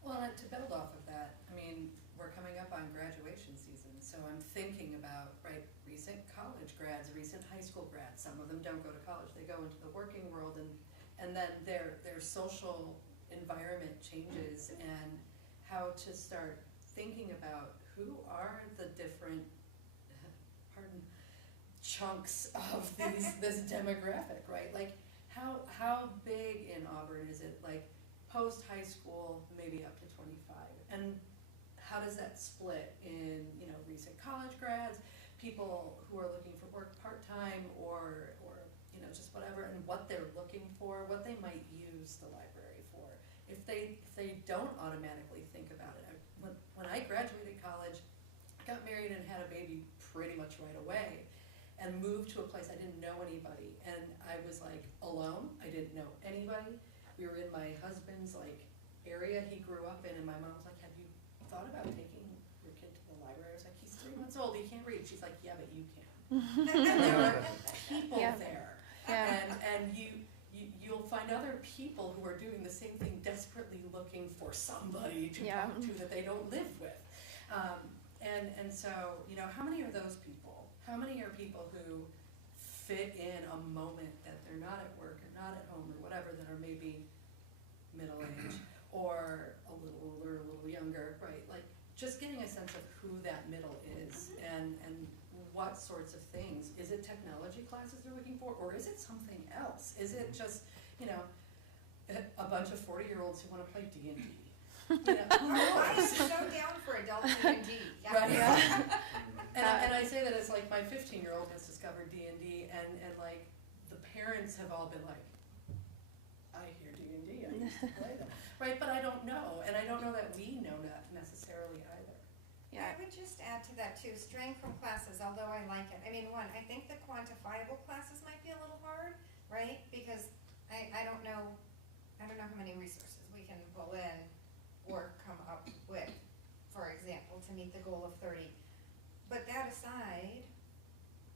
Well, and to build off of that, I mean, we're coming up on graduation season, so I'm thinking about, right, recent college grads, recent high school grads. Some of them don't go to college, they go into the working world, and then their social environment changes, and how to start thinking about who are the different, pardon, chunks of this demographic, right? Like, how big in Auburn is it, like, post-high school, maybe up to 25? And how does that split in, you know, recent college grads, people who are looking for work part-time, or you know, just whatever, and what they're looking for, what they might use the library for. If they don't automatically think about it. When I graduated college, I got married and had a baby pretty much right away, and moved to a place I didn't know anybody, and I was like alone. I didn't know anybody. We were in my husband's like area he grew up in, and my mom was like, "Have you thought about taking your kid to the library?" I was like, "He's 3 months old, he can't read." She's like, "Yeah, but you can." And there were people Yeah. there, Yeah. and you'll find other people who are doing the same thing, desperately looking for somebody to Yeah. talk to that they don't live with. And so, you know, how many are those people? How many are people who fit in a moment that they're not at work or not at home or whatever, that are maybe middle age or a little older, a little younger, right? Like, just getting a sense of who that middle is, and what sorts of things. Is it technology classes they're looking for, or is it something else? Is it just, you know, a bunch of 40-year-olds who want to play D&D? You know, I am so down for adult D&D. Yeah. Right, yeah. And I say that as like my 15-year-old has discovered D&D, and like the parents have all been like, I hear D&D, I used to play them, right? But I don't know, and I don't know that we know that necessarily either. Yeah. I would just add to that too, straying from classes, although I like it. I mean, one, I think the quantifiable classes might be a little hard, right? Because I don't know how many resources we can pull in or come up with, for example, to meet the goal of 30. But that aside,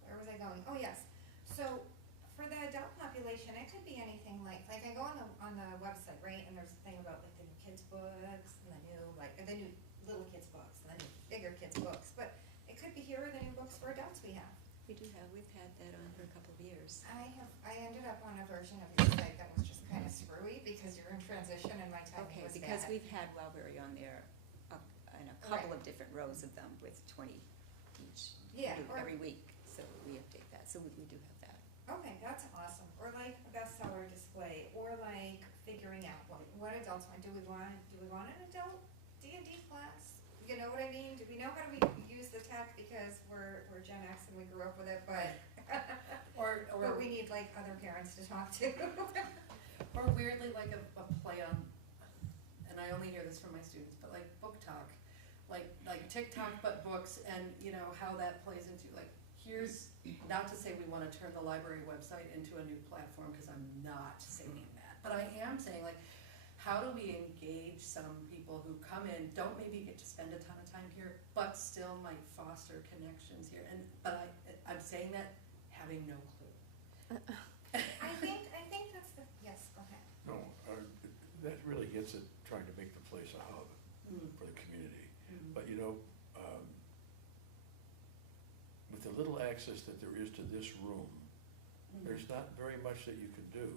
where was I going? Oh, yes. So for the adult population, situation, it could be anything like I go on the website, right, and there's a thing about like the new kids' books and the new little kids' books and the new bigger kids' books, but it could be here are the new books for adults we have. We've had that on for a couple of years. I ended up on a version of your site that was just kind of screwy because you're in transition and my timing Okay, was bad. because we've had Wildberry on there in a couple of different rows of them with 20 each. Yeah, Every week, so we update that, so we do have that. Okay, that's awesome. Or like a bestseller display, or like figuring out what adults want. Do we want an adult D&D class? You know what I mean? Do we know how do we use the tech because we're Gen X and we grew up with it, but but we need like other parents to talk to. Or weirdly like a play on, and I only hear this from my students, but like book talk, like TikTok but books, and you know how that plays into like, here's, not to say we want to turn the library website into a new platform, because I'm not saying that, but I am saying like, how do we engage some people who come in, don't maybe get to spend a ton of time here, but still might foster connections here, but I'm saying that having no clue. I think that's the, yes, go ahead. No, that really gets at trying to make the place a hub for the community. But you know, with the little access that there is to this room, there's not very much that you can do.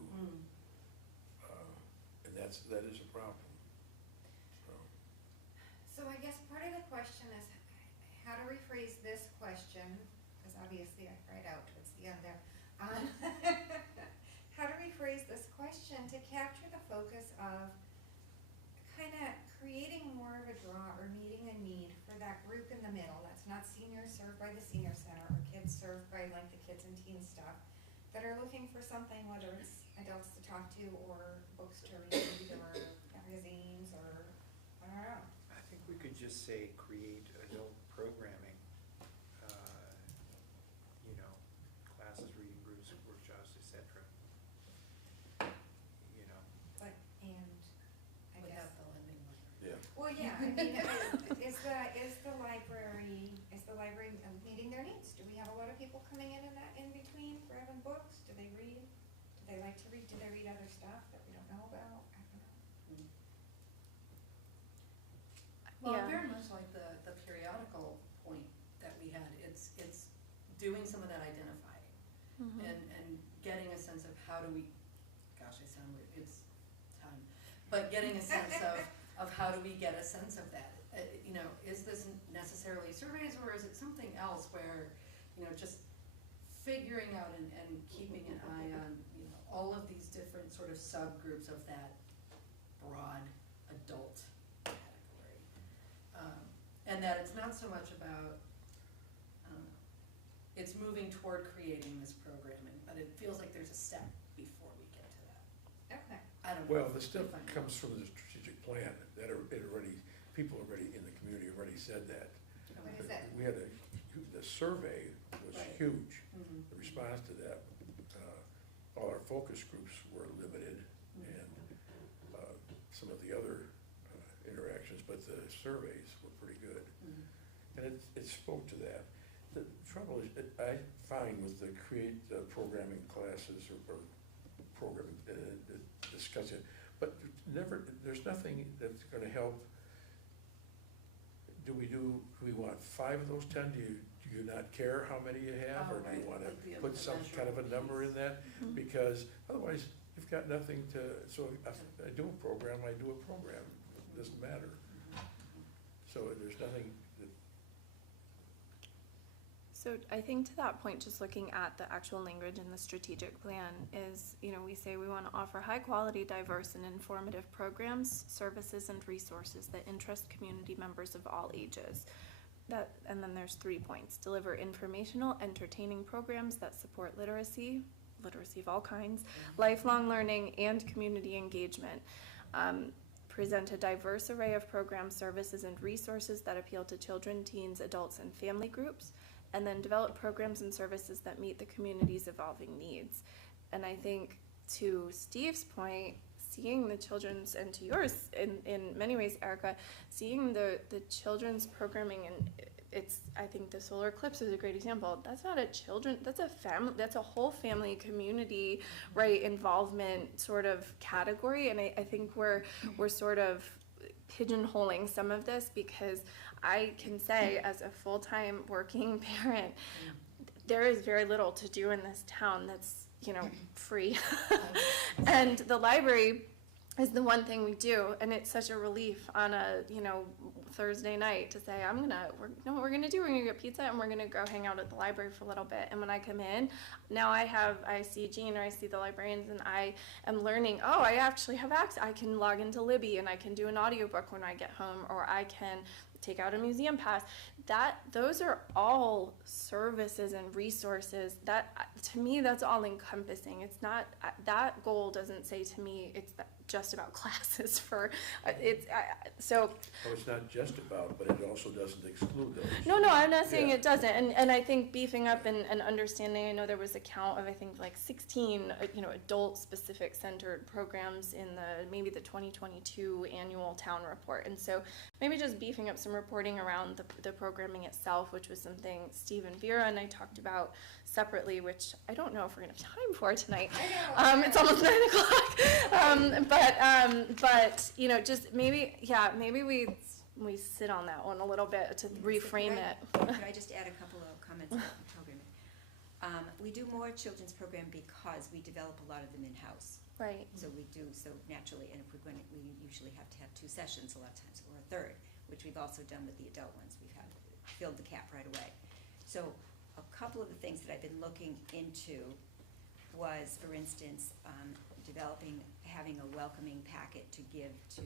And that is a problem. So I guess part of the question is how to rephrase this question, because obviously I cried out towards the end there. How to rephrase this question to capture the focus of kind of creating more of a draw or meeting a need for that group in the middle that's not seniors served by the senior center or kids served by like the kids and teen stuff, that are looking for something, whether it's adults to talk to or books to read or magazines or, I don't know. I think we could just say create adult programming, you know, classes, reading groups, workshops, et cetera. You know. But, and I guess. Without the lending library. Yeah. Well, yeah, I mean, is the library meeting their needs? Do we have a lot of people coming in that in between, grabbing books? Do they read? Do they like to read? Do they read other stuff that we don't know about? I don't know. Well, Yeah. very much like the periodical point that we had, it's doing some of that identifying and getting a sense of how do we, gosh, I sound weird, it's time, but getting a sense of how do we get a sense of that? You know, is this necessarily surveys, or is it something else where, you know, just figuring out and keeping an eye on, you know, all of these different sort of subgroups of that broad adult category. And that it's not so much about, it's moving toward creating this programming, but it feels like there's a step before we get to that. Okay. I don't know. Well, the stuff comes from the strategic plan that people already in the community already said that. What is that? We had the survey was Right. huge. Mhm. The response to that, all our focus groups were limited and some of the other interactions, but the surveys were pretty good. And it spoke to that. The trouble is, I find with the create programming classes or programming, discuss it, but there's nothing that's gonna help. Do we want 5 of those 10? Do you not care how many you have, or do you wanna put some kind of a number in that? Because otherwise, you've got nothing to, so if I do a program, it doesn't matter. So there's nothing that. So I think to that point, just looking at the actual language in the strategic plan is, you know, we say we want to offer high quality, diverse and informative programs, services and resources that interest community members of all ages. And then there's 3 points: deliver informational, entertaining programs that support literacy of all kinds, lifelong learning and community engagement. Present a diverse array of programs, services and resources that appeal to children, teens, adults and family groups. And then develop programs and services that meet the community's evolving needs. And I think to Steve's point, seeing the children's, and to yours in many ways, Erica, seeing the children's programming and I think the solar eclipse is a great example. That's not a children, that's a family, that's a whole family community, right, involvement sort of category. And I think we're sort of pigeonholing some of this, because I can say as a full-time working parent, there is very little to do in this town that's, free. And the library is the one thing we do, and it's such a relief on a Thursday night to say we're gonna get pizza and we're gonna go hang out at the library for a little bit. And when I come in, now I see Jean or I see the librarians, and I am learning, I actually have access. I can log into Libby and I can do an audiobook when I get home, or I can take out a museum pass. Those are all services and resources that, to me, that's all encompassing. It's not, that goal doesn't say to me it's just about classes for, so. No, it's not just about, but it also doesn't exclude those. No, I'm not saying Yeah. it doesn't, and I think beefing up and understanding, I know there was a count of, I think, like 16, adult-specific centered programs in maybe the 2022 annual town report, and so maybe just beefing up some reporting around the programming itself, which was something Steve and Vera and I talked about separately, which I don't know if we're gonna have time for tonight. It's almost 9 o'clock, but just maybe we sit on that one a little bit to reframe it. Could I just add a couple of comments about the programming? We do more children's program because we develop a lot of them in-house. Right. So we do, so naturally, and if we usually have to have 2 sessions a lot of times, or a third, which we've also done with the adult ones. We've filled the cap right away. So a couple of the things that I've been looking into was, for instance, having a welcoming packet to give to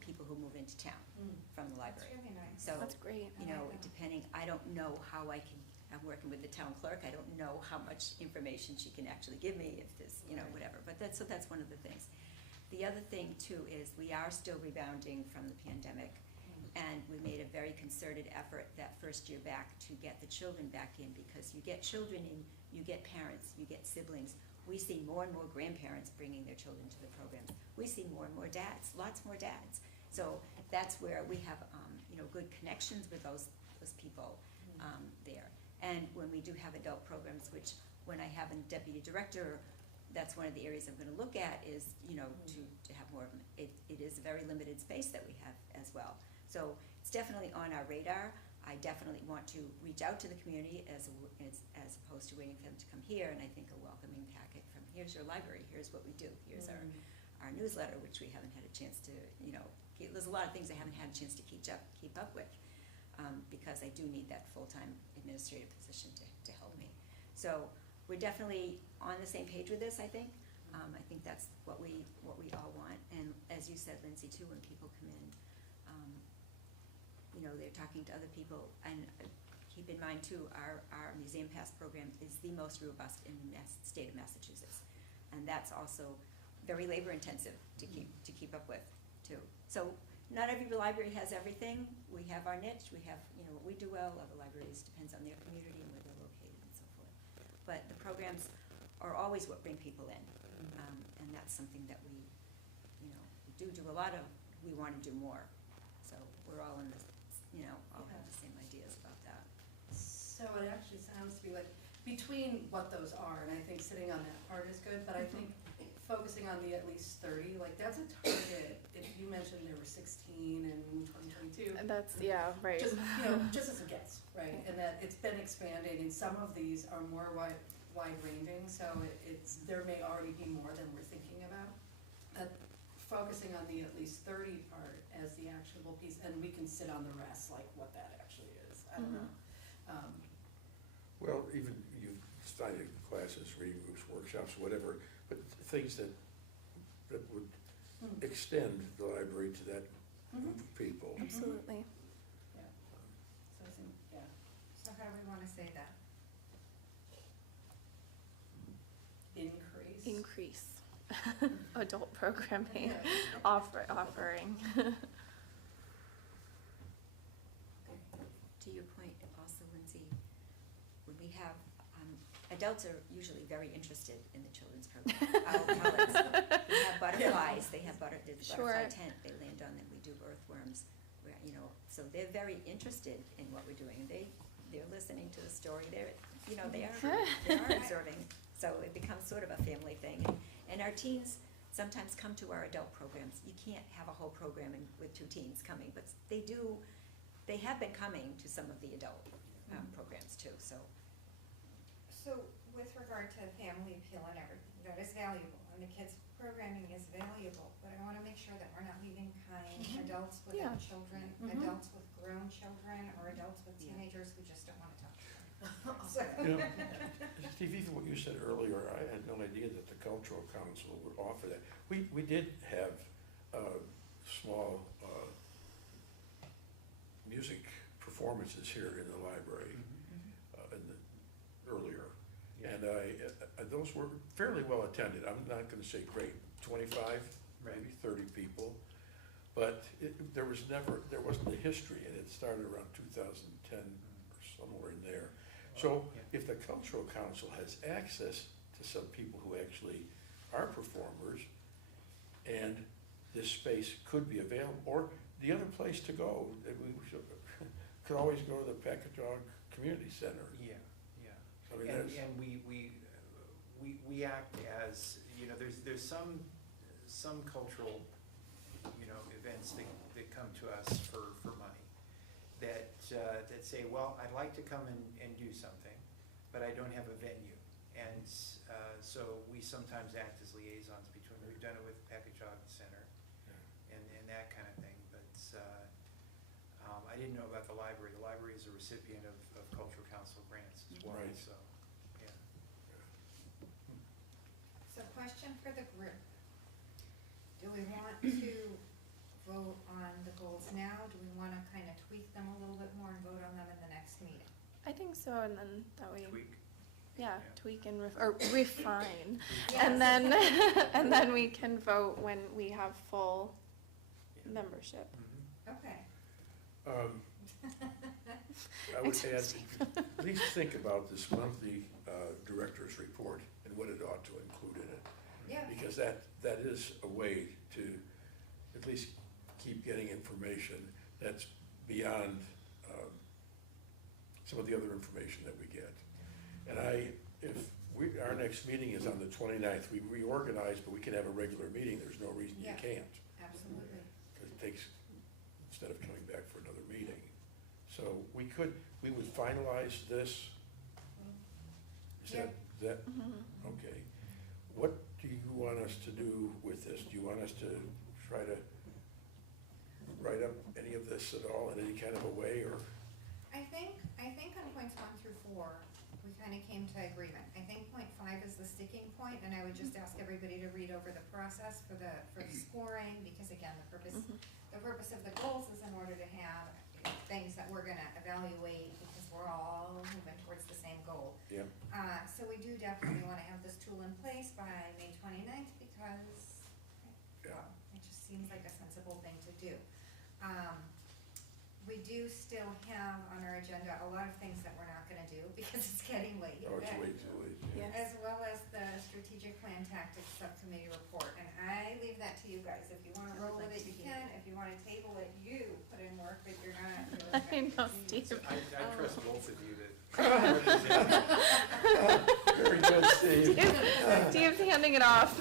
people who move into town from the library. That's really nice. So, That's great. depending, I don't know how I'm working with the town clerk, I don't know how much information she can actually give me, if this, whatever, but that's one of the things. The other thing too is we are still rebounding from the pandemic, and we made a very concerted effort that first year back to get the children back in, because you get children in, you get parents, you get siblings. We see more and more grandparents bringing their children to the programs. We see more and more dads, lots more dads. So that's where we have, good connections with those people there. And when we do have adult programs, which when I have a deputy director, that's one of the areas I'm going to look at is, to have more of them. It is a very limited space that we have as well. So it's definitely on our radar. I definitely want to reach out to the community as opposed to waiting for them to come here. And I think a welcoming packet from, here's your library, here's what we do, here's our newsletter, which we haven't had a chance to, there's a lot of things I haven't had a chance to keep up with, because I do need that full-time administrative position to help me. So we're definitely on the same page with this, I think. I think that's what we all want. And as you said, Lindsay, too, when people come in, they're talking to other people. And keep in mind, too, our Museum Pass program is the most robust in the state of Massachusetts. And that's also very labor-intensive to keep up with, too. So not every library has everything. We have our niche. We have, what we do well. Other libraries depends on their community and where they're located and so forth. But the programs are always what bring people in, and that's something that we do a lot of. We want to do more, so we're all in this, all have the same ideas about that. So it actually sounds to be like, between what those are, and I think sitting on that part is good, but I think focusing on the at least 30, like that's a target. If you mentioned there were 16 in 2022. That's, right. Just, just as a guess, right? And that it's been expanding, and some of these are more wide-ranging, so there may already be more than we're thinking about. Focusing on the at least 30 part as the actionable piece, and we can sit on the rest, like what that actually is. I don't know. Well, even you've cited classes, reading groups, workshops, whatever, but things that would extend the library to that group of people. Absolutely. Yeah. So I think, So how do we want to say that? increase. Adult programming, Yeah. offering. To your point also, Lindsay, when we have, adults are usually very interested in the children's program. I'll tell it. We have butterflies, there's a Sure. butterfly tent they land on, that we do earthworms, where, So they're very interested in what we're doing. They're listening to the story. They are observing. So it becomes sort of a family thing. And our teens sometimes come to our adult programs. You can't have a whole program with 2 teens coming, but they have been coming to some of the adult programs too, so. So with regard to family appeal and everything, that is valuable, and the kids' programming is valuable, but I want to make sure that we're not leaving behind adults without children, adults with grown children, or adults with teenagers who just don't want to talk to them. You know, Steve, even what you said earlier, I had no idea that the cultural council would offer that. We did have small music performances here in the library earlier. Yeah. And those were fairly well attended. I'm not gonna say great, 25, maybe 30 people. But there wasn't a history, and it started around 2010 or somewhere in there. So if the cultural council has access to some people who actually are performers, and this space could be available, or the other place to go, that we could always go to the Packagug Community Center. Yeah, yeah. I mean, And we act as, there's some cultural, events that come to us for money that say, well, I'd like to come and do something, but I don't have a venue. And so we sometimes act as liaisons between, we've done it with Packagug Center and that kind of thing, but I didn't know about the library. The library is a recipient of Cultural Council grants as well, Right. so, yeah. So question for the group. Do we want to vote on the goals now? Do we want to kind of tweak them a little bit more and vote on them in the next meeting? I think so, and then that way. Tweak. Yeah, Yeah. tweak and or refine, Yes. and then and then we can vote when we have full Yeah. membership. Mhm. Okay. I would add, at least think about this monthly director's report and what it ought to include in it. Yeah. Because that is a way to at least keep getting information that's beyond some of the other information that we get. And our next meeting is on the 29th, we reorganize, but we can have a regular meeting, there's no reason you Yeah. can't. Absolutely. Because it takes, instead of coming back for another meeting. So we would finalize this. Is that, okay. What do you want us to do with this? Do you want us to try to write up any of this at all in any kind of a way, or? I think on points 1 through 4, we kind of came to agreement. I think point 5 is the sticking point, and I would just ask everybody to read over the process for the scoring, because again, the purpose of the goals is in order to have things that we're gonna evaluate, because we're all moving towards the same goal. Yeah. So we do definitely wanna have this tool in place by May 29th, because, well, it just seems like a sensible thing to do. We do still have on our agenda a lot of things that we're not gonna do because it's getting late. Oh, it's way too late. Yeah. As well as the strategic plan tactics subcommittee report, and I leave that to you guys. If you wanna roll with it, you can. If you wanna table it, you put in work, but you're not. I know, Steve. So I trust both of you to. Very good, Steve. Steve's handing it off,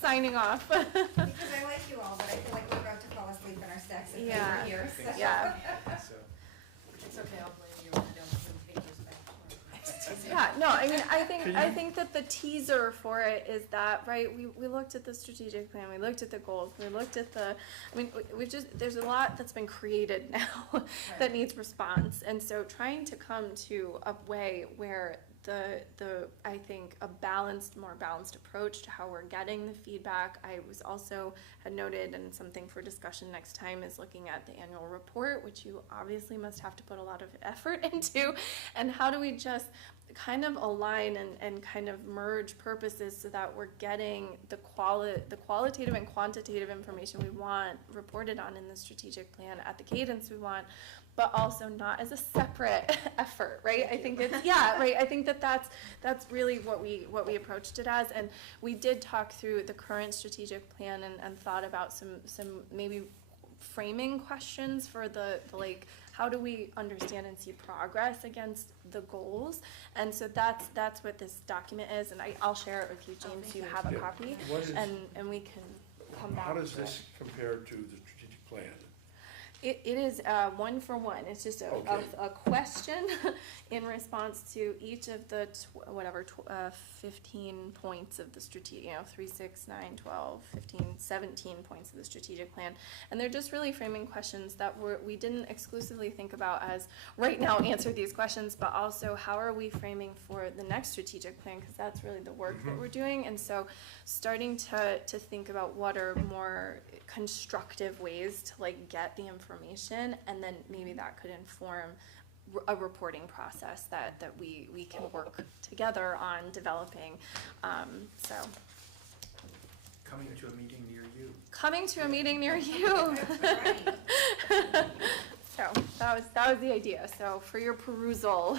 signing off. Because I like you all, but I feel like we're about to fall asleep in our stacks if Yeah. we're here. I think so. Yeah. So, It's okay, I'll blame you when I don't bring papers back. Yeah, no, I mean, I think that the teaser for it is that, right, we looked at the strategic plan, we looked at the goals, we looked at there's a lot that's been created now that needs response. And so trying to come to a way where I think a more balanced approach to how we're getting the feedback. I was also had noted, and something for discussion next time is looking at the annual report, which you obviously must have to put a lot of effort into, and how do we just kind of align and kind of merge purposes so that we're getting the qualitative and quantitative information we want reported on in the strategic plan at the cadence we want, but also not as a separate effort, right? I think it's, right, I think that's really what we approached it as, and we did talk through the current strategic plan and thought about some maybe framing questions for the like, how do we understand and see progress against the goals? And so that's what this document is, and I'll share it with you, Jane, so you have a Yeah. copy, What is- and we can come back How does to it. this compare to the strategic plan? It is one for one. It's just Okay. a question in response to each of the 15 points of the strategic, 3, 6, 9, 12, 15, 17 points of the strategic plan. And they're just really framing questions that we didn't exclusively think about as right now answer these questions, but also how are we framing for the next strategic plan, because that's really the work that we're doing. And so starting to think about what are more constructive ways to like get the information, and then maybe that could inform a reporting process that we can work together on developing. So Coming to a meeting near you. coming to a meeting near you. Right. So that was the idea. So for your perusal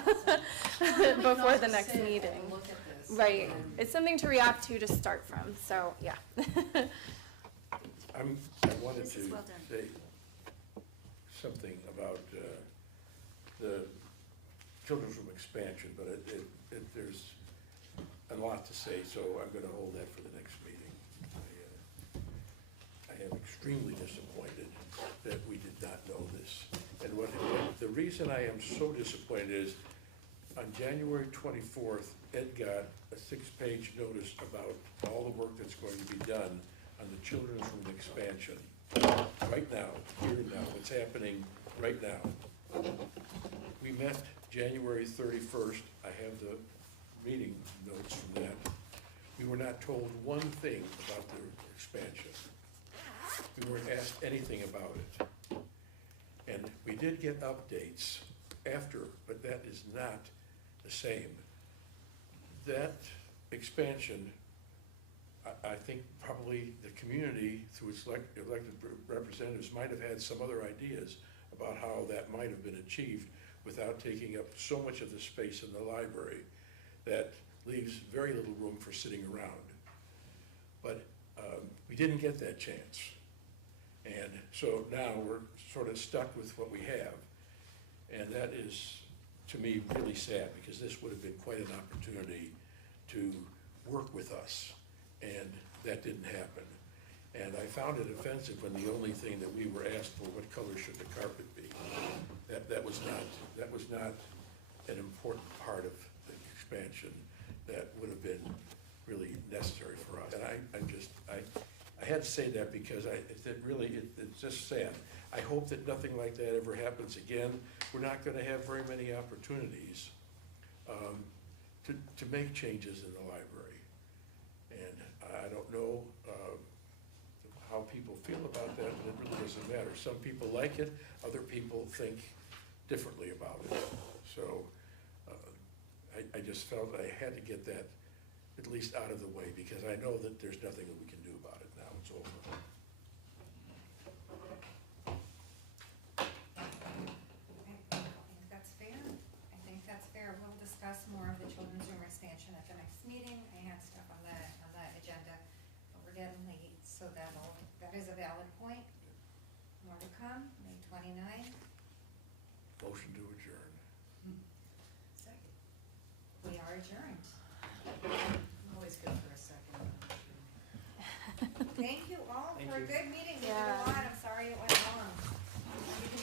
before the next Sit meeting. and look at this. Right. and- It's something to react to start from. So yeah. I wanted This is to well done. say something about the children's room expansion, but there's a lot to say, so I'm going to hold that for the next meeting. I am extremely disappointed that we did not know this. And the reason I am so disappointed is, on January 24th, Ed got a 6-page notice about all the work that's going to be done on the children's room expansion. Right now, here and now, what's happening right now. We met January 31st. I have the meeting notes from that. We were not told one thing about the expansion. We weren't asked anything about it. And we did get updates after, but that is not the same. That expansion, I think probably the community, through its elected representatives, might have had some other ideas about how that might have been achieved without taking up so much of the space in the library that leaves very little room for sitting around. But we didn't get that chance. And so now we're sort of stuck with what we have. And that is, to me, really sad, because this would have been quite an opportunity to work with us. And that didn't happen. And I found it offensive when the only thing that we were asked for, what color should the carpet be? That was not an important part of the expansion that would have been really necessary for us. And I had to say that because it's just sad. I hope that nothing like that ever happens again. We're not going to have very many opportunities to make changes in the library. And I don't know how people feel about that, but it really doesn't matter. Some people like it, other people think differently about it. So I just felt I had to get that at least out of the way, because I know that there's nothing that we can do about it now. It's over. I think that's fair. I think that's fair. We'll discuss more of the children's room expansion at the next meeting. I had stuff on that agenda, but we're getting late, so that is a valid point. More to come, May 29th. Motion to adjourn. Second. We are adjourned. I'm always good for a second. Thank you all Thank for a you. good meeting.